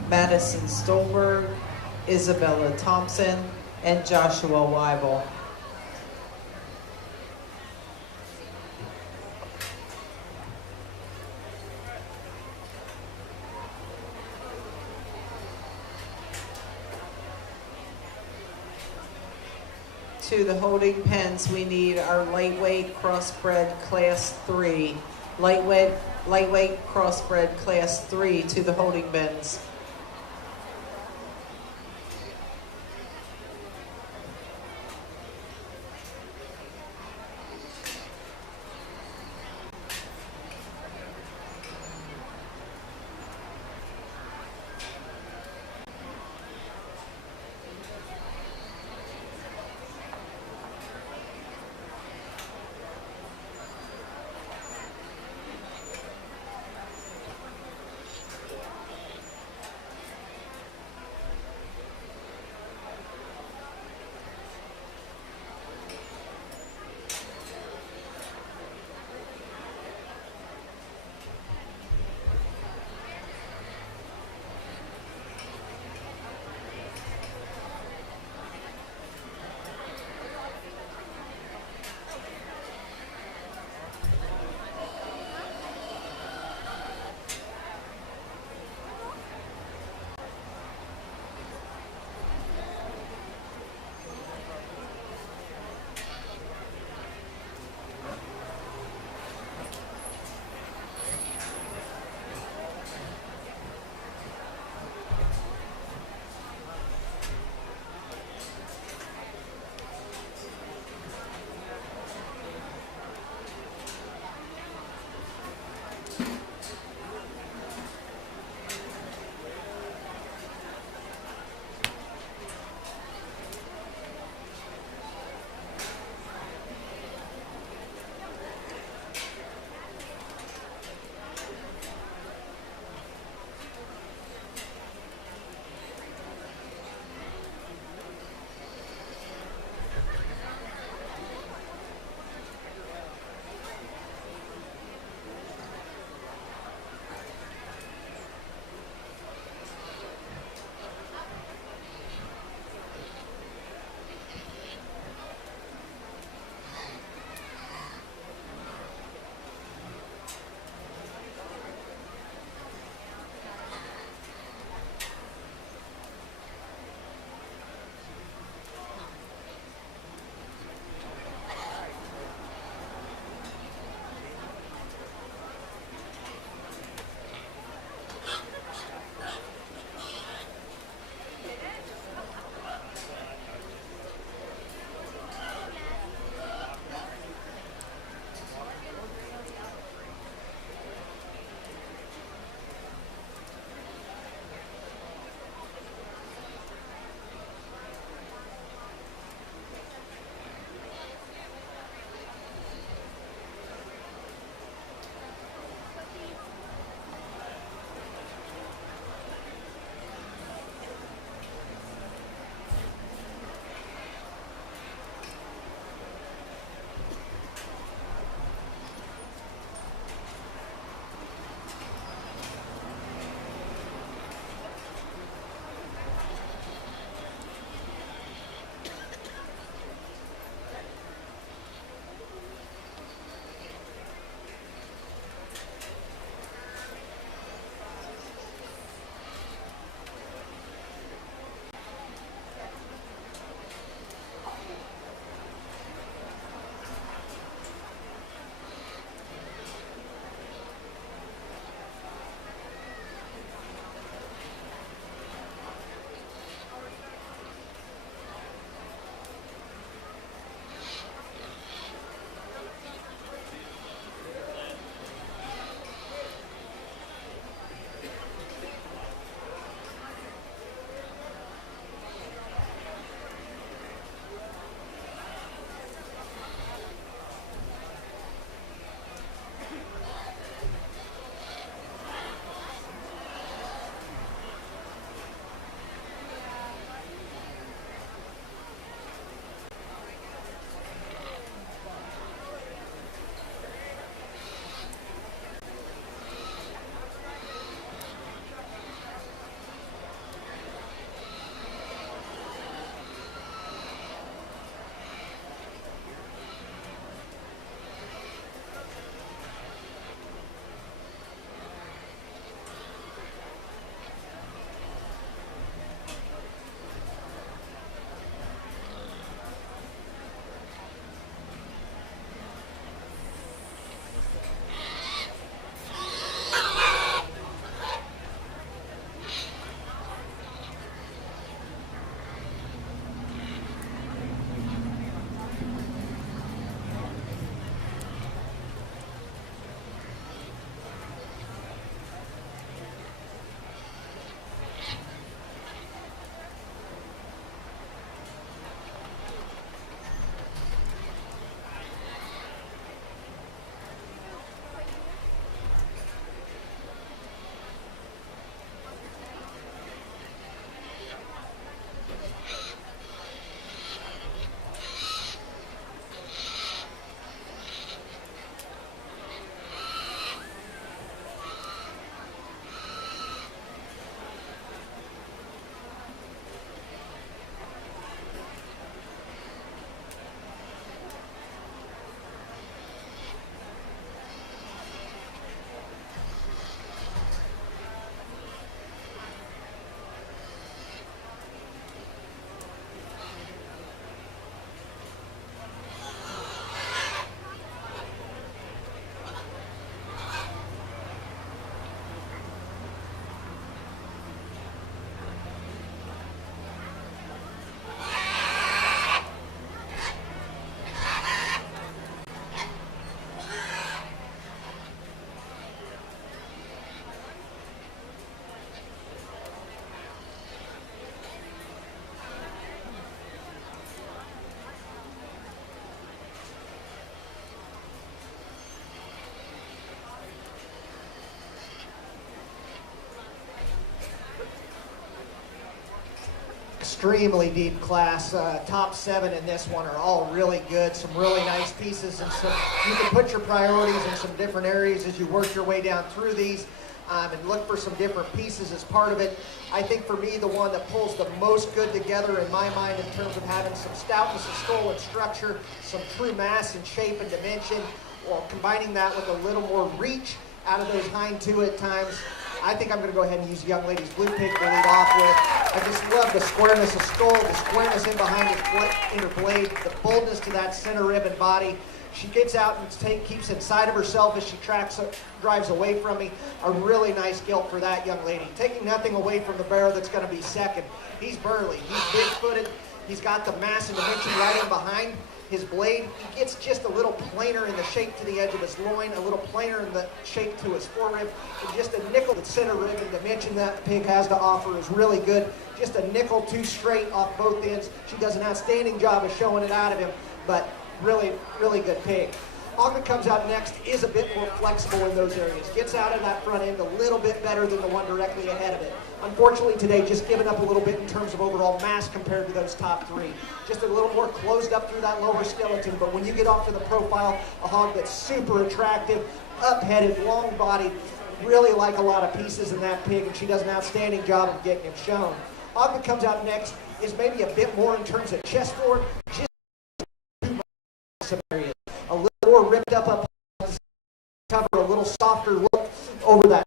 Madison Stolberg, Isabella Thompson, and Joshua Weibel. To the holding pens, we need our lightweight crossbred class 3. Lightweight crossbred class 3 to the holding pens. extremely deep class. Top 7 in this one are all really good. Some really nice pieces, and some you can put your priorities in some different areas as you work your way down through these. And look for some different pieces as part of it. I think for me, the one that pulls the most good together in my mind in terms of having some stoutness of skull and structure, some true mass and shape and dimension, while combining that with a little more reach out of those hind two at times. I think I'm going to go ahead and use Young Lady's Blue Pig to lead off with. I just love the squareness of skull, the squareness in behind her blade, the boldness to that center rib and body. She gets out and keeps inside of herself as she drives away from me. A really nice gilt for that young lady. Taking nothing away from the bearer that's going to be second. He's burly. He's big-footed. He's got the mass and dimension right in behind his blade. He gets just a little plainer in the shape to the edge of his loin, a little plainer in the shape to his forerib, and just a nickel that center rib and dimension that the pig has to offer is really good. Just a nickel too straight off both ends. She does an outstanding job of showing it out of him, but really, really good pig. Hog that comes out next is a bit more flexible in those areas. Gets out of that front end a little bit better than the one directly ahead of it. Unfortunately today, just giving up a little bit in terms of overall mass compared to those top 3. Just a little more closed up through that lower skeleton, but when you get off to the profile, a hog that's super attractive, up-headed, long-bodied, really like a lot of pieces in that pig, and she does an outstanding job of getting him shown. Hog that comes out next is maybe a bit more in terms of chest forward, just some areas. A little more ripped up, cover, a little softer look over that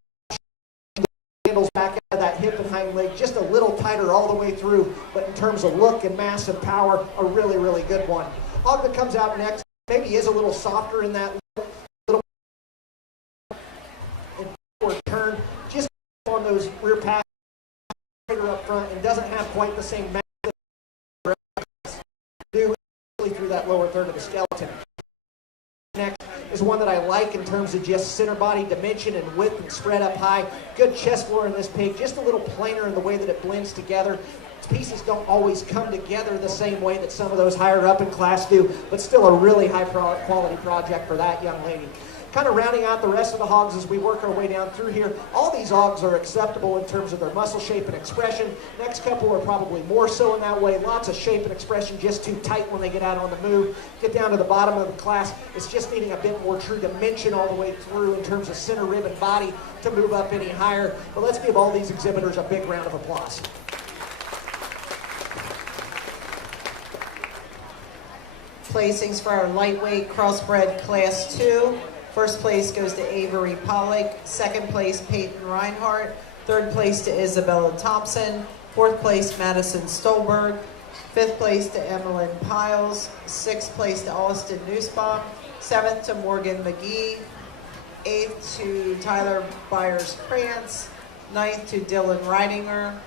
handles back out of that hip and hind leg, just a little tighter all the way through, but in terms of look and mass and power, a really, really good one. Hog that comes out next maybe is a little softer in that little forward turn, just on those rear passes up front, and doesn't have quite the same mass through that lower third of the skeleton. Next is one that I like in terms of just center body dimension and width and spread up high. Good chest floor in this pig, just a little plainer in the way that it blends together. Pieces don't always come together the same way that some of those higher up in class do, but still a really high quality project for that young lady. Kind of rounding out the rest of the hogs as we work our way down through here. All these hogs are acceptable in terms of their muscle shape and expression. Next couple are probably more so in that way. Lots of shape and expression, just too tight when they get out on the move. Get down to the bottom of the class, it's just needing a bit more true dimension all the way through in terms of center rib and body to move up any higher. But let's give all these exhibitors a big round of applause. Placings for our lightweight crossbred class 2. First place goes to Avery Pollock. Second place, Peyton Reinhardt. Third place to Isabella Thompson. Fourth place, Madison Stolberg. Fifth place to Emmeline Piles. Sixth place to Austin Nussbaum. Seventh to Morgan McGee. Eighth to Tyler Byers-Krantz. Ninth to Dylan Reidinger.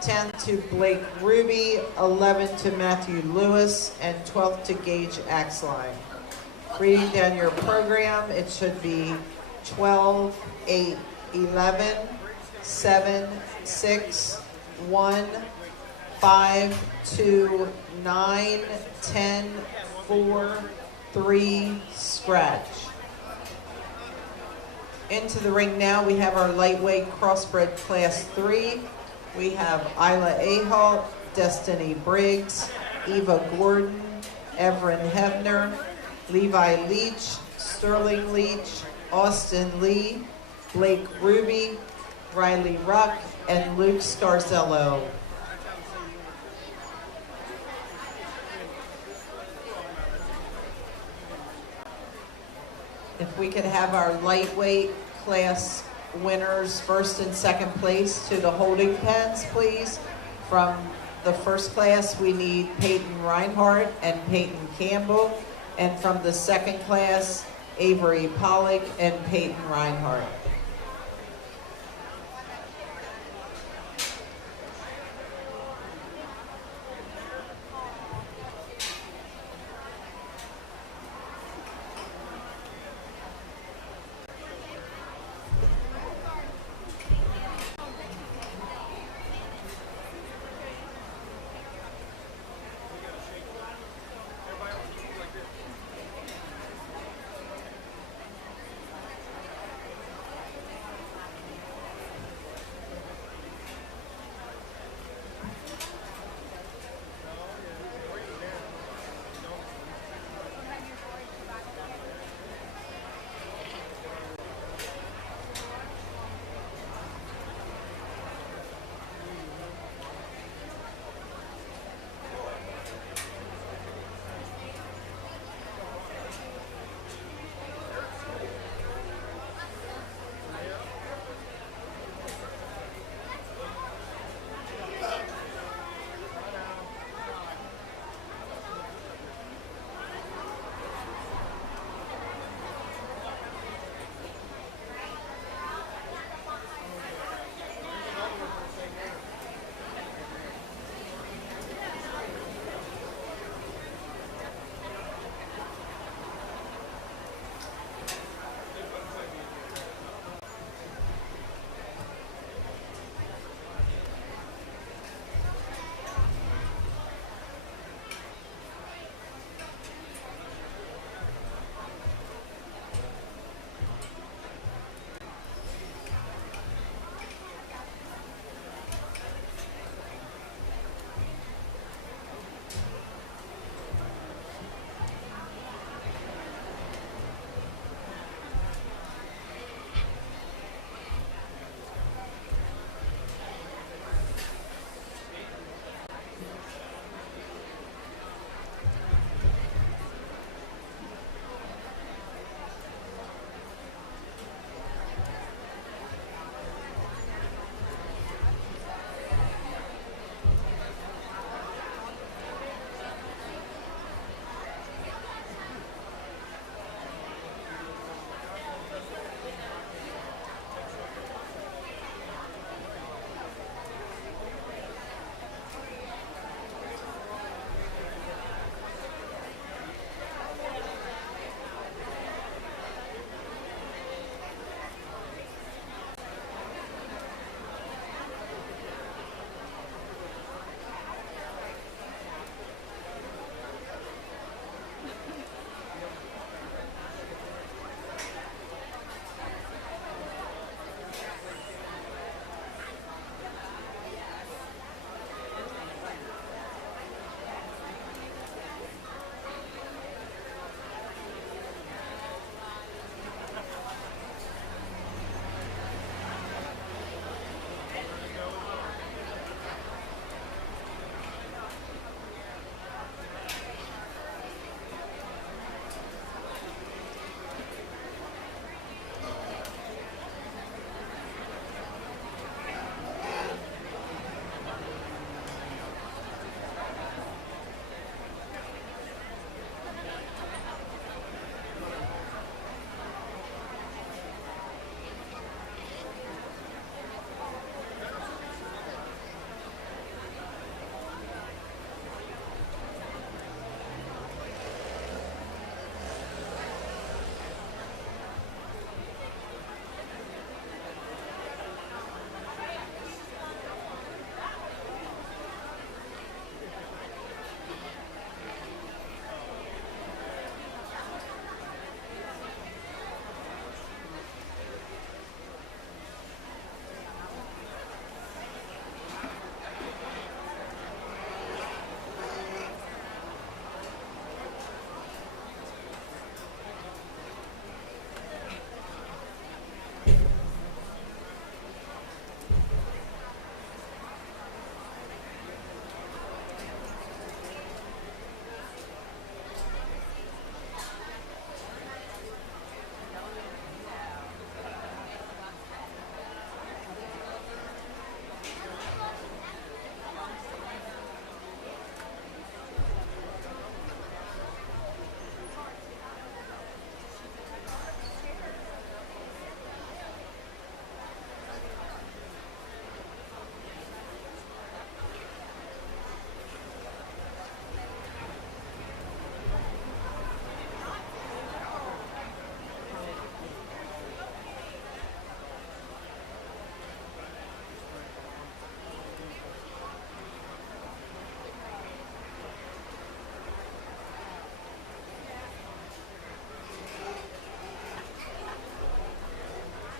10th to Blake Ruby. 11th to Matthew Lewis. And 12th to Gage Axline. Reading down your program, it should be 12, 8, 11, 7, 6, 1, 5, 2, 9, 10, 4, 3, scratch. Into the ring now, we have our lightweight crossbred class 3. We have Isla Ahalt, Destiny Briggs, Eva Gordon, Everin Hebner, Levi Leach, Sterling Leach, Austin Lee, Blake Ruby, Riley Ruck, and Luke Scarzello. If we could have our lightweight class winners first and second place to the holding pens, please. From the first class, we need Peyton Reinhardt and Peyton Campbell. And from the second class, Avery Pollock and Peyton Reinhardt.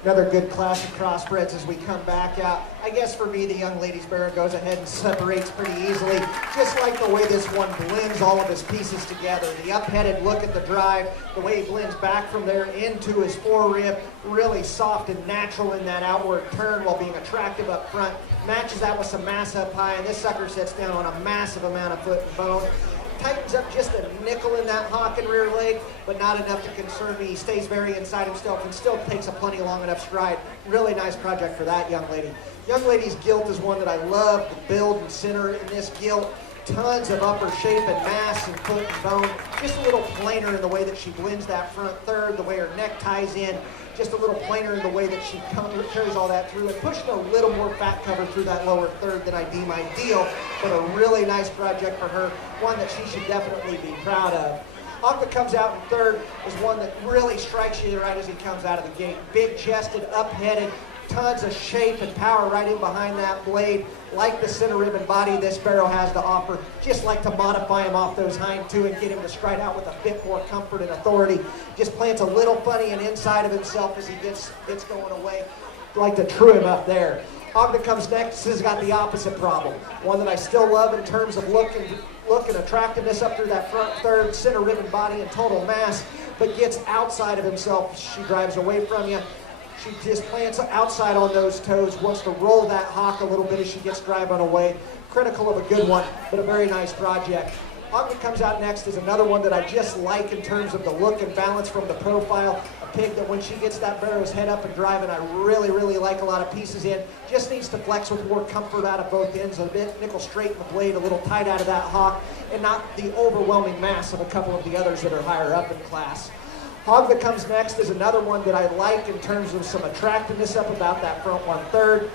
Another good class of crossbreds as we come back out. I guess for me, the young lady's barrow goes ahead and separates pretty easily. Just like the way this one blends all of his pieces together. The up-headed look at the drive, the way he blends back from there into his forerib, really soft and natural in that outward turn while being attractive up front. Matches that with some mass up high, and this sucker sits down on a massive amount of foot and bone. Tightens up just a nickel in that hock and rear leg, but not enough to concern me. He stays very inside himself and still takes a plenty long enough stride. Really nice project for that young lady. Young lady's gilt is one that I love. The build and center in this gilt. Tons of upper shape and mass and foot and bone. Just a little plainer in the way that she blends that front third, the way her neck ties in. Just a little plainer in the way that she carries all that through and pushing a little more fat cover through that lower third than I deem ideal, but a really nice project for her, one that she should definitely be proud of. Hog that comes out in third is one that really strikes you right as he comes out of the gate. Big chested, up-headed, tons of shape and power right in behind that blade. Like the center ribbon body this barrow has to offer, just like to modify him off those hind two and get him to stride out with a bit more comfort and authority. Just plants a little funny and inside of himself as he gets going away. Like to true him up there. Hog that comes next has got the opposite problem. One that I still love in terms of look and attractiveness up through that front third, center ribbon body and total mass, but gets outside of himself. She drives away from you. She just plants outside on those toes, wants to roll that hock a little bit as she gets driving away. Critical of a good one, but a very nice project. Hog that comes out next is another one that I just like in terms of the look and balance from the profile. A pig that when she gets that barrow's head up and driving, I really, really like a lot of pieces in. Just needs to flex with more comfort out of both ends a bit. Nickel straight in the blade, a little tight out of that hock, and not the overwhelming mass of a couple of the others that are higher up in class. Hog that comes next is another one that I like in terms of some attractiveness up about that front 1/3.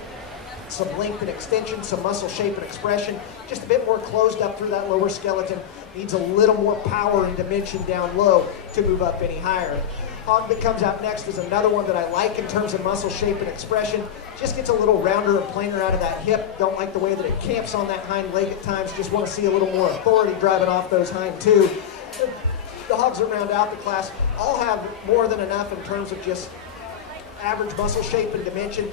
Some length and extension, some muscle shape and expression. Just a bit more closed up through that lower skeleton. Needs a little more power and dimension down low to move up any higher. Hog that comes out next is another one that I like in terms of muscle shape and expression. Just gets a little rounder and plainer out of that hip. Don't like the way that it camps on that hind leg at times. Just want to see a little more authority driving off those hind two. The hogs that round out the class all have more than enough in terms of just average muscle shape and dimension.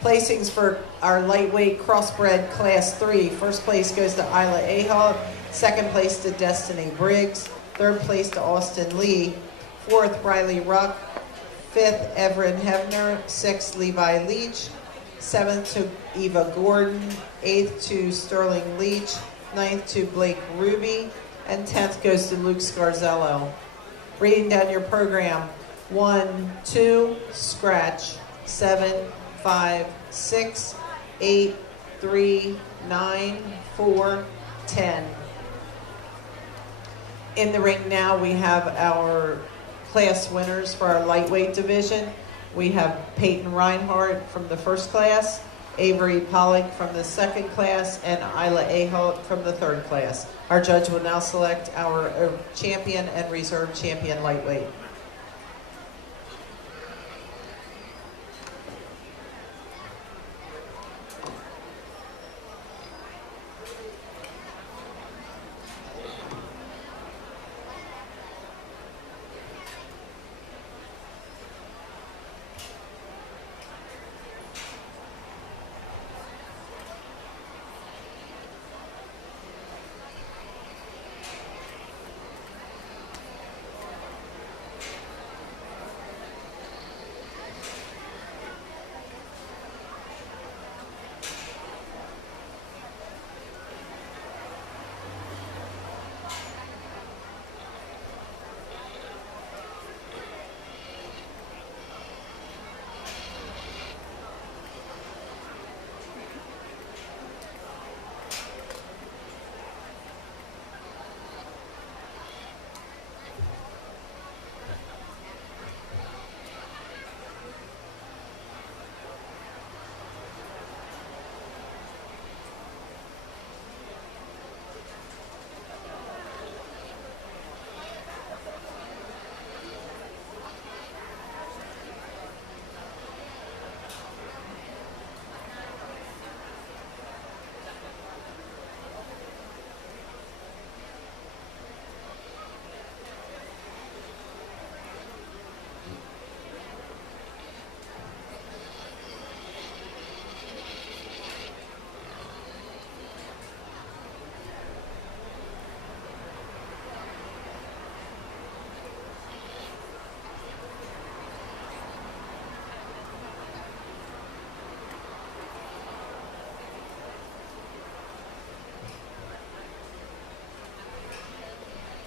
Placings for our lightweight crossbred class 3. First place goes to Isla Ahog. Second place to Destiny Briggs. Third place to Austin Lee. Fourth, Riley Ruck. Fifth, Everett Hevner. Sixth, Levi Leach. Seventh to Eva Gordon. Eighth to Sterling Leach. Ninth to Blake Ruby. And 10th goes to Luke Scarzello. Reading down your program. 1, 2, scratch. 7, 5, 6, 8, 3, 9, 4, 10. In the ring now we have our class winners for our lightweight division. We have Peyton Reinhardt from the first class, Avery Pollock from the second class, and Isla Ahog from the third class. Our judge will now select our champion and reserve champion lightweight.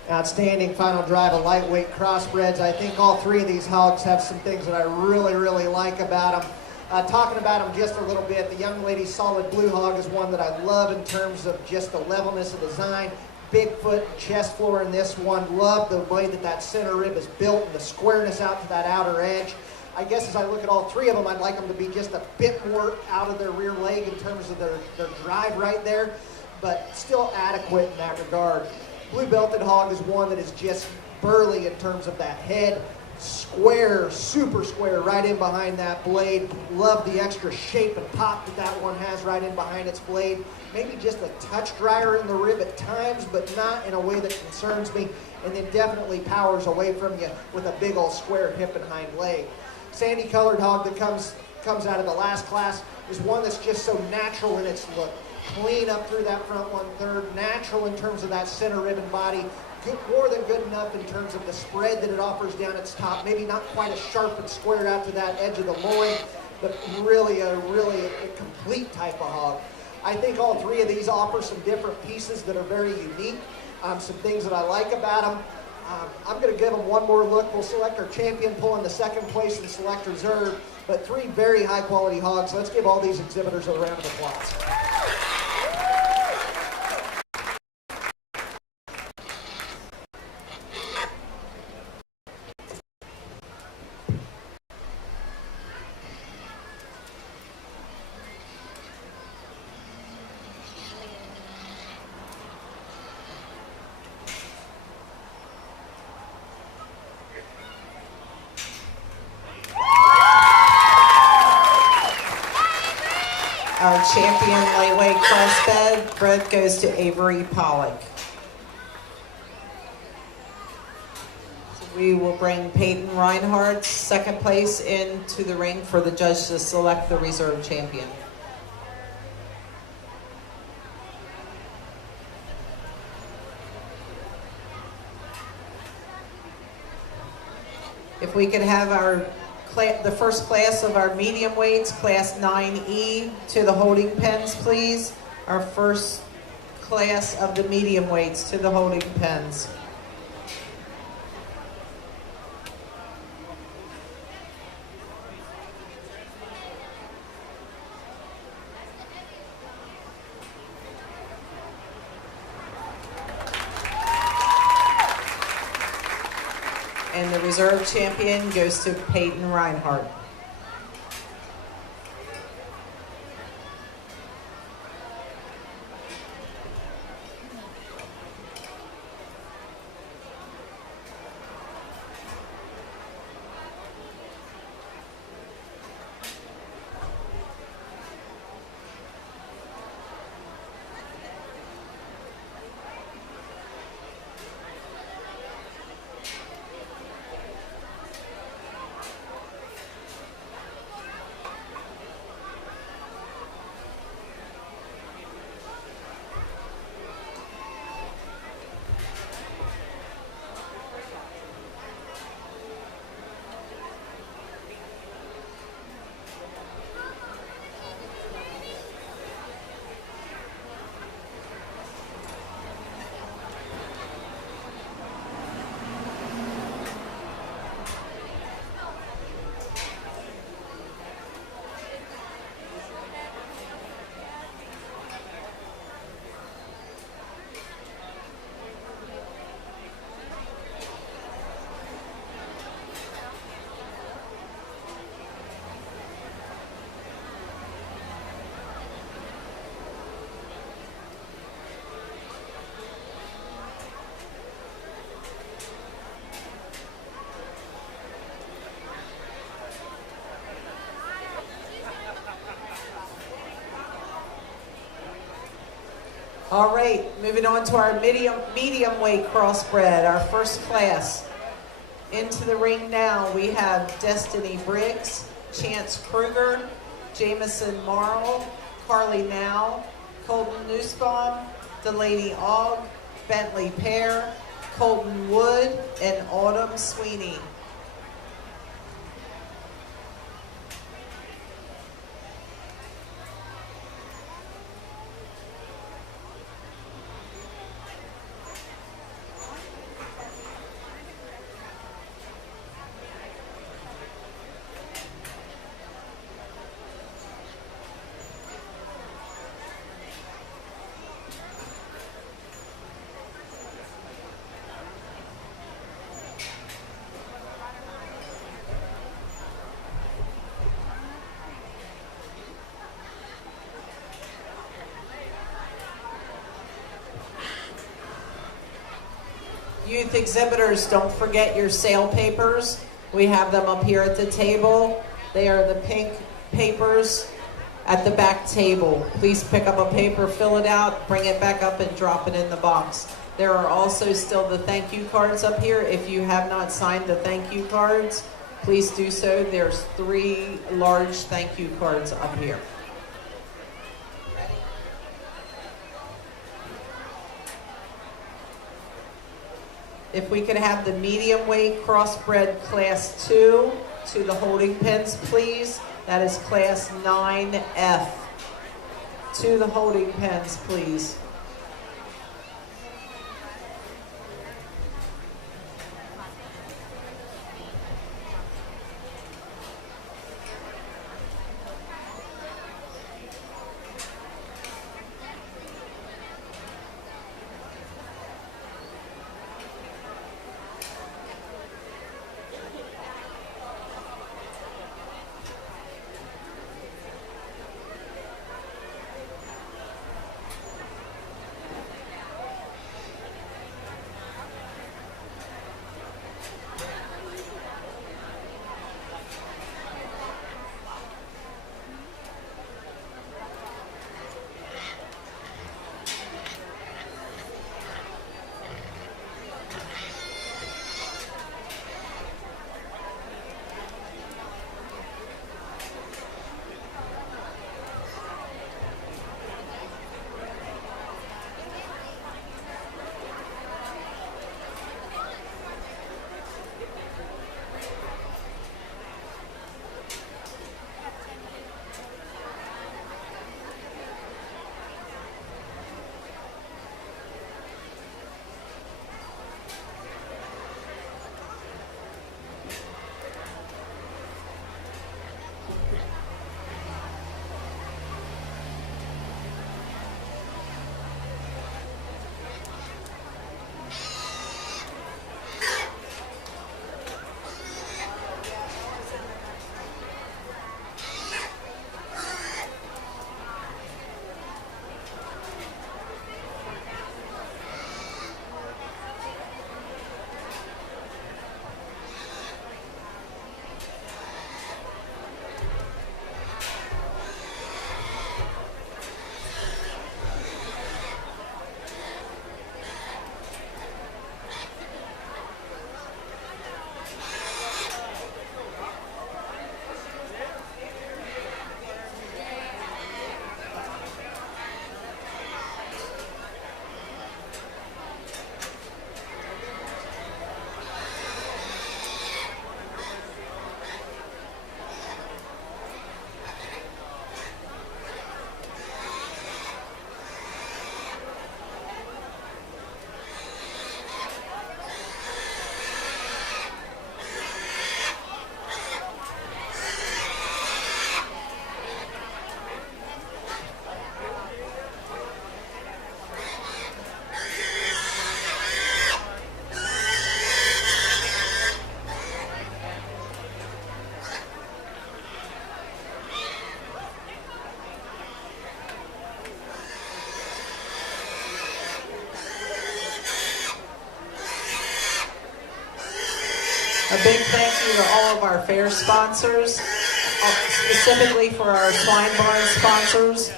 Outstanding final drive of lightweight crossbreds. I think all three of these hogs have some things that I really, really like about them. Talking about them just a little bit, the Young Lady Solid Blue Hog is one that I love in terms of just the levelness of design. Big foot and chest floor in this one. Love the way that that center rib is built and the squareness out to that outer edge. I guess as I look at all three of them, I'd like them to be just a bit more out of their rear leg in terms of their drive right there, but still adequate in that regard. Blue Belted Hog is one that is just burly in terms of that head. Square, super square right in behind that blade. Love the extra shape and pop that that one has right in behind its blade. Maybe just a touch drier in the rib at times, but not in a way that concerns me. And then definitely powers away from you with a big old square hip and hind leg. Sandy colored hog that comes out of the last class is one that's just so natural in its look. Clean up through that front 1/3, natural in terms of that center rib and body. Good, more than good enough in terms of the spread that it offers down its top. Maybe not quite as sharp and square out to that edge of the loin, but really a complete type of hog. I think all three of these offer some different pieces that are very unique. Some things that I like about them. I'm going to give them one more look. We'll select our champion, pull in the second place and select reserve. But three very high quality hogs. Let's give all these exhibitors a round of applause. Our champion lightweight crossbred goes to Avery Pollock. So we will bring Peyton Reinhardt's second place into the ring for the judge to select the reserve champion. If we could have the first class of our medium weights, class 9E, to the holding pens, please. Our first class of the medium weights to the holding pens. And the reserve champion goes to Peyton Reinhardt. All right, moving on to our medium weight crossbred, our first class. Into the ring now, we have Destiny Briggs, Chance Kruger, Jameson Marl, Carly Now, Colton Nussbaum, Delaney Ogg, Bentley Pear, Colton Wood, and Autumn Sweeney. Youth exhibitors, don't forget your sale papers. We have them up here at the table. They are the pink papers at the back table. Please pick up a paper, fill it out, bring it back up and drop it in the box. There are also still the thank you cards up here. If you have not signed the thank you cards, please do so. There's 3 large thank you cards up here. If we could have the medium weight crossbred class 2 to the holding pens, please. That is class 9F. To the holding pens, please. A big thank you to all of our fair sponsors, specifically for our Swine Barn sponsors.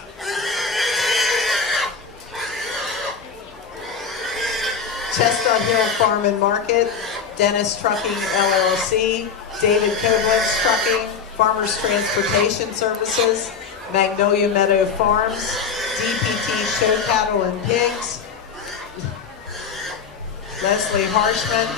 Chestnut Hill Farm and Market, Dennis Trucking LLC, David Koblenz Trucking, Farmers Transportation Services, Magnolia Meadow Farms, DPT Show Cattle and Pigs, Leslie Harshman,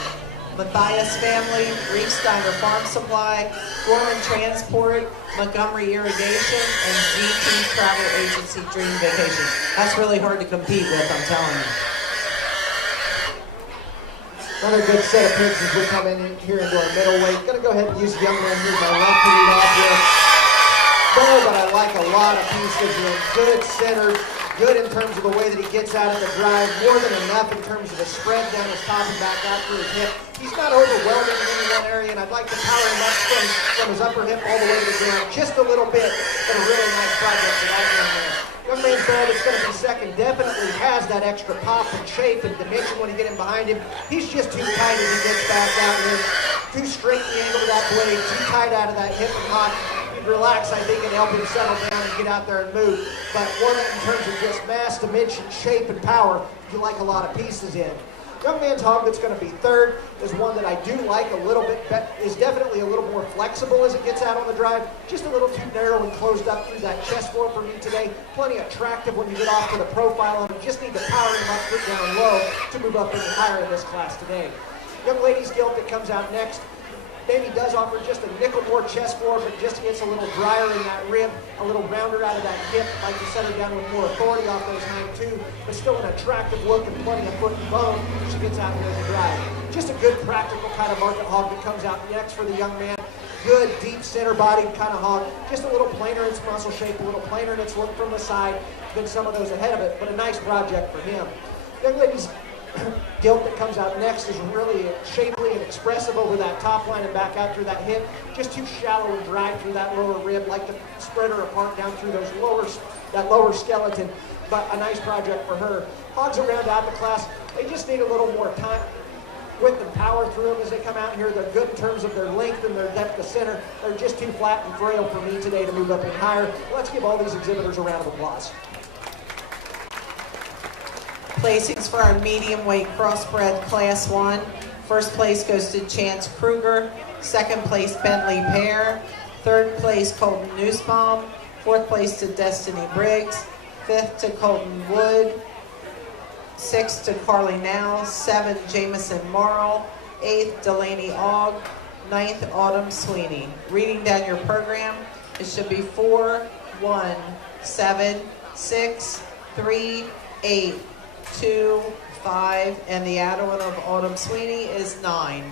Matthias Family, Reefsteiner Farm Supply, Gorman Transport, Montgomery Irrigation, and GT Travel Agency Dream Vacation. That's really hard to compete with, I'm telling you. Another good set of pigs as we come in here into our middleweight. Gonna go ahead and use the young man here by left to lead off with. Bull, but I like a lot of pieces in. Good centered, good in terms of the way that he gets out of the drive. More than enough in terms of the spread down his top and back out through his hip. He's not overwhelming in any one area, and I'd like to power him up from his upper hip all the way to the ground just a little bit. But a really nice project for that young man. Young man's bull that's going to be second definitely has that extra pop and shape and dimension when you get him behind him. He's just too tight as he gets back out here. Too straight in the angle of that blade, too tight out of that hip and hock. He'd relax, I think, and help him settle down and get out there and move. But one in terms of just mass, dimension, shape, and power, you like a lot of pieces in. Young man's hog that's going to be third is one that I do like a little bit, is definitely a little more flexible as it gets out on the drive. Just a little too narrow and closed up through that chest floor for me today. Plenty attractive when you get off to the profile on him. Just need to power him up, put down low to move up any higher in this class today. Young lady's gilt that comes out next. Maybe does offer just a nickel more chest floor, but just gets a little drier in that rib, a little rounder out of that hip, like to set her down with more authority off those hind two, but still an attractive look and plenty of foot and bone when she gets out there to drive. Just a good practical kind of market hog that comes out next for the young man. Good, deep, center-bodied kind of hog. Just a little plainer in its muscle shape, a little plainer in its look from the side than some of those ahead of it, but a nice project for him. Young lady's gilt that comes out next is really shapely and expressive over that top line and back out through that hip. Just too shallow and dry through that lower rib, like to spread her apart down through those that lower skeleton. But a nice project for her. Hogs that round out the class, they just need a little more time, width and power through them as they come out here. They're good in terms of their length and their depth of center. They're just too flat and frail for me today to move up any higher. Let's give all these exhibitors a round of applause. Placings for our medium weight crossbred class 1. First place goes to Chance Kruger. Second place Bentley Pear. Third place Colton Nussbaum. Fourth place to Destiny Briggs. Fifth to Colton Wood. Sixth to Carly Now. Seventh Jameson Morrill. Eighth Delaney Ogg. Ninth Autumn Sweeney. Reading down your program, it should be 4, 1, 7, 6, 3, 8, 2, 5, and the add-on of Autumn Sweeney is 9.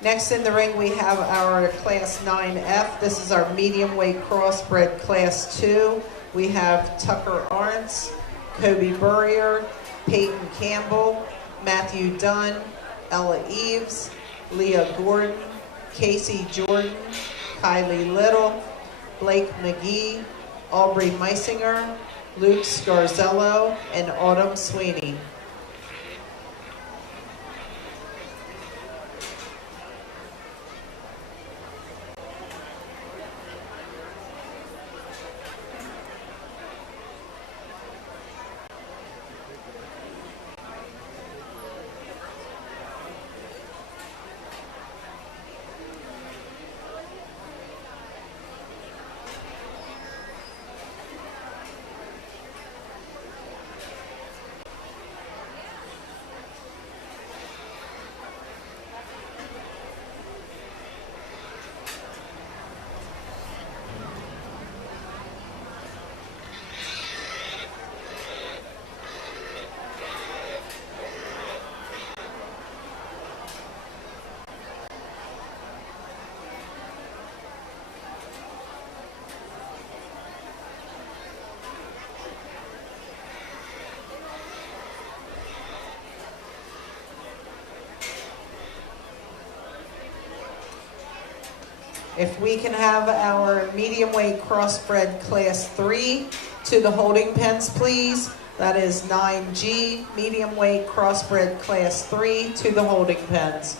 Next in the ring we have our Class 9F. This is our medium weight crossbred Class 2. We have Tucker Arntz, Kobe Burrier, Peyton Campbell, Matthew Dunn, Ella Eves, Leah Gordon, Casey Jordan, Kylie Little, Blake McGee, Aubrey Meisinger, Luke Scarzello, and Autumn Sweeney. If we can have our medium weight crossbred class 3 to the holding pens, please. That is 9G, medium weight crossbred class 3 to the holding pens.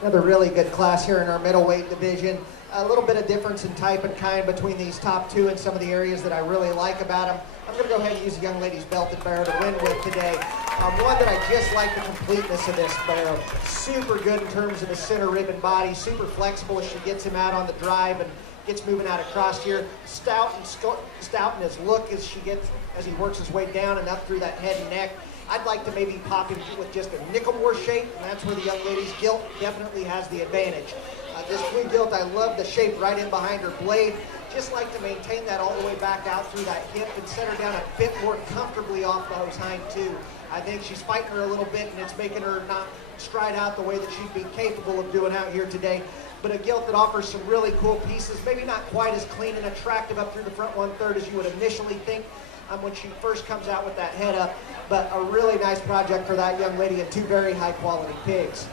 Another really good class here in our middleweight division. A little bit of difference in type and kind between these top two and some of the areas that I really like about them. I'm going to go ahead and use a young lady's belted barrow to win with today. One that I just like the completeness of this barrow. Super good in terms of the center ribbon body, super flexible as she gets him out on the drive and gets moving out across here. Stout in his look as he works his way down and up through that head and neck. I'd like to maybe pop him with just a nickel more shape, and that's where the young lady's gilt definitely has the advantage. This blue gilt, I love the shape right in behind her blade. Just like to maintain that all the way back out through that hip and set her down a bit more comfortably off those hind two. I think she's fighting her a little bit, and it's making her not stride out the way that she'd be capable of doing out here today. But a gilt that offers some really cool pieces, maybe not quite as clean and attractive up through the front 1/3 as you would initially think when she first comes out with that head up, but a really nice project for that young lady and two very high quality pigs.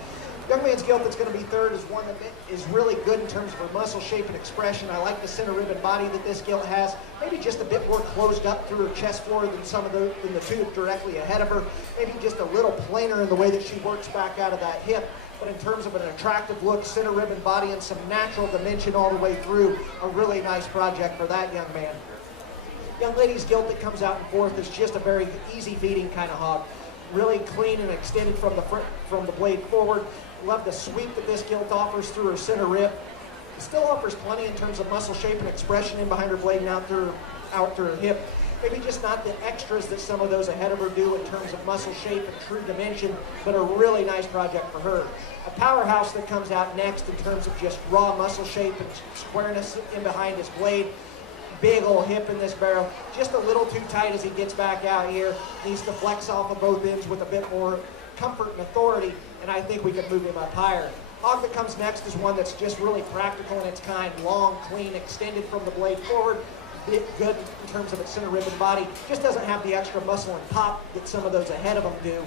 Young man's gilt that's going to be third is one that is really good in terms of her muscle shape and expression. I like the center ribbon body that this gilt has. Maybe just a bit more closed up through her chest floor than the two directly ahead of her. Maybe just a little plainer in the way that she works back out of that hip. But in terms of an attractive look, center ribbon body, and some natural dimension all the way through, a really nice project for that young man. Young lady's gilt that comes out in fourth is just a very easy feeding kind of hog. Really clean and extended from the blade forward. Love the sweep that this gilt offers through her center rib. It still offers plenty in terms of muscle shape and expression in behind her blade and out through her hip. Maybe just not the extras that some of those ahead of her do in terms of muscle shape and true dimension, but a really nice project for her. A powerhouse that comes out next in terms of just raw muscle shape and squareness in behind his blade. Big old hip in this barrel, just a little too tight as he gets back out here. Needs to flex off of both ends with a bit more comfort and authority, and I think we can move him up higher. Hog that comes next is one that's just really practical in its kind, long, clean, extended from the blade forward, good in terms of its center ribbon body, just doesn't have the extra muscle and pop that some of those ahead of them do.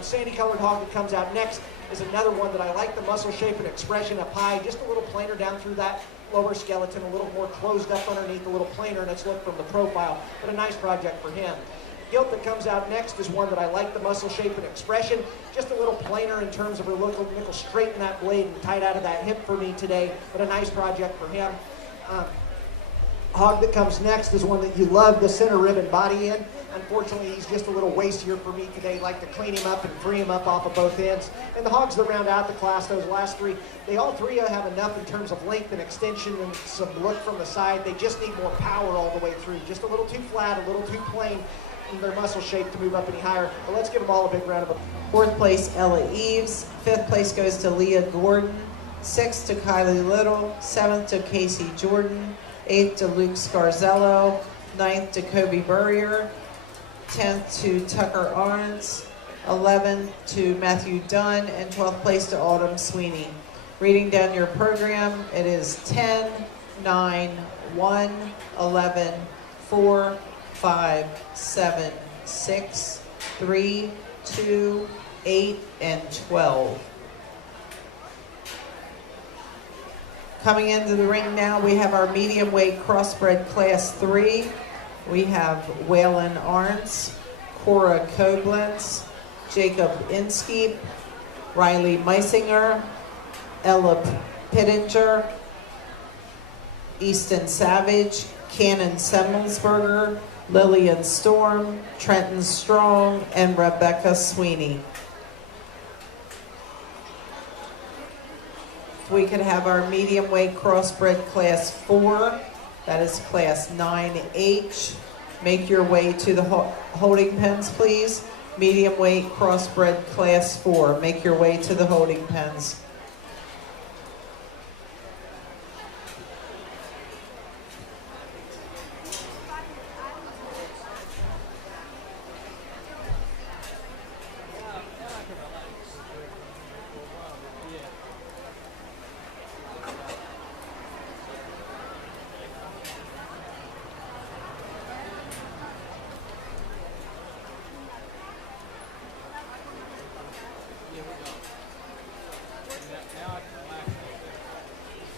Sandy colored hog that comes out next is another one that I like the muscle shape and expression up high, just a little plainer down through that lower skeleton, a little more closed up underneath, a little plainer in its look from the profile, but a nice project for him. Gilt that comes out next is one that I like the muscle shape and expression, just a little plainer in terms of her look, nickel straight in that blade and tight out of that hip for me today, but a nice project for him. Hog that comes next is one that you love the center ribbon body in. Unfortunately, he's just a little wastier for me today. Like to clean him up and free him up off of both ends. And the hogs that round out the class, those last three, they all three have enough in terms of length and extension and some look from the side. They just need more power all the way through. Just a little too flat, a little too plain in their muscle shape to move up any higher. But let's give them all a big round of applause. Fourth place, Ella Eves. Fifth place goes to Leah Gordon. Sixth to Kylie Little. Seventh to Casey Jordan. Eighth to Luke Scarzello. Ninth to Kobe Burrier. 10th to Tucker Arns. 11th to Matthew Dunn. And 12th place to Autumn Sweeney. Reading down your program, it is 10, 9, 1, 11, 4, 5, 7, 6, 3, 2, 8, and 12. Coming into the ring now, we have our medium weight crossbred class 3. We have Waylon Arns, Cora Koblenz, Jacob Inskeep, Riley Meisinger, Ella Pittinger, Easton Savage, Cannon Semmelsberger, Lillian Storm, Trenton Strong, and Rebecca Sweeney. We could have our medium weight crossbred class 4. That is class 9H. Make your way to the holding pens, please. Medium weight crossbred class 4. Make your way to the holding pens.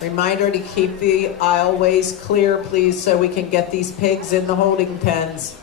Reminder to keep the aisleways clear, please, so we can get these pigs in the holding pens.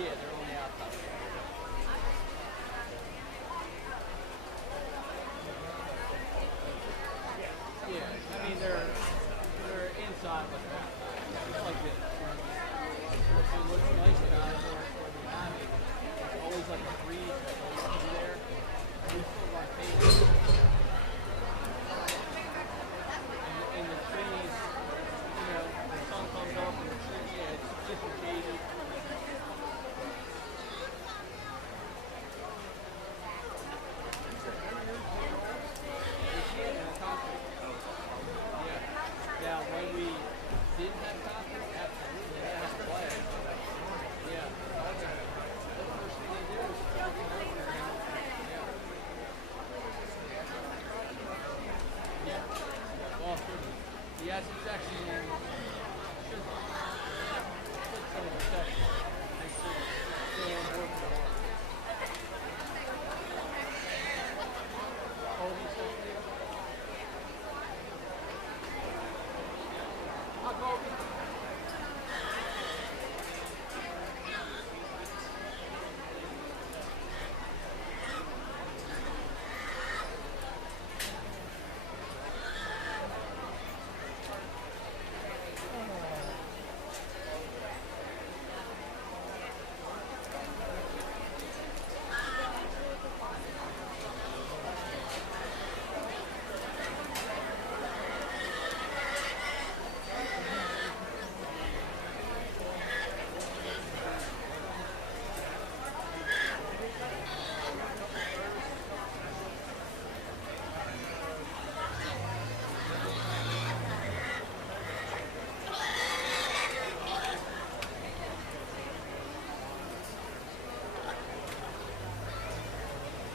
Yeah, they're only outside. Yeah, I mean they're inside but they're outside. It's like this. It looks nice guys or behind me. It's always like a breeze that's always there. We still got pages. And the trees, you know, the sun comes up and the trees, yeah, it's just a cage. Now, when we didn't have concrete, absolutely, they had to play. Yeah. The first thing they do is start to over again. Yeah. Well, the acid section should put some of the section. They should stay on board for a while. All these sections.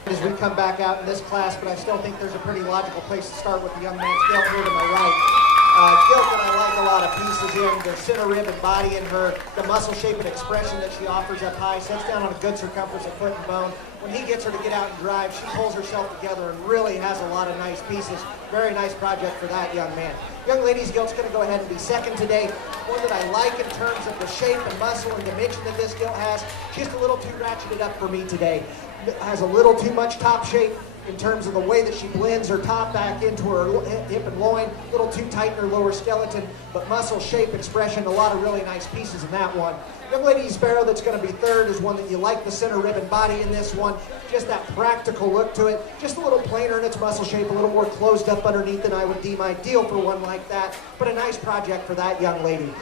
As we come back out in this class, but I still think there's a pretty logical place to start with the young man's gilt here to my right. Gilt that I like a lot of pieces in, the center rib and body in her, the muscle shape and expression that she offers up high, sets down on a good circumference of foot and bone. When he gets her to get out and drive, she pulls herself together and really has a lot of nice pieces. Very nice project for that young man. Young lady's gilt's going to go ahead and be second today. One that I like in terms of the shape and muscle and dimension that this gilt has. Just a little too ratcheted up for me today. Has a little too much top shape in terms of the way that she blends her top back into her hip and loin, a little too tight in her lower skeleton, but muscle, shape, expression, a lot of really nice pieces in that one. Young lady Sparrow that's going to be third is one that you like the center rib and body in this one, just that practical look to it, just a little plainer in its muscle shape, a little more closed up underneath than I would deem ideal for one like that, but a nice project for that young lady.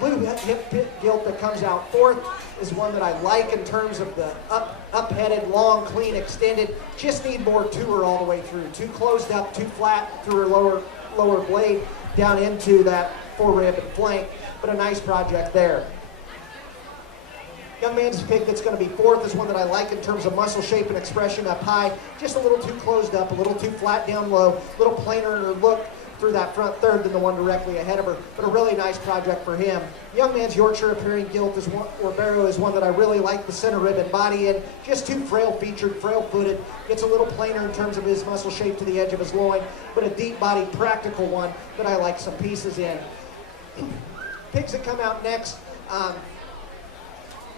Blue hip pit gilt that comes out fourth is one that I like in terms of the up-headed, long, clean, extended. Just need more to her all the way through. Too closed up, too flat through her lower blade down into that forerib and flank, but a nice project there. Young man's pick that's going to be fourth is one that I like in terms of muscle shape and expression up high. Just a little too closed up, a little too flat down low, a little plainer in her look through that front third than the one directly ahead of her, but a really nice project for him. Young man's Yorkshire appearing gilt is one, or barrow is one that I really like the center rib and body in. Just too frail featured, frail footed. Gets a little plainer in terms of his muscle shape to the edge of his loin, but a deep bodied practical one that I like some pieces in. Pigs that come out next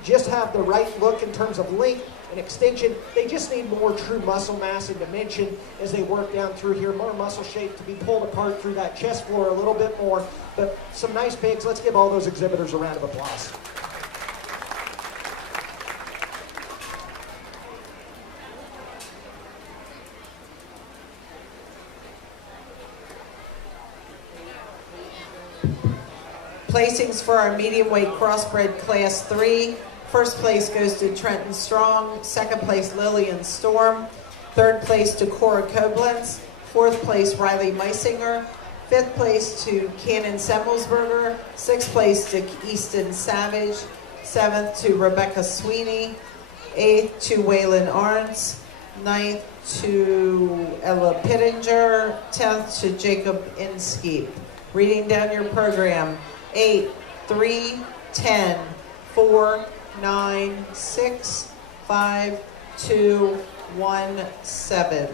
just have the right look in terms of length and extension. They just need more true muscle mass and dimension as they work down through here. More muscle shape to be pulled apart through that chest floor a little bit more. But some nice pigs. Let's give all those exhibitors a round of applause. Placings for our medium weight crossbred class 3. First place goes to Trenton Strong. Second place, Lillian Storm. Third place to Cora Koblenz. Fourth place, Riley Meisinger. Fifth place to Cannon Semmelsberger. Sixth place to Easton Savage. Seventh to Rebecca Sweeney. Eighth to Waylon Arntz. Ninth to Ella Pittinger. 10th to Jacob Inskeep. Reading down your program. 8, 3, 10, 4, 9, 6, 5, 2, 1, 7.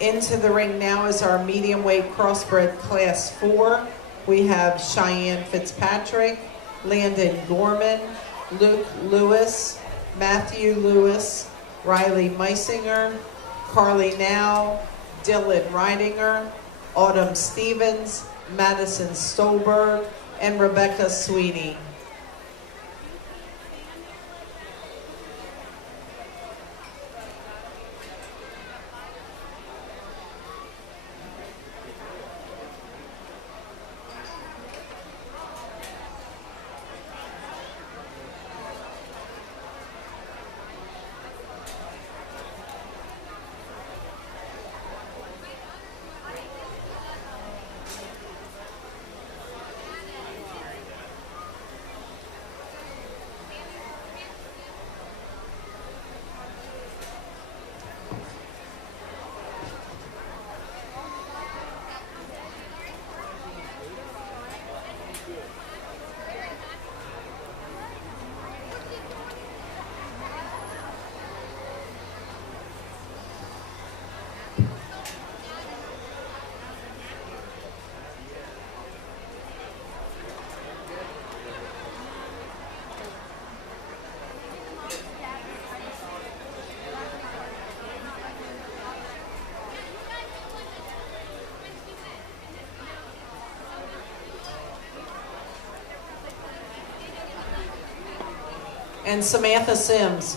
Into the ring now is our medium weight crossbred class 4. We have Cheyenne Fitzpatrick, Landon Gorman, Luke Lewis, Matthew Lewis, Riley Meisinger, Carly Now, Dylan Reidinger, Autumn Stevens, Madison Stolberg, and Rebecca Sweeney. And Samantha Sims.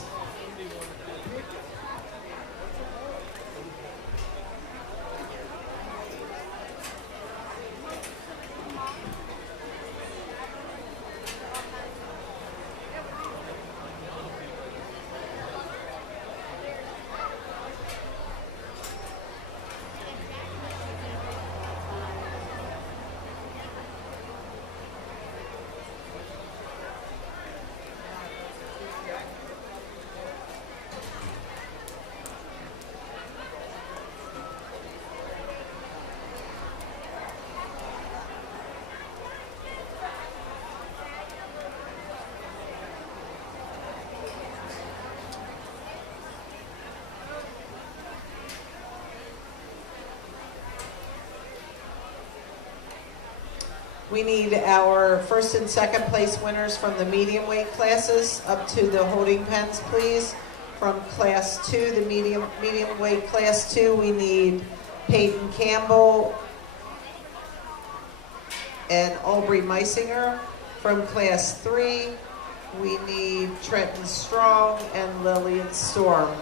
We need our first and second place winners from the medium weight classes up to the holding pens, please. From class 2, the medium weight class 2, we need Peyton Campbell and Aubrey Meisinger. From class 3, we need Trenton Strong and Lillian Storm.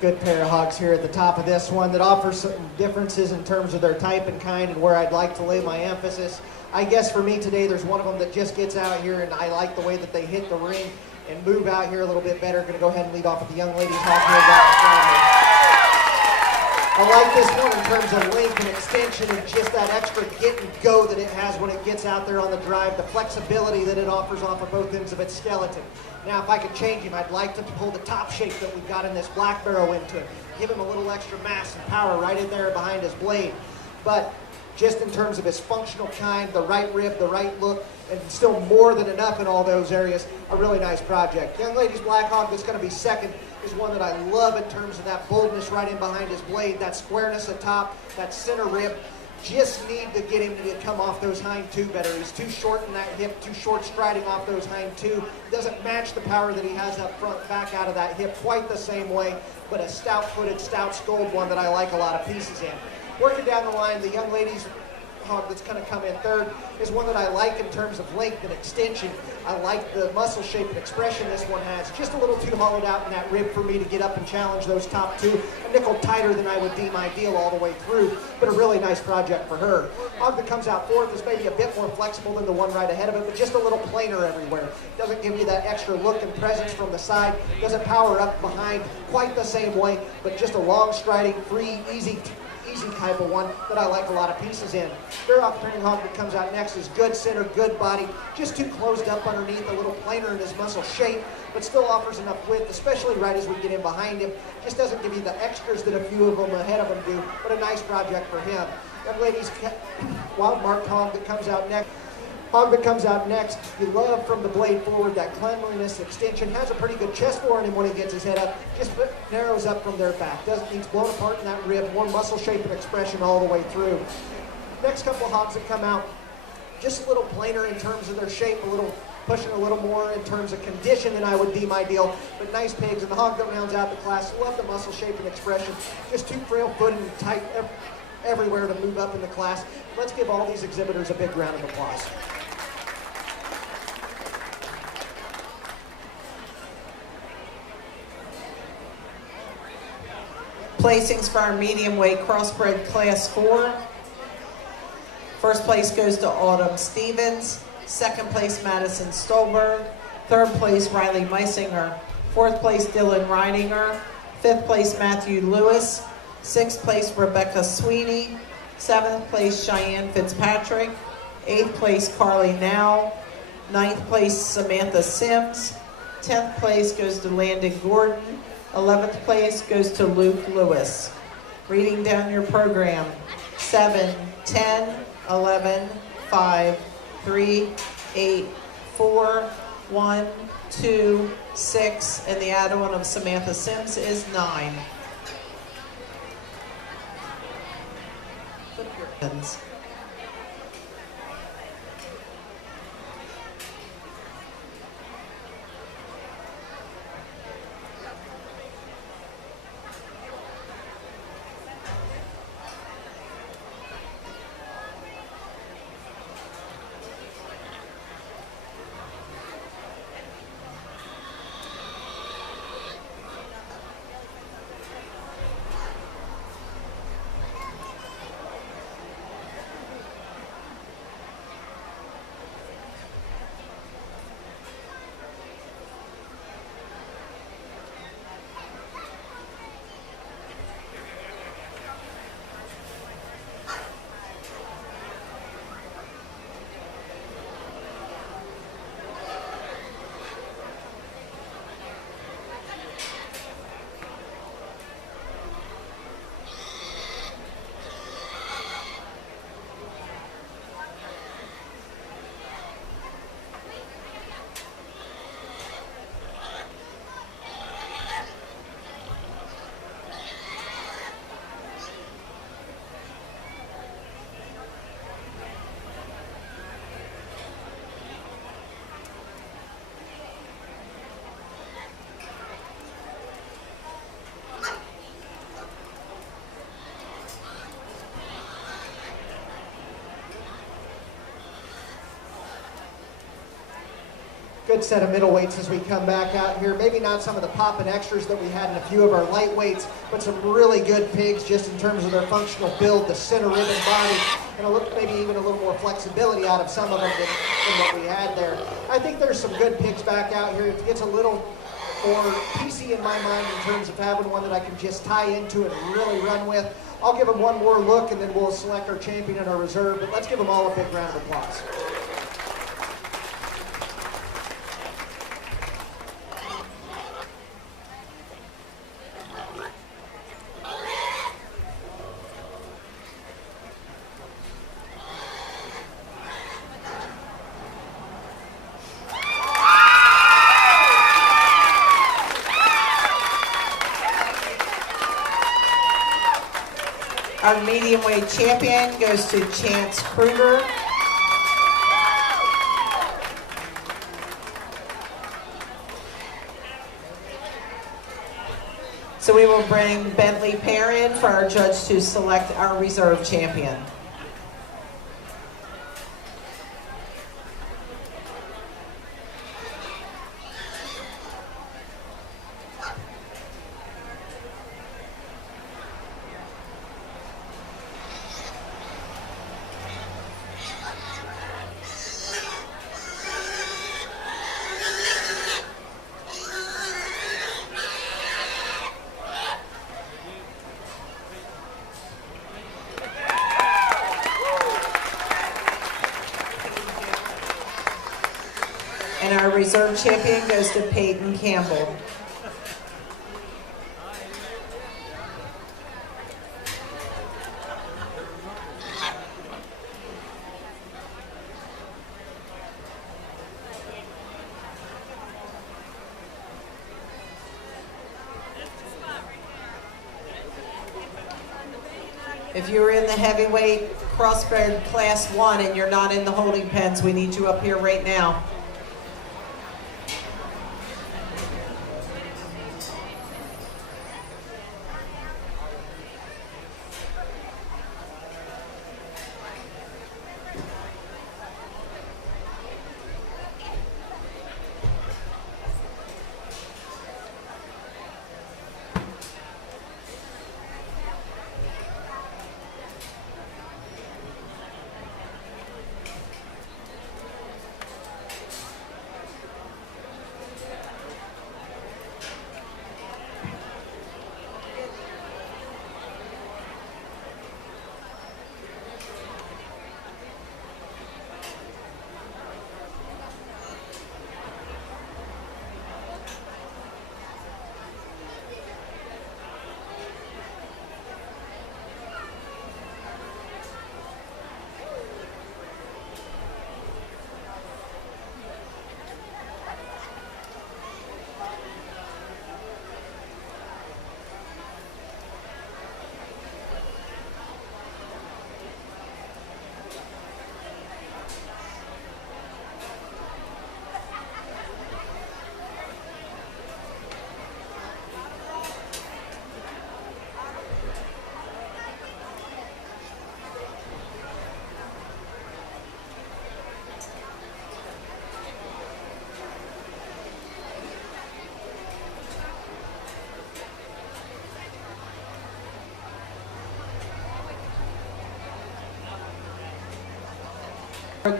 Good pair of hogs here at the top of this one that offers some differences in terms of their type and kind and where I'd like to lay my emphasis. I guess for me today, there's one of them that just gets out here, and I like the way that they hit the ring and move out here a little bit better. Going to go ahead and lead off with the young ladies hog here right in front of me. I like this one in terms of length and extension and just that extra get and go that it has when it gets out there on the drive, the flexibility that it offers off of both ends of its skeleton. Now, if I could change him, I'd like to pull the top shape that we've got in this black barrow into it. Give him a little extra mass and power right in there behind his blade. But just in terms of his functional kind, the right rib, the right look, and still more than enough in all those areas, a really nice project. Young lady's black hog that's going to be second is one that I love in terms of that boldness right in behind his blade, that squareness atop, that center rib. Just need to get him to come off those hind two better. He's too short in that hip, too short striding off those hind two. Doesn't match the power that he has up front, back out of that hip quite the same way, but a stout-footed, stout-skulled one that I like a lot of pieces in. Working down the line, the young lady's hog that's going to come in third is one that I like in terms of length and extension. I like the muscle shape and expression this one has. Just a little too hollowed out in that rib for me to get up and challenge those top two. A nickel tighter than I would deem ideal all the way through, but a really nice project for her. Hog that comes out fourth is maybe a bit more flexible than the one right ahead of it, but just a little plainer everywhere. Doesn't give you that extra look and presence from the side. Doesn't power up behind quite the same way, but just a long striding, free, easy type of one that I like a lot of pieces in. Duroc turning hog that comes out next is good center, good body, just too closed up underneath, a little plainer in his muscle shape, but still offers enough width, especially right as we get in behind him. Just doesn't give you the extras that a few of them ahead of him do, but a nice project for him. Young lady's wild marked hog that comes out next. Hog that comes out next, you love from the blade forward, that cleanliness, extension, has a pretty good chest for him when he gets his head up, just narrows up from their back. Needs blown apart in that rib, more muscle shape and expression all the way through. Next couple of hogs that come out, just a little plainer in terms of their shape, pushing a little more in terms of condition than I would deem ideal, but nice pigs. And the hog that rounds out the class, love the muscle shape and expression, just too frail-footed and tight everywhere to move up in the class. Let's give all these exhibitors a big round of applause. Placings for our medium weight crossbred class 4. First place goes to Autumn Stevens. Second place, Madison Stolberg. Third place, Riley Meisinger. Fourth place, Dylan Reininger. Fifth place, Matthew Lewis. Sixth place, Rebecca Sweeney. Seventh place, Cheyenne Fitzpatrick. Eighth place, Carly Now. Ninth place, Samantha Sims. 10th place goes to Landon Gordon. 11th place goes to Luke Lewis. Reading down your program. 7, 10, 11, 5, 3, 8, 4, 1, 2, 6, and the add-on of Samantha Sims is 9. Put your hands. good set of middleweights as we come back out here. Maybe not some of the pop and extras that we had in a few of our lightweights, but some really good pigs just in terms of their functional build, the center ribbon body, and maybe even a little more flexibility out of some of them than what we had there. I think there's some good pigs back out here. It gets a little more PC in my mind in terms of having one that I can just tie into and really run with. I'll give them one more look and then we'll select our champion and our reserve, but let's give them all a big round of applause. Our medium weight champion goes to Chance Kruger. So we will bring Bentley Pear in for our judge to select our reserve champion. And our reserve champion goes to Peyton Campbell. If you're in the heavyweight crossbred class 1 and you're not in the holding pens, we need you up here right now.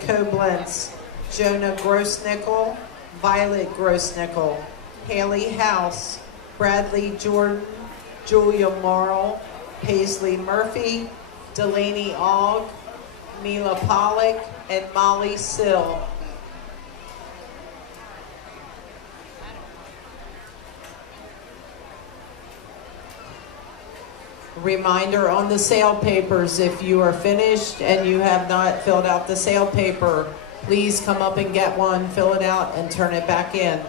Koblenz, Jonah Grossnickel, Violet Grossnickel, Haley House, Bradley Jordan, Julia Morrill, Paisley Murphy, Delaney Ogg, Mila Pollock, and Molly Sill. Reminder on the sale papers, if you are finished and you have not filled out the sale paper, please come up and get one, fill it out, and turn it back in.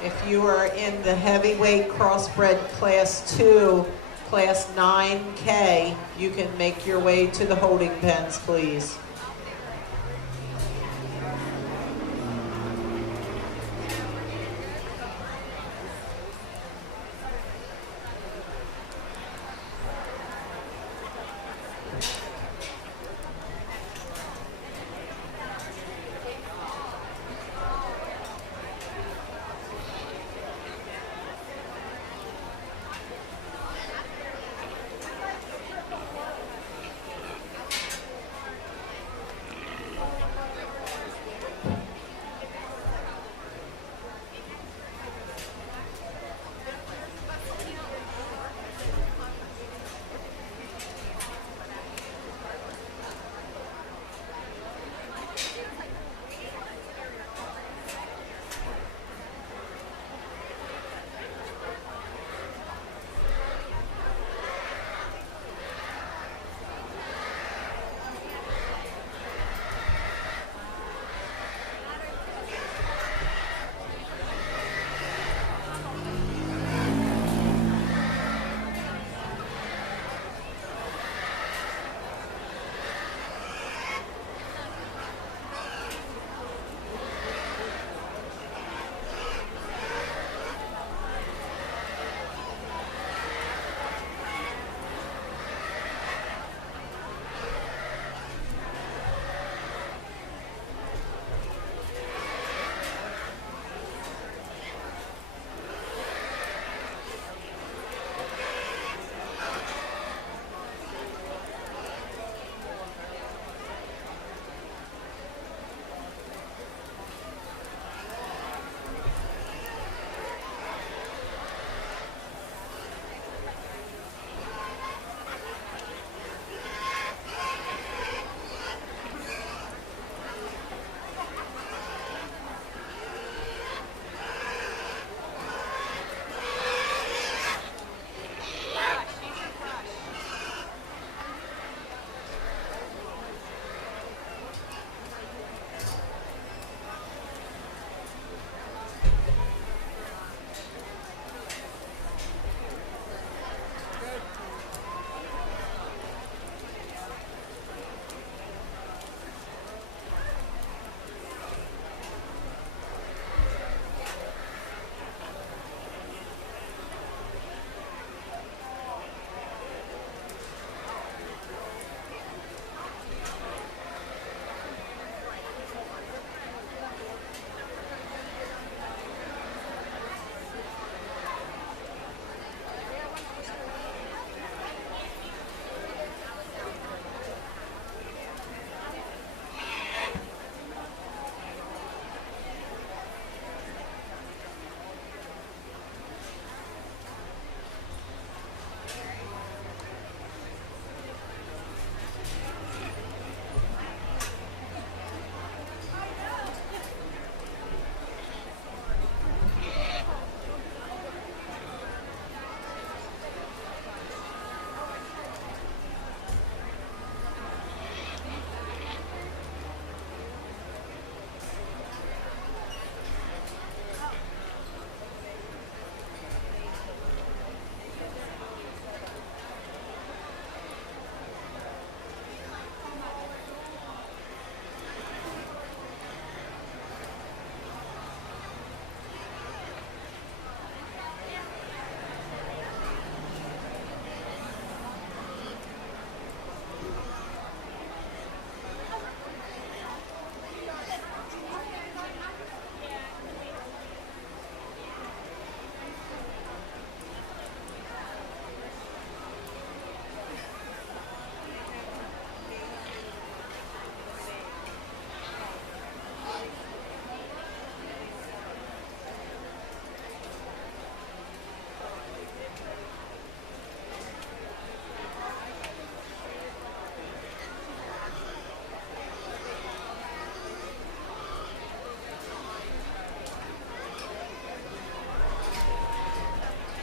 If you are in the heavyweight crossbred class 2, Class 9K, you can make your way to the holding pens, please.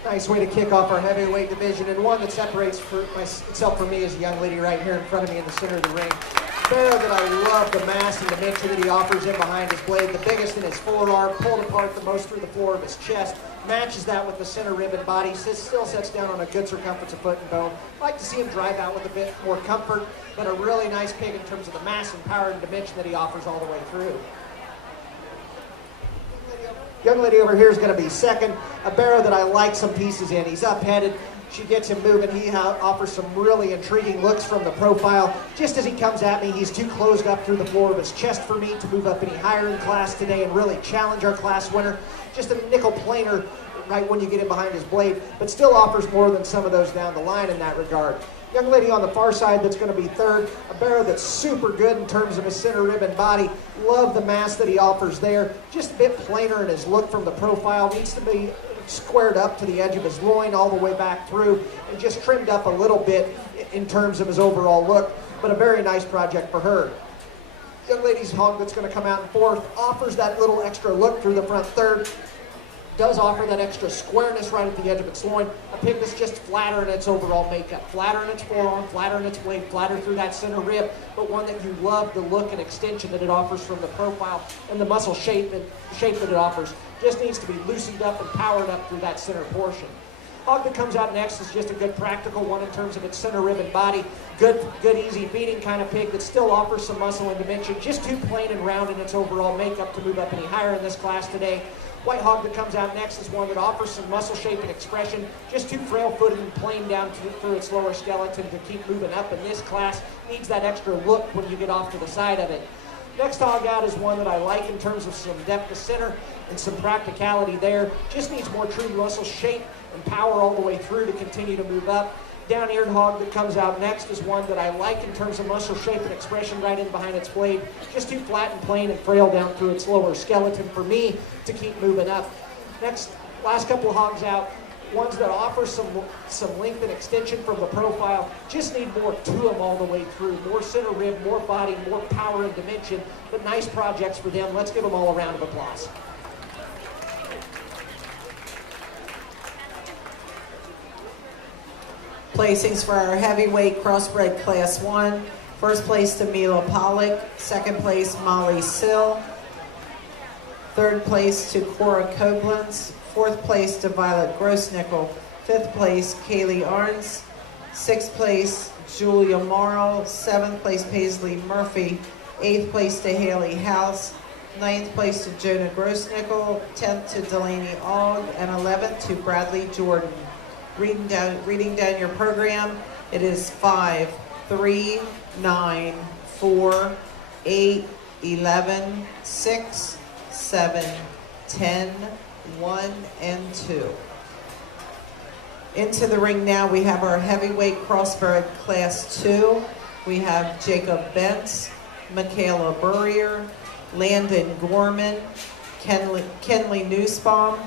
Nice way to kick off our heavyweight division, and one that separates itself from me is a young lady right here in front of me in the center of the ring. Bear that I love the mass and dimension that he offers in behind his blade. The biggest in his forearm, pulled apart the most through the floor of his chest. Matches that with the center rib and body. Still sets down on a good circumference of foot and bone. Like to see him drive out with a bit more comfort, but a really nice pig in terms of the mass and power and dimension that he offers all the way through. Young lady over here is going to be second. A barrow that I like some pieces in. He's up-headed. She gets him moving. He offers some really intriguing looks from the profile. Just as he comes at me, he's too closed up through the floor of his chest for me to move up any higher in class today and really challenge our class winner. Just a nickel planer right when you get in behind his blade, but still offers more than some of those down the line in that regard. Young lady on the far side that's going to be third, a barrow that's super good in terms of his center rib and body. Love the mass that he offers there. Just a bit plainer in his look from the profile. Needs to be squared up to the edge of his loin all the way back through and just trimmed up a little bit in terms of his overall look, but a very nice project for her. Young lady's hog that's going to come out in fourth offers that little extra look through the front third. Does offer that extra squareness right at the edge of its loin. A pig that's just flatter in its overall makeup. Flatter in its forearm, flatter in its blade, flatter through that center rib, but one that you love the look and extension that it offers from the profile and the muscle shape that it offers. Just needs to be loosened up and powered up through that center portion. Hog that comes out next is just a good practical one in terms of its center rib and body. Good easy feeding kind of pig that still offers some muscle and dimension. Just too plain and round in its overall makeup to move up any higher in this class today. White hog that comes out next is one that offers some muscle shape and expression, just too frail-footed and plain down through its lower skeleton to keep moving up in this class. Needs that extra look when you get off to the side of it. Next hog out is one that I like in terms of some depth of center and some practicality there. Just needs more true muscle shape and power all the way through to continue to move up. Down-eared hog that comes out next is one that I like in terms of muscle shape and expression right in behind its blade. Just too flat and plain and frail down through its lower skeleton for me to keep moving up. Next, last couple of hogs out, ones that offer some length and extension from the profile. Just need more to them all the way through. More center rib, more body, more power and dimension, but nice projects for them. Let's give them all a round of applause. Placings for our heavyweight crossbred class 1. First place to Mila Pollock. Second place Molly Sill. Third place to Cora Koblenz. Fourth place to Violet Grossnickel. Fifth place Kaylee Arns. Sixth place Julia Morrill. Seventh place Paisley Murphy. Eighth place to Haley House. Ninth place to Jonah Grossnickel. 10th to Delaney Ogg. And 11th to Bradley Jordan. Reading down your program, it is 5, 3, 9, 4, 8, 11, 6, 7, 10, 1, and 2. Into the ring now, we have our heavyweight crossbred class 2. We have Jacob Bentz, Michaela Burrier, Landon Gorman, Kenley Nussbaum,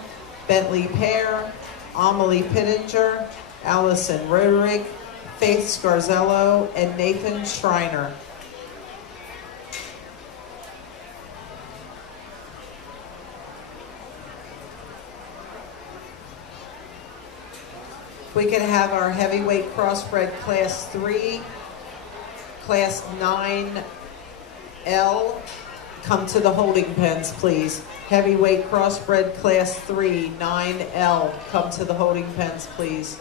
Bentley Pear, Amelie Pittinger, Allison Roderick, Faith Scarzello, and Nathan Schreiner. We can have our heavyweight crossbred class 3, class 9L, come to the holding pens, please. Heavyweight crossbred class 3, 9L, come to the holding pens, please.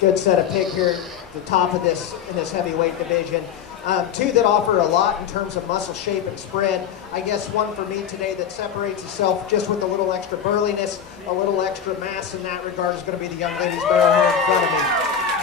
Good set of pig here at the top of this in this heavyweight division. Two that offer a lot in terms of muscle shape and spread. I guess one for me today that separates itself just with a little extra burliness, a little extra mass in that regard is going to be the young lady's barrow here in front of me.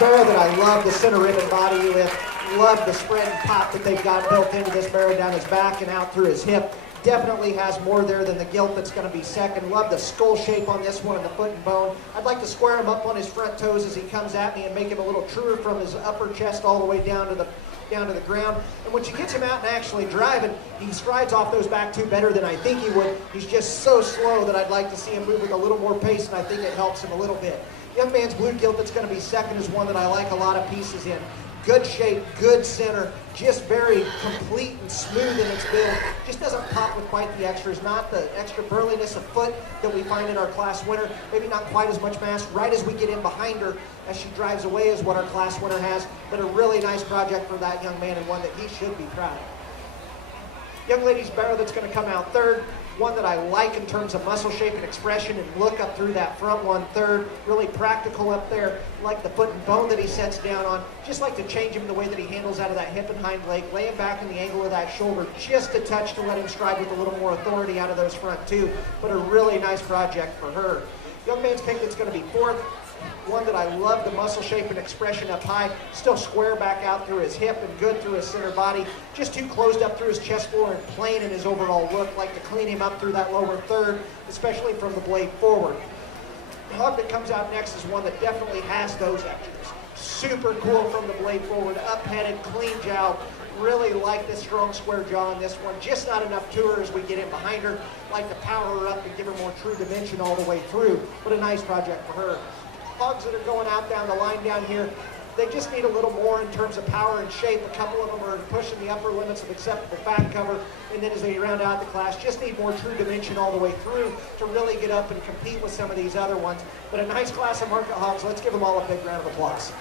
Barrow that I love the center ribbon body with, love the spread and pop that they've got built into this barrow down his back and out through his hip. Definitely has more there than the gilt that's going to be second. Love the skull shape on this one and the foot and bone. I'd like to square him up on his front toes as he comes at me and make him a little truer from his upper chest all the way down to the ground. And when she gets him out and actually driving, he strides off those back two better than I think he would. He's just so slow that I'd like to see him move with a little more pace, and I think it helps him a little bit. Young man's blue gilt that's going to be second is one that I like a lot of pieces in. Good shape, good center, just very complete and smooth in its build. Just doesn't pop with quite the extras, not the extra burliness of foot that we find in our class winner. Maybe not quite as much mass right as we get in behind her as she drives away is what our class winner has, but a really nice project for that young man and one that he should be proud of. Young lady's barrow that's going to come out third. One that I like in terms of muscle shape and expression and look up through that front one third. Really practical up there. Like the foot and bone that he sets down on. Just like to change him the way that he handles out of that hip and hind leg. Lay him back in the angle of that shoulder just a touch to let him stride with a little more authority out of those front two. But a really nice project for her. Young man's pick that's going to be fourth. One that I love the muscle shape and expression up high, still square back out through his hip and good through his center body, just too closed up through his chest floor and plain in his overall look. Like to clean him up through that lower third, especially from the blade forward. The hog that comes out next is one that definitely has those extras. Super cool from the blade forward, up-headed, clean jowl. Really like this strong square jaw on this one. Just not enough to her as we get in behind her. Like to power her up and give her more true dimension all the way through, but a nice project for her. Hogs that are going out down the line down here, they just need a little more in terms of power and shape. A couple of them are pushing the upper limits of acceptable fat cover, and then as they round out the class, just need more true dimension all the way through to really get up and compete with some of these other ones. But a nice class of market hogs. Let's give them all a big round of applause.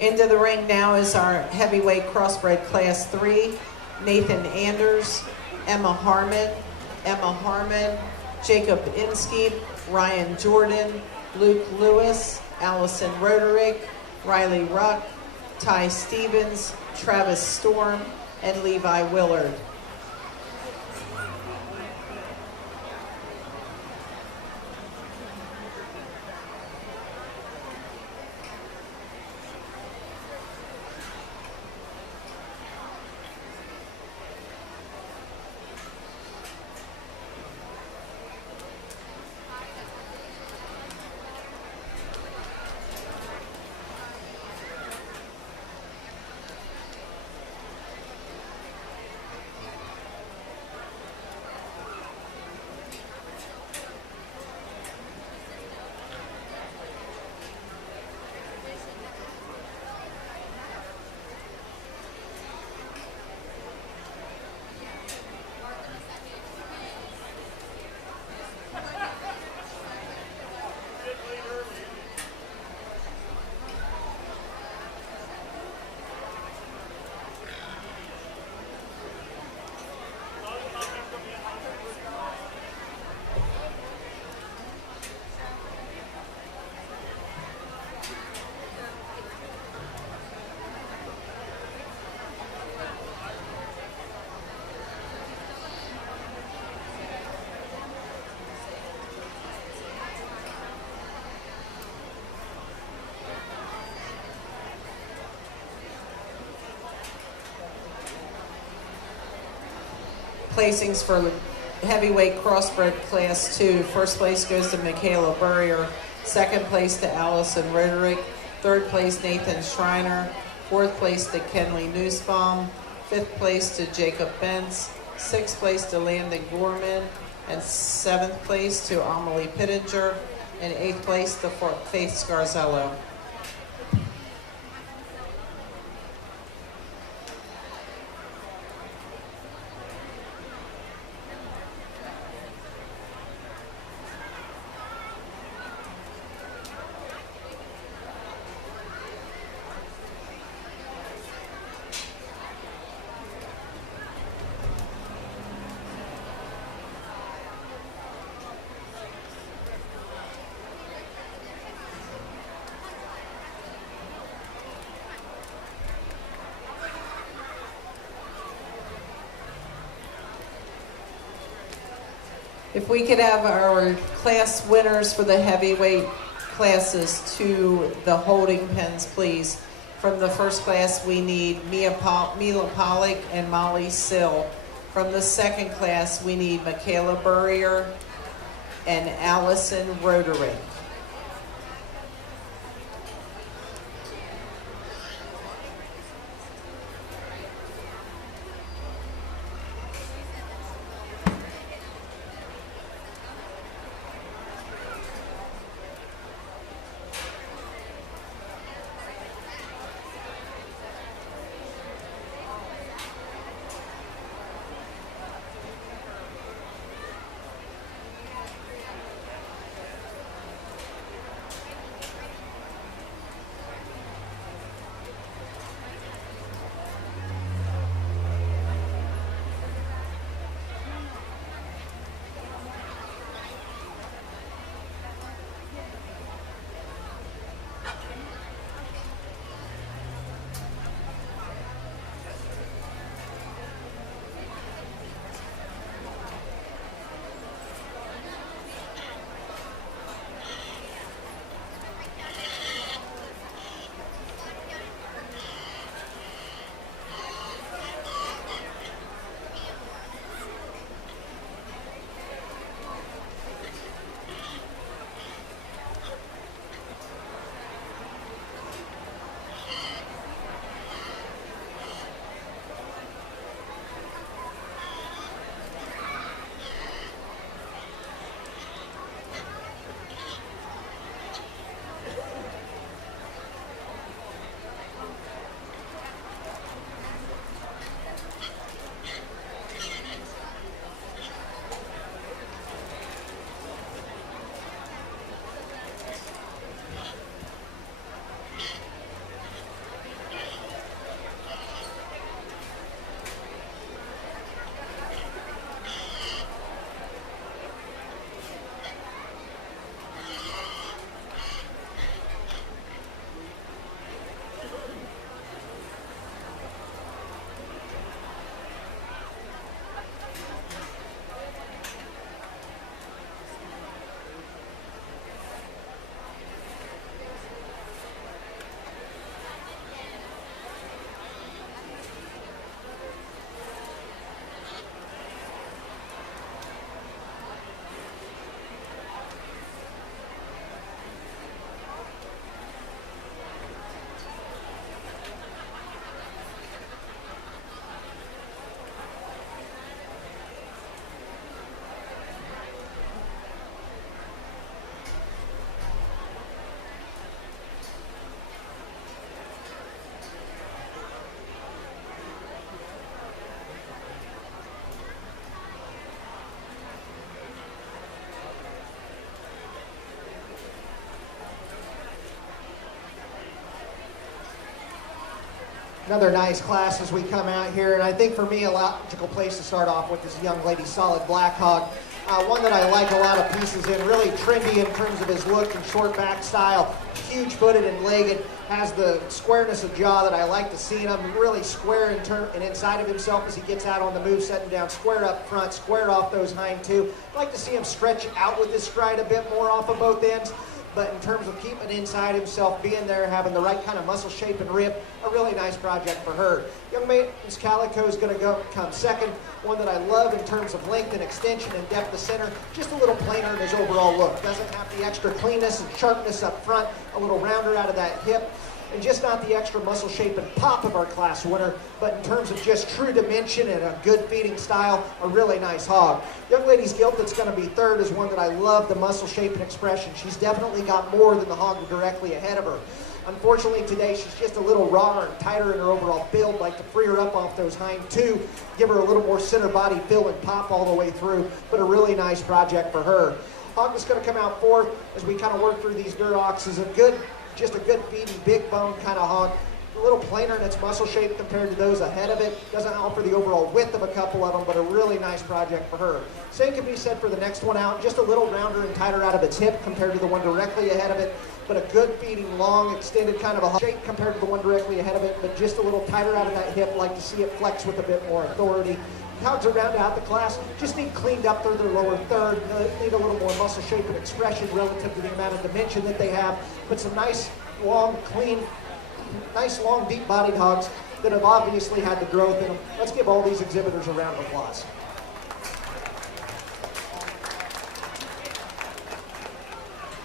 Into the ring now is our heavyweight crossbred class 3, Nathan Anders, Emma Harmon, Jacob Inskeep, Ryan Jordan, Luke Lewis, Allison Roderick, Riley Ruck, Ty Stevens, Travis Storm, and Levi Willard. placings for heavyweight crossbred class 2. First place goes to Michaela Burrier. Second place to Allison Roderick. Third place Nathan Schreiner. Fourth place to Kenley Nussbaum. Fifth place to Jacob Bentz. Sixth place to Landon Gorman. And seventh place to Amelie Pittenger. And eighth place to Faith Scarzello. If we could have our class winners for the heavyweight classes to the holding pens, please. From the first class, we need Mila Pollock and Molly Sill. From the second class, we need Michaela Burrier and Allison Roderick. Another nice class as we come out here, and I think for me a logical place to start off with is young lady Solid Black Hog. One that I like a lot of pieces in, really trendy in terms of his look and short back style, huge-footed and legged, has the squareness of jaw that I like to see in him, really square and inside of himself as he gets out on the move, setting down square up front, square off those hind two. I like to see him stretch out with his stride a bit more off of both ends. but in terms of keeping inside himself, being there, having the right kind of muscle shape and rib, a really nice project for her. Young Maintenance Calico is going to come second, one that I love in terms of length and extension and depth of center, just a little plainer in his overall look. Doesn't have the extra cleanness and sharpness up front, a little rounder out of that hip, and just not the extra muscle shape and pop of our class winner, but in terms of just true dimension and a good feeding style, a really nice hog. Young Lady's Guilt that's going to be third is one that I love the muscle shape and expression. She's definitely got more than the hog directly ahead of her. Unfortunately today she's just a little rawer and tighter in her overall build, like to free her up off those hind two, give her a little more center body fill and pop all the way through, but a really nice project for her. Hog that's going to come out fourth as we kind of work through these Durocs is just a good feeding, big bone kind of hog. A little plainer in its muscle shape compared to those ahead of it. Doesn't offer the overall width of a couple of them, but a really nice project for her. Same can be said for the next one out. Just a little rounder and tighter out of its hip compared to the one directly ahead of it, but a good feeding, long, extended kind of a shape compared to the one directly ahead of it, but just a little tighter out of that hip. Like to see it flex with a bit more authority. Hogs that round out the class just need cleaned up through their lower third, need a little more muscle shape and expression relative to the amount of dimension that they have, but some nice, long, clean, nice, long, deep-bodied hogs that have obviously had the growth in them. Let's give all these exhibitors a round of applause.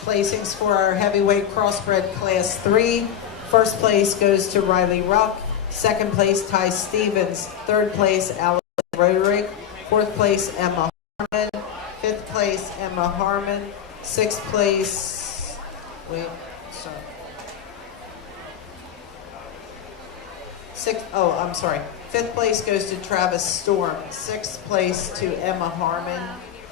Placings for our heavyweight crossbred class 3. First place goes to Riley Ruck. Second place, Ty Stevens. Third place, Alex Roderick. Fourth place, Emma Harmon. Fifth place, Emma Harmon. Sixth place, Fifth place goes to Travis Storm. Sixth place to Emma Harmon.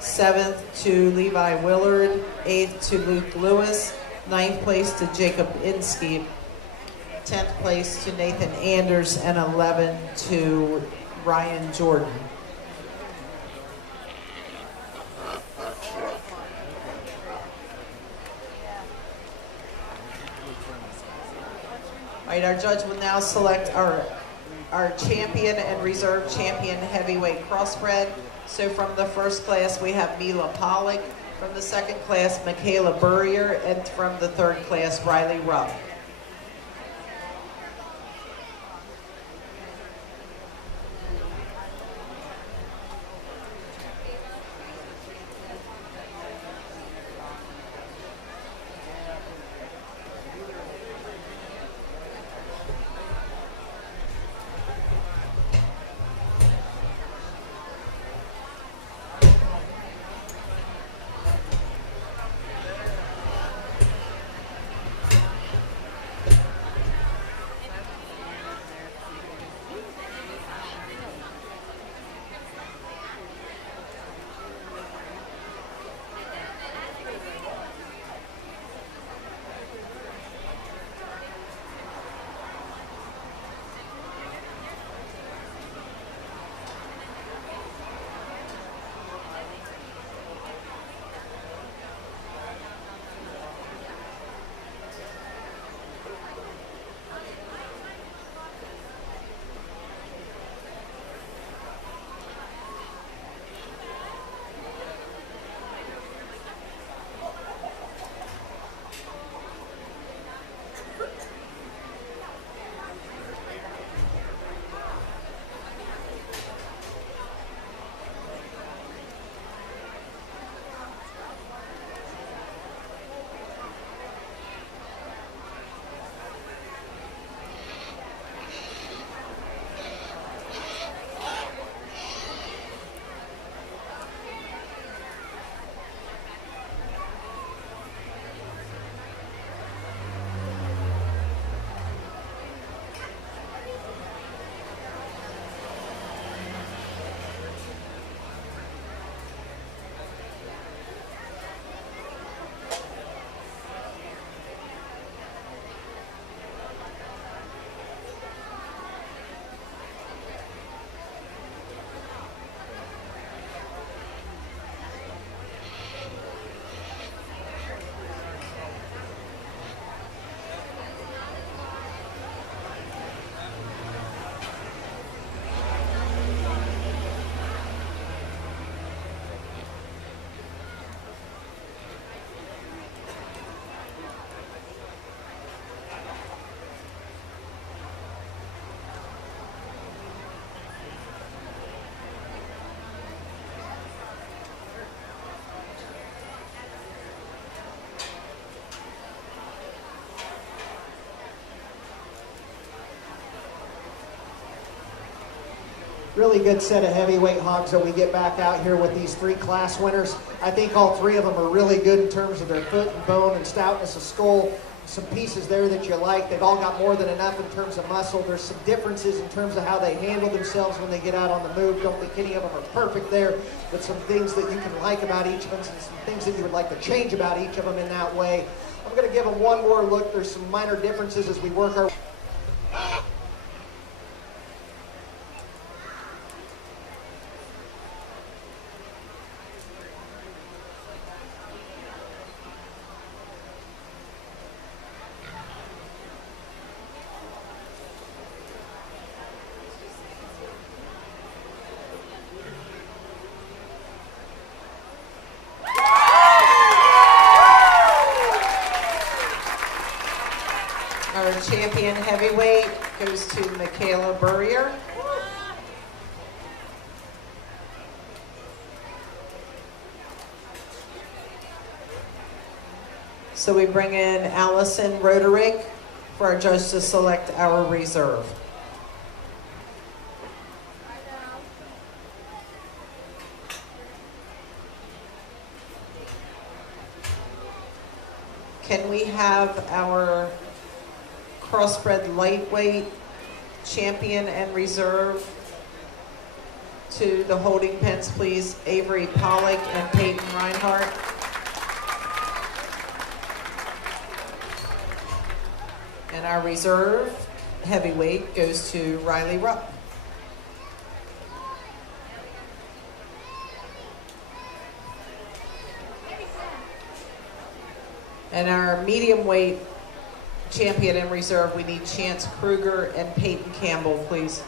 Seventh to Levi Willard. Eighth to Luke Lewis. Ninth place to Jacob Inskeep. 10th place to Nathan Anders. And 11 to Ryan Jordan. All right, our judge will now select our champion and reserve champion heavyweight crossbred. So from the first class, we have Mila Pollock. From the second class, Michaela Burrier. And from the third class, Riley Rupp. Really good set of heavyweight hogs that we get back out here with these 3 class winners. I think all 3 of them are really good in terms of their foot and bone and stoutness of skull. Some pieces there that you like. They've all got more than enough in terms of muscle. There's some differences in terms of how they handle themselves when they get out on the move. Don't think any of them are perfect there, but some things that you can like about each of them, and some things that you would like to change about each of them in that way. I'm going to give them one more look. There's some minor differences as we work our champion heavyweight goes to Michaela Burrier. So we bring in Allison Roderick for our judge to select our reserve. Can we have our Crossbred lightweight champion and reserve to the holding pens, please? Avery Pollock and Peyton Reinhardt. And our reserve heavyweight goes to Riley Rupp. And our medium weight champion and reserve, we need Chance Kruger and Peyton Campbell, please.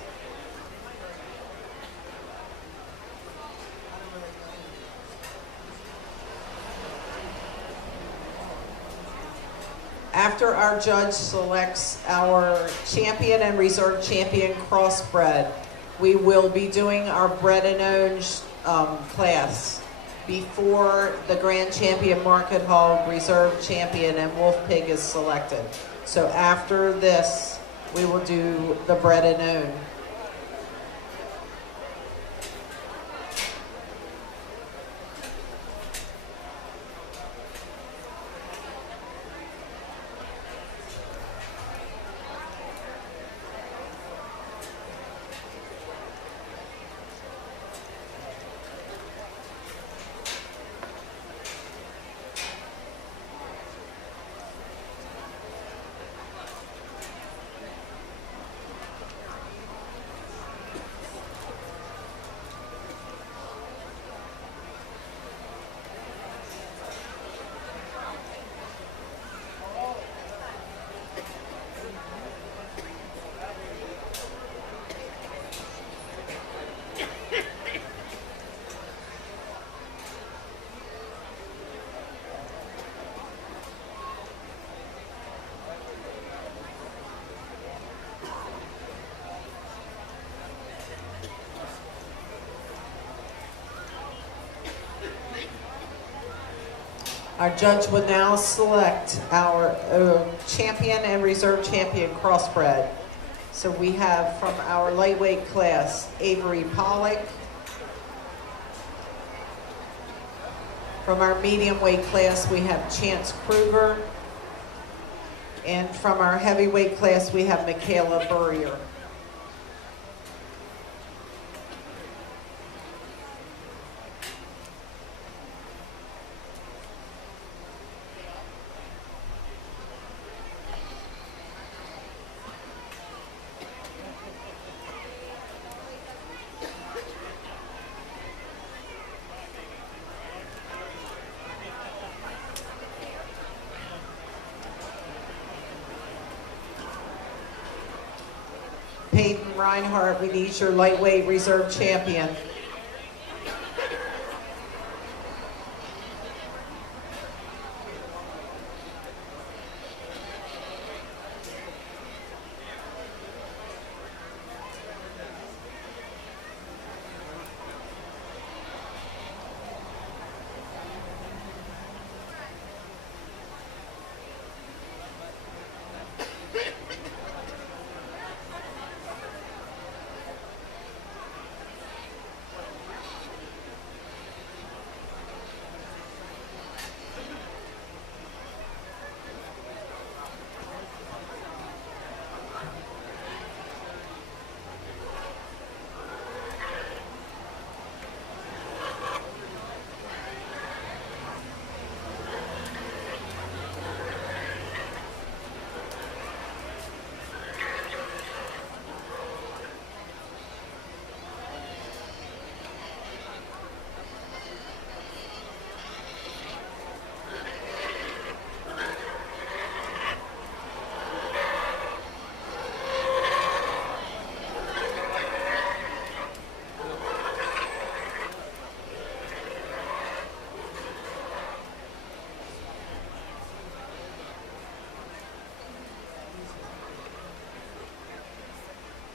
After our judge selects our champion and reserve champion crossbred, we will be doing our Bred and Owned class before the Grand Champion Market Hog, Reserve Champion, and Wolf Pig is selected. So after this, we will do the Bred and Owned. Our judge will now select our champion and reserve champion crossbred. So we have from our lightweight class, Avery Pollock. From our medium weight class, we have Chance Kruger. And from our heavyweight class, we have Michaela Burrier. Peyton Reinhardt, we need your lightweight reserve champion.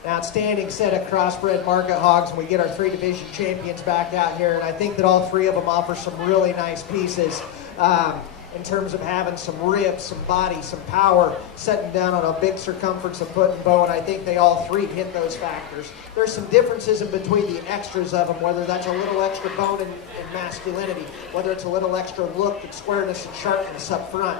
An outstanding set of crossbred market hogs, and we get our 3 division champions back out here, and I think that all 3 of them offer some really nice pieces in terms of having some ribs, some body, some power, setting down on a big circumference of foot and bow, and I think they all 3 hit those factors. There's some differences in between the extras of them, whether that's a little extra bone and masculinity, whether it's a little extra look and squareness and sharpness up front.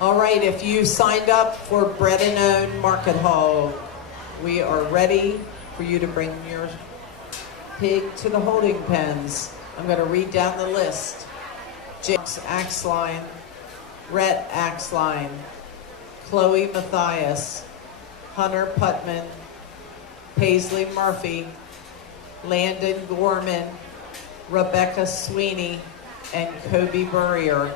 All right, if you signed up for Bred and Owned Market Hall, we are ready for you to bring your pig to the holding pens. I'm going to read down the list. James Axline, Rhett Axline, Chloe Matthias, Hunter Putman, Paisley Murphy, Landon Gorman, Rebecca Sweeney, and Kobe Burrier.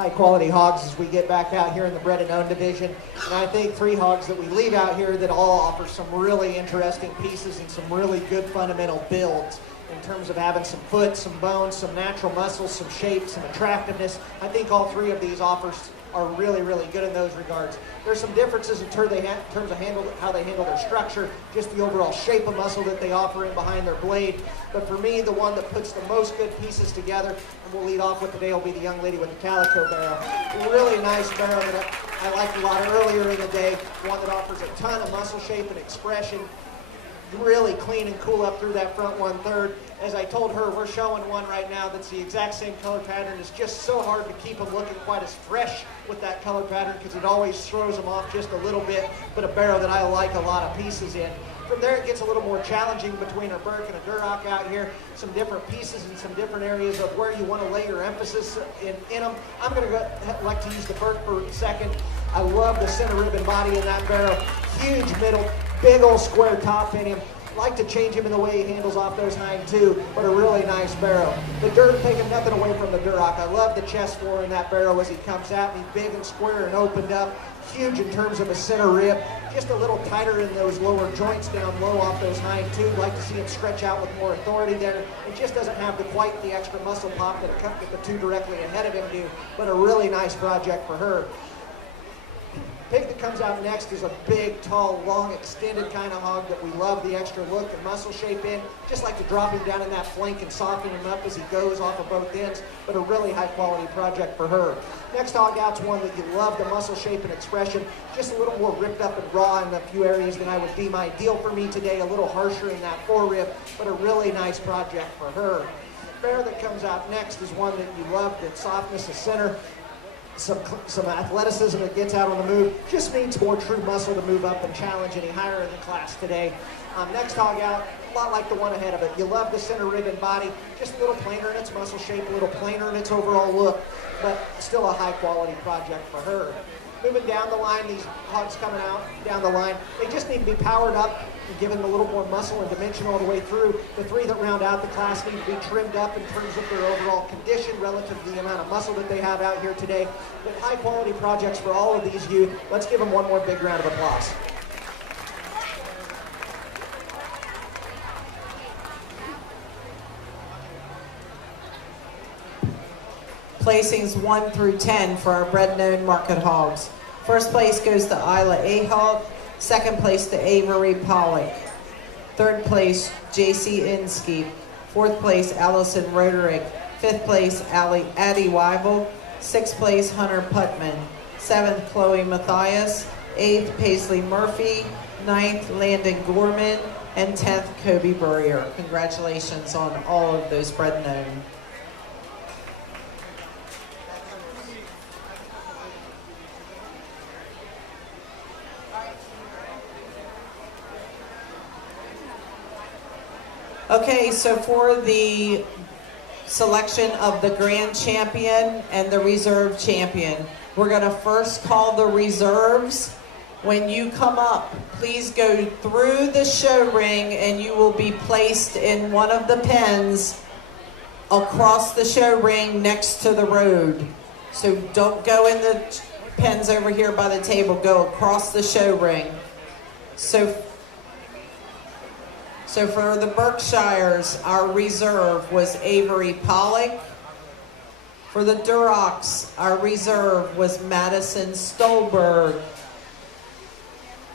high-quality hogs as we get back out here in the Bred and Owned division. And I think 3 hogs that we leave out here that all offer some really interesting pieces and some really good fundamental builds in terms of having some foot, some bones, some natural muscles, some shape, some attractiveness. I think all 3 of these offers are really, really good in those regards. There's some differences in terms of how they handle their structure, just the overall shape of muscle that they offer in behind their blade. But for me, the one that puts the most good pieces together, and we'll lead off with today, will be the young lady with the calico barrow. Really nice barrow that I liked a lot earlier in the day, one that offers a ton of muscle shape and expression. Really clean and cool up through that front 1/3. As I told her, we're showing one right now that's the exact same color pattern. It's just so hard to keep them looking quite as fresh with that color pattern because it always throws them off just a little bit, but a barrow that I like a lot of pieces in. From there, it gets a little more challenging between a Berk and a Duroc out here. Some different pieces and some different areas of where you want to lay your emphasis in them. I'm going to like to use the Berk for a second. I love the center ribbon body in that barrow. Huge middle, big old square top in him. Like to change him in the way he handles off those hind too, but a really nice barrow. The dirt taking nothing away from the Duroc. I love the chest floor in that barrow as he comes at me, big and square and opened up. Huge in terms of a center rib. Just a little tighter in those lower joints down low off those hind too. Like to see him stretch out with more authority there. It just doesn't have quite the extra muscle pop that the 2 directly ahead of him do, but a really nice project for her. Pig that comes out next is a big, tall, long, extended kind of hog that we love the extra look and muscle shape in. Just like to drop him down in that flank and soften him up as he goes off of both ends, but a really high quality project for her. Next hog out's one that you love the muscle shape and expression, just a little more ripped up and raw in a few areas than I would deem ideal for me today, a little harsher in that forerib, but a really nice project for her. The bear that comes out next is one that you love, the softness of center, some athleticism that gets out on the move, just needs more true muscle to move up and challenge any higher in the class today. Next hog out, a lot like the one ahead of it. You love the center ribbon body, just a little plainer in its muscle shape, a little plainer in its overall look, but still a high quality project for her. Moving down the line, these hogs coming out down the line, they just need to be powered up and given a little more muscle and dimension all the way through. The 3 that round out the class need to be trimmed up in terms of their overall condition relative to the amount of muscle that they have out here today. But high quality projects for all of these youth. Let's give them one more big round of applause. Placings 1 through 10 for our Bred and Owned market hogs. First place goes to Isla A Hog. Second place to Avery Pollock. Third place, J.C. Inskeep. Fourth place, Allison Roderick. Fifth place, Addie Weibel. Sixth place, Hunter Putman. Seventh, Chloe Matthias. Eighth, Paisley Murphy. Ninth, Landon Gorman. And 10th, Kobe Burrier. Congratulations on all of those Bred and Owned. Okay, so for the selection of the grand champion and the reserve champion, we're going to first call the reserves. When you come up, please go through the show ring and you will be placed in one of the pens across the show ring next to the road. So don't go in the pens over here by the table, go across the show ring. So for the Berkshires, our reserve was Avery Pollock. For the Durocs, our reserve was Madison Stolberg.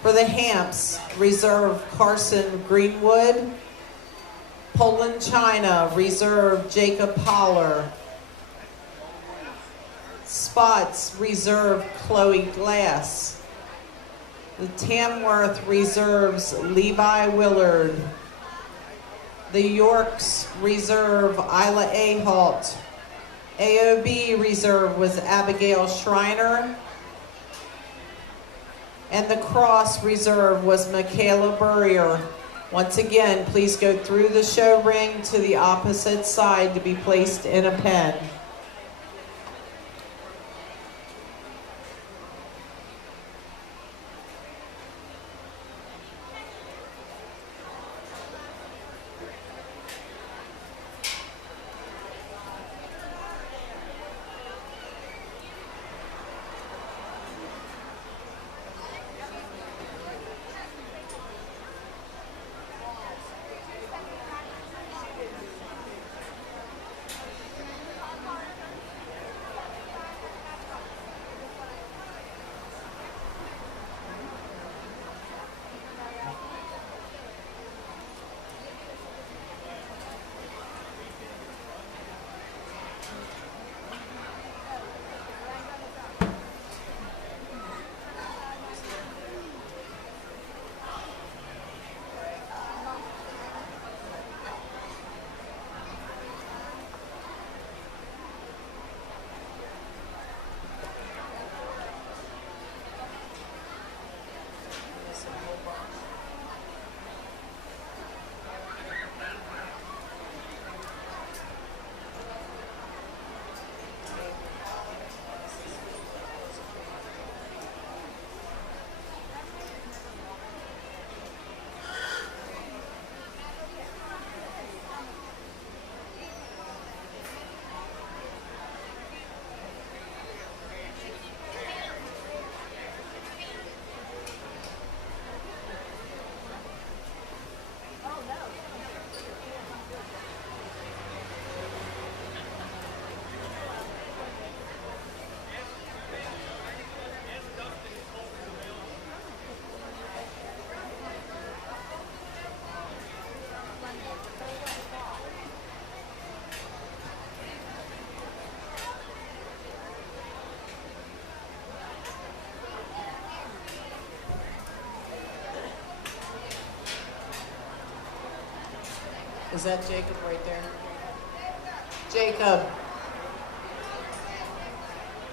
For the Hamps, reserve Carson Greenwood. Poland China, reserve Jacob Holler. Spots, reserve Chloe Glass. The Tamworth reserves Levi Willard. The Yorks reserve Isla A. Halt. AOB reserve was Abigail Schreiner. And the Cross reserve was Michaela Burrier. Once again, please go through the show ring to the opposite side to be placed in a pen. Is that Jacob right there? Jacob.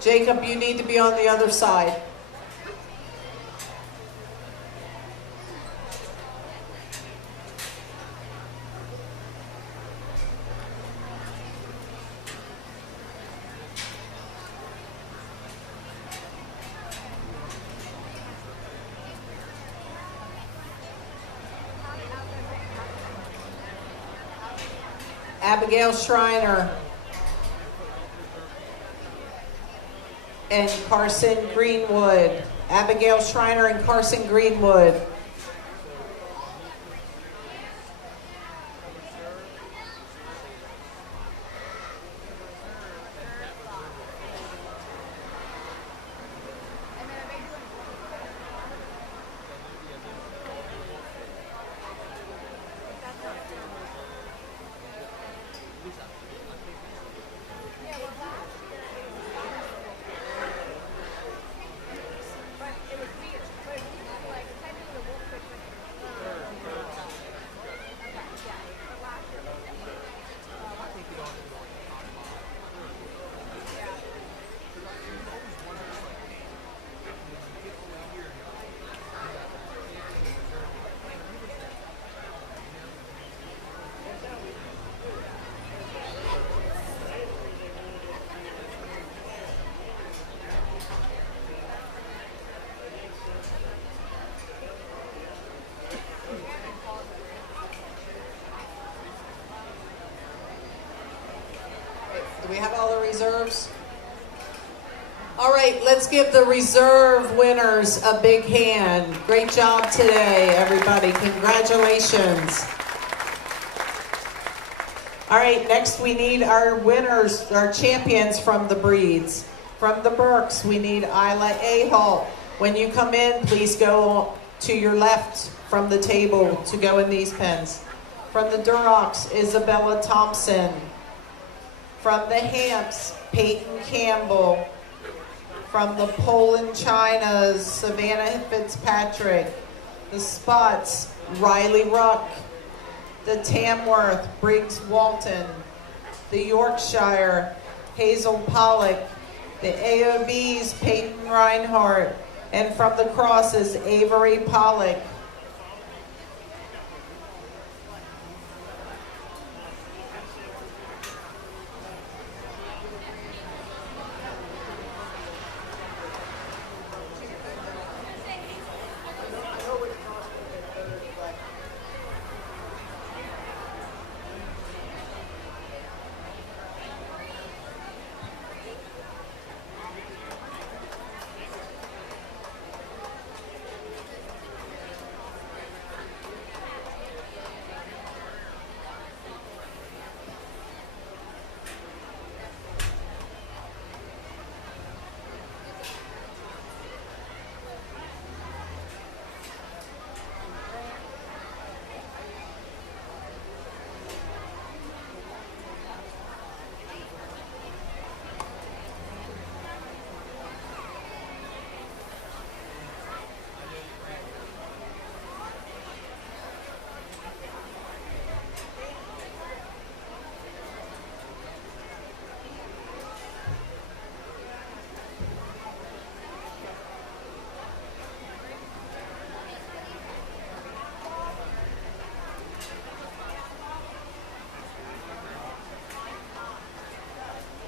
Jacob, you need to be on the other side. Abigail Schreiner and Carson Greenwood. Abigail Schreiner and Carson Greenwood. Do we have all the reserves? All right, let's give the reserve winners a big hand. Great job today, everybody. Congratulations. All right, next we need our winners, our champions from the breeds. From the Berks, we need Isla Ahalt. When you come in, please go to your left from the table to go in these pens. From the Durocs, Isabella Thompson. From the Hamps, Peyton Campbell. From the Poland Chinas, Savannah Fitzpatrick. The Spots, Riley Ruck. The Tamworth, Briggs Walton. The Yorkshire, Hazel Pollock. The AOBs, Peyton Reinhardt. And from the Crosses, Avery Pollock.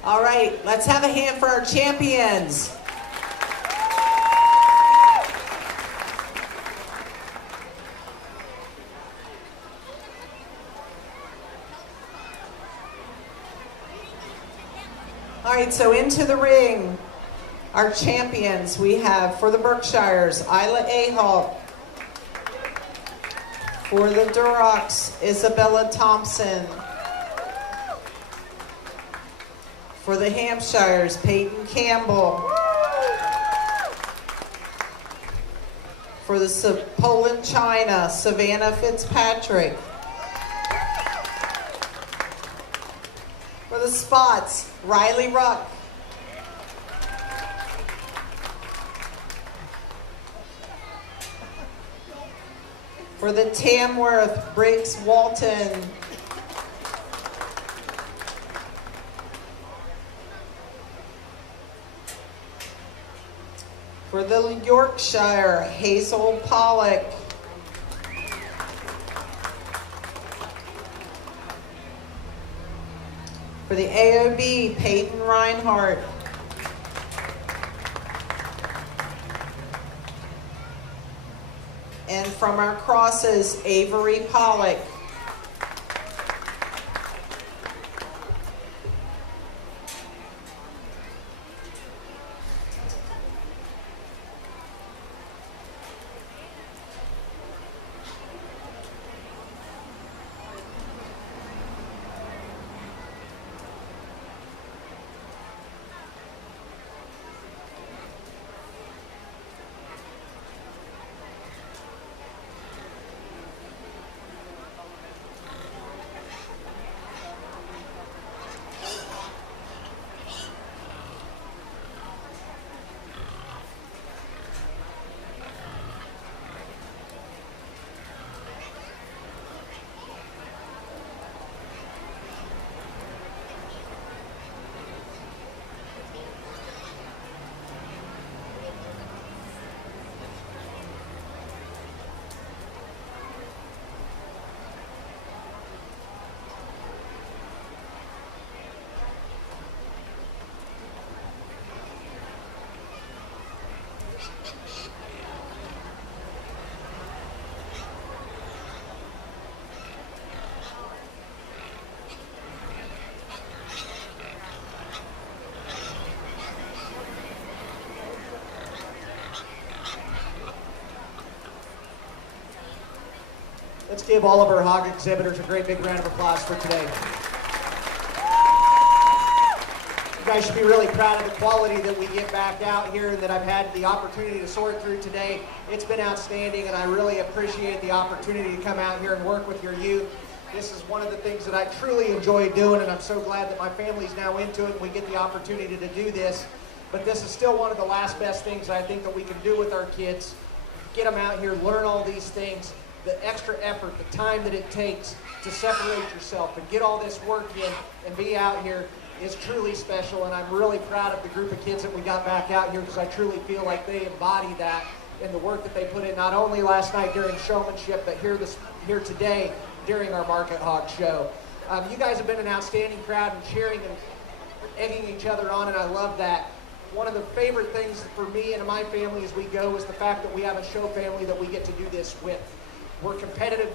All right, let's have a hand for our champions. All right, so into the ring, our champions. We have for the Berkshires, Isla Ahalt. For the Durocs, Isabella Thompson. For the Hampshires, Peyton Campbell. For the Poland China, Savannah Fitzpatrick. For the Spots, Riley Ruck. For the Tamworth, Briggs Walton. For the Yorkshire, Hazel Pollock. For the AOB, Peyton Reinhardt. And from our crosses, Avery Pollock. Let's give all of our hog exhibitors a great big round of applause for today. You guys should be really proud of the quality that we get back out here and that I've had the opportunity to sort through today. It's been outstanding, and I really appreciate the opportunity to come out here and work with your youth. This is one of the things that I truly enjoy doing, and I'm so glad that my family's now into it and we get the opportunity to do this. But this is still one of the last best things I think that we can do with our kids. Get them out here, learn all these things. The extra effort, the time that it takes to separate yourself and get all this work in and be out here is truly special, and I'm really proud of the group of kids that we got back out here because I truly feel like they embody that in the work that they put in, not only last night during showmanship, but here today during our Market Hog show. You guys have been an outstanding crowd and cheering and egging each other on, and I love that. One of the favorite things for me and my family as we go is the fact that we have a show family that we get to do this with. We're competitive.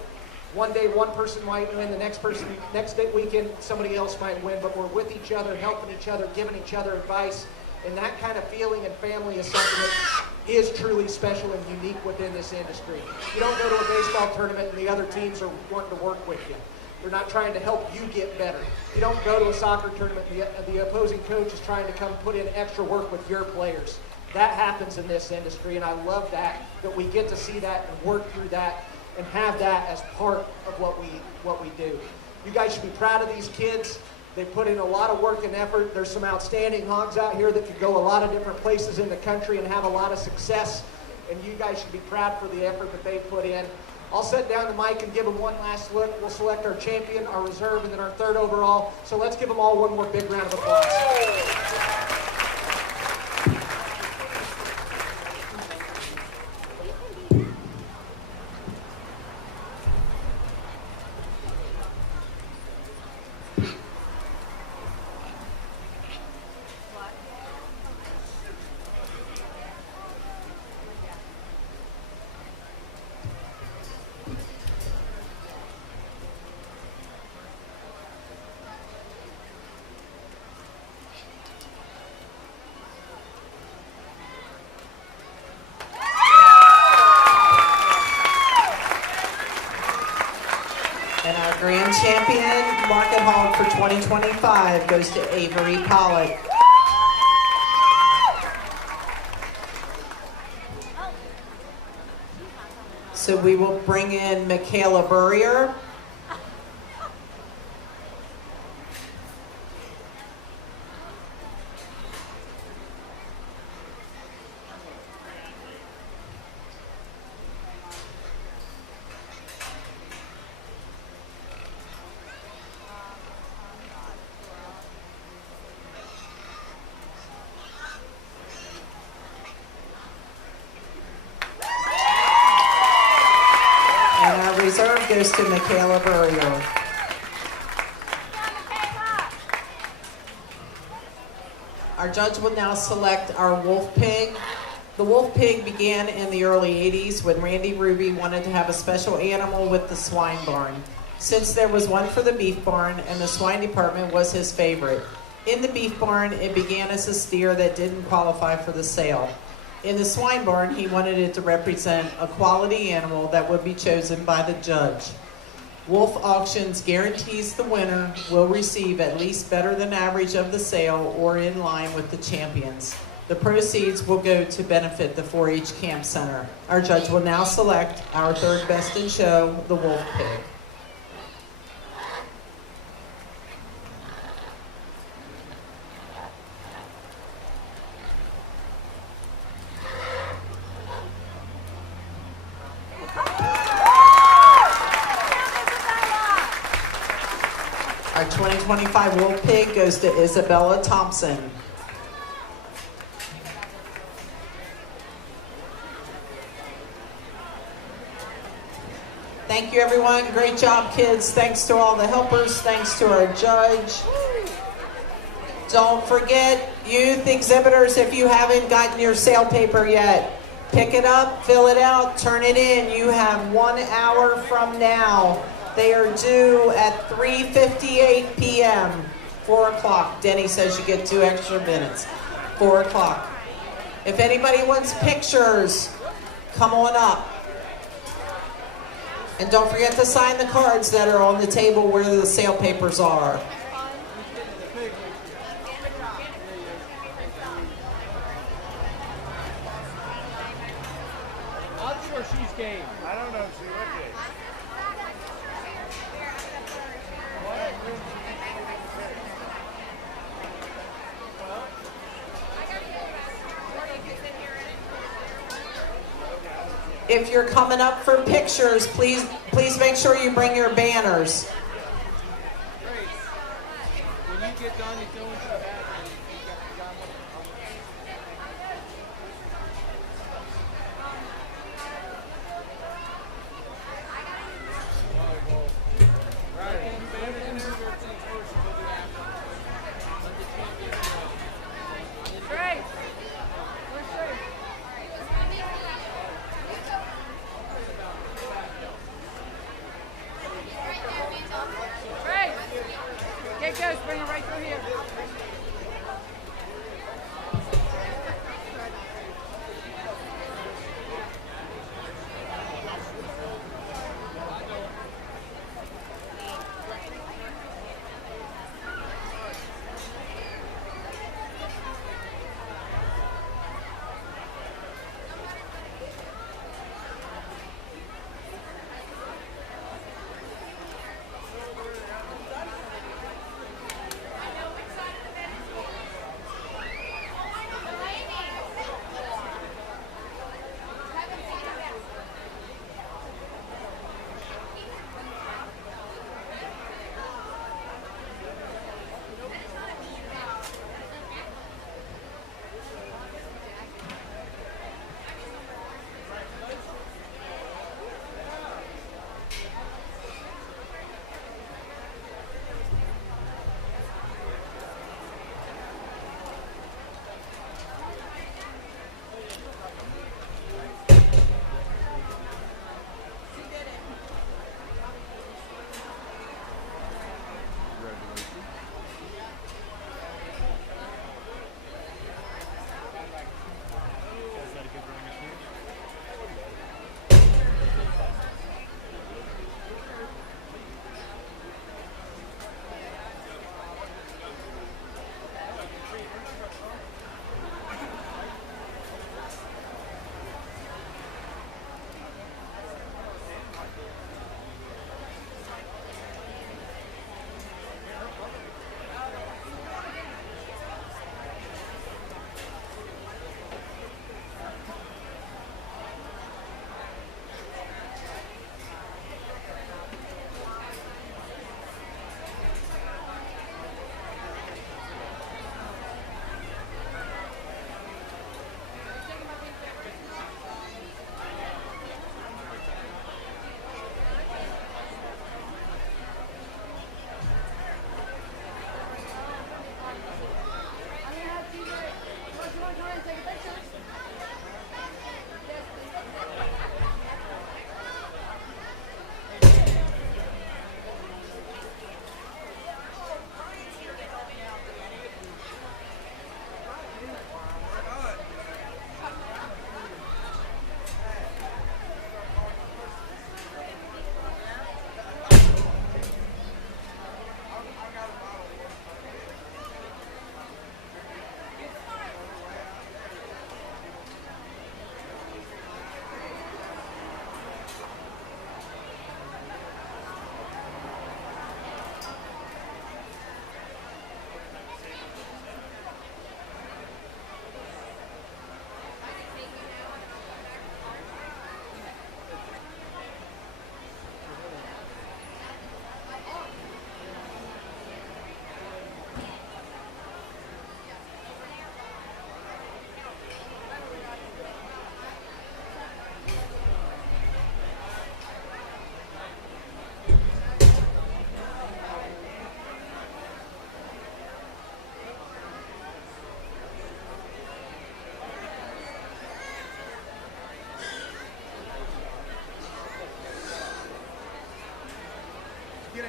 One day one person might win, the next day weekend somebody else might win, but we're with each other, helping each other, giving each other advice, and that kind of feeling and family is something that is truly special and unique within this industry. You don't go to a baseball tournament and the other teams are wanting to work with you. They're not trying to help you get better. You don't go to a soccer tournament and the opposing coach is trying to come put in extra work with your players. That happens in this industry, and I love that we get to see that and work through that and have that as part of what we do. You guys should be proud of these kids. They put in a lot of work and effort. There's some outstanding hogs out here that could go a lot of different places in the country and have a lot of success, and you guys should be proud for the effort that they put in. I'll set down the mic and give them one last look. We'll select our champion, our reserve, and then our third overall. So let's give them all one more big round of applause. And our grand champion, Market Hog for 2025, goes to Avery Pollock. So we will bring in Michaela Burrier. reserve goes to Michaela Burrier. Our judge will now select our wolf pig. The wolf pig began in the early 80s when Randy Ruby wanted to have a special animal with the swine barn, since there was one for the beef barn and the swine department was his favorite. In the beef barn, it began as a steer that didn't qualify for the sale. In the swine barn, he wanted it to represent a quality animal that would be chosen by the judge. Wolf Auctions guarantees the winner will receive at least better than average of the sale or in line with the champions. The proceeds will go to benefit the 4-H Camp Center. Our judge will now select our third best in show, the wolf pig. Our 2025 wolf pig goes to Isabella Thompson. Thank you, everyone. Great job, kids. Thanks to all the helpers. Thanks to our judge. Don't forget, youth exhibitors, if you haven't gotten your sale paper yet, pick it up, fill it out, turn it in. You have 1 hour from now. They are due at 3:58 p.m., 4 o'clock. Denny says you get 2 extra minutes. 4 o'clock. If anybody wants pictures, come on up. And don't forget to sign the cards that are on the table where the sale papers are. I'm sure she's game. I don't know if she would be. If you're coming up for pictures, please make sure you bring your banners. Great. When you get done, you go into the bathroom. You got one. Right. And do your thing first, and we'll do after. Let the champion go. Great. Where's Trey? Trey, get Ghost, bring it right through here.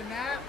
a nap?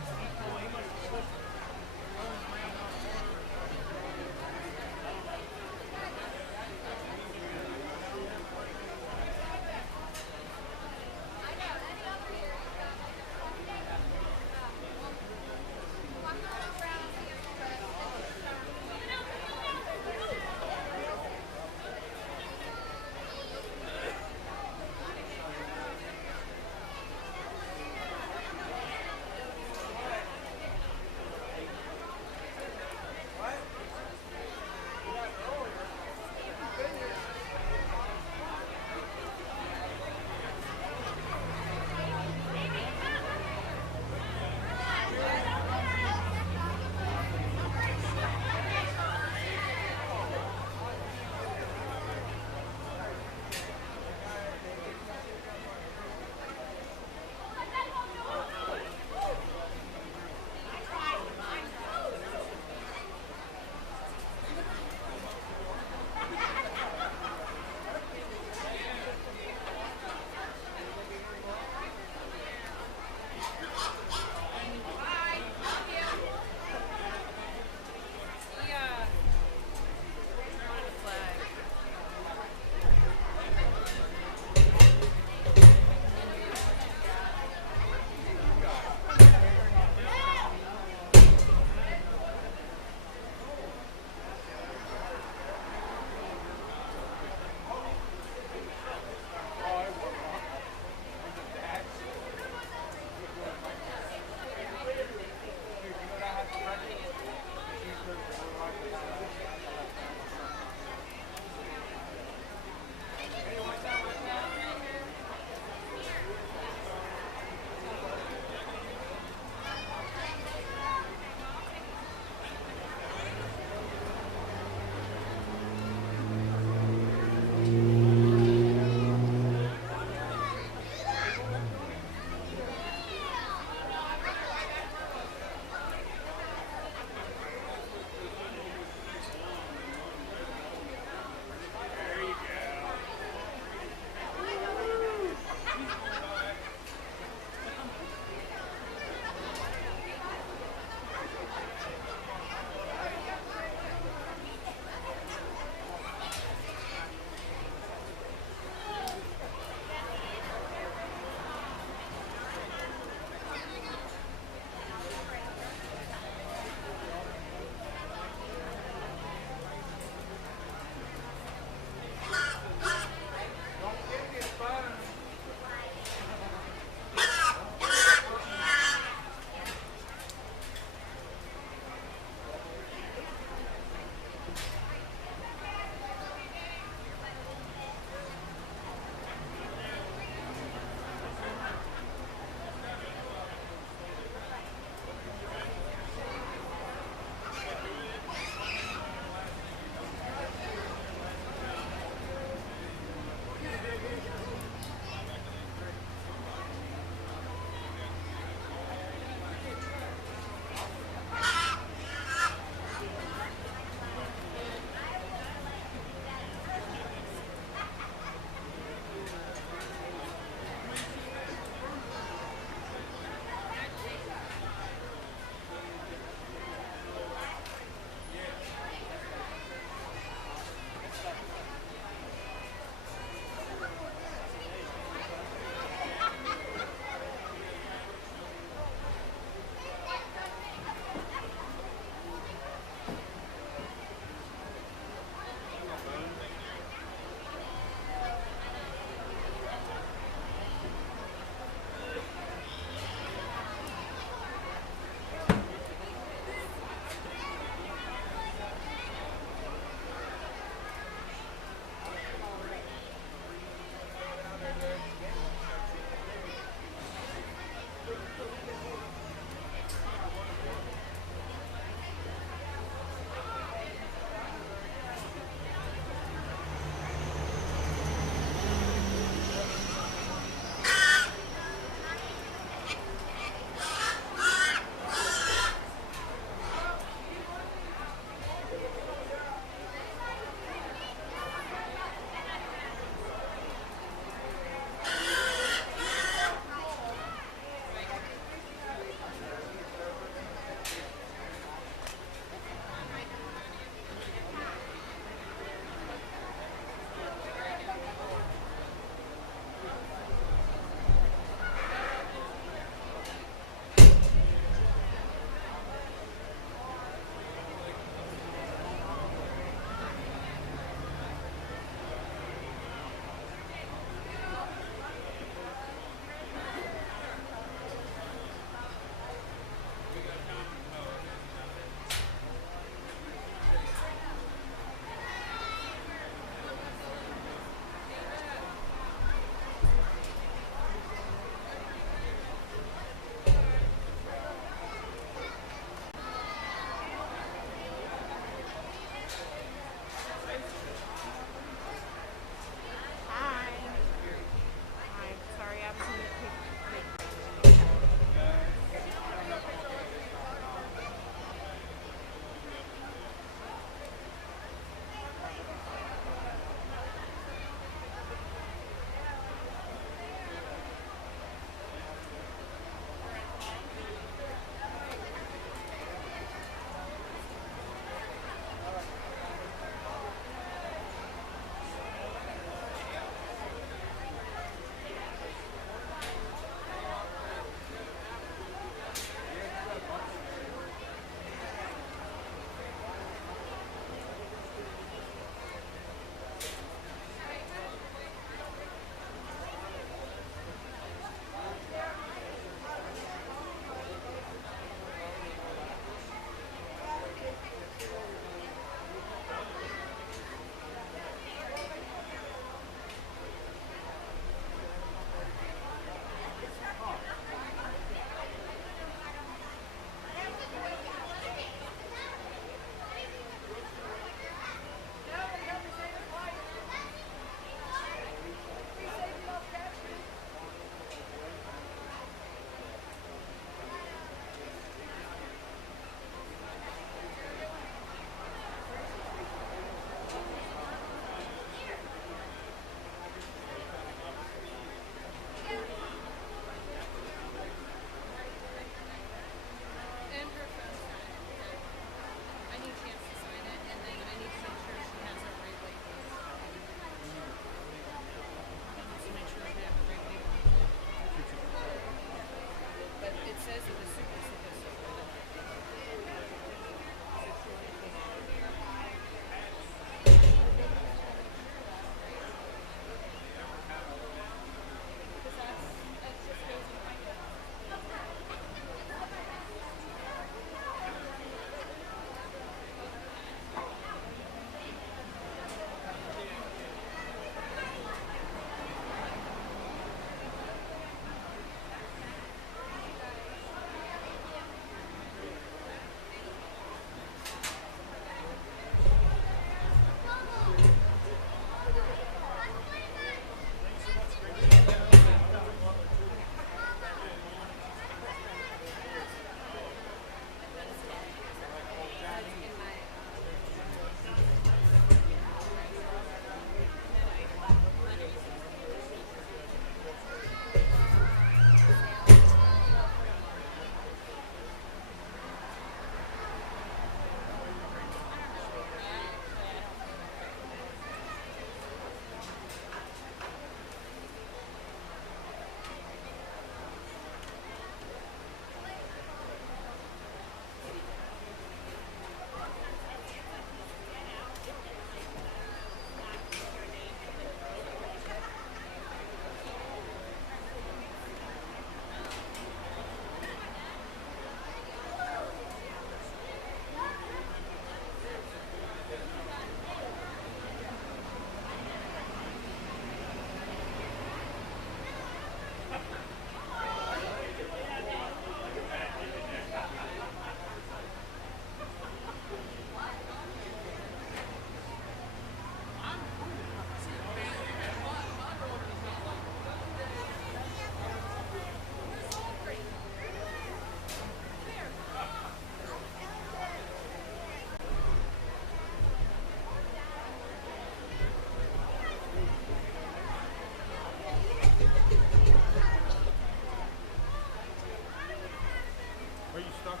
Where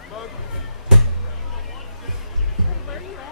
are you at?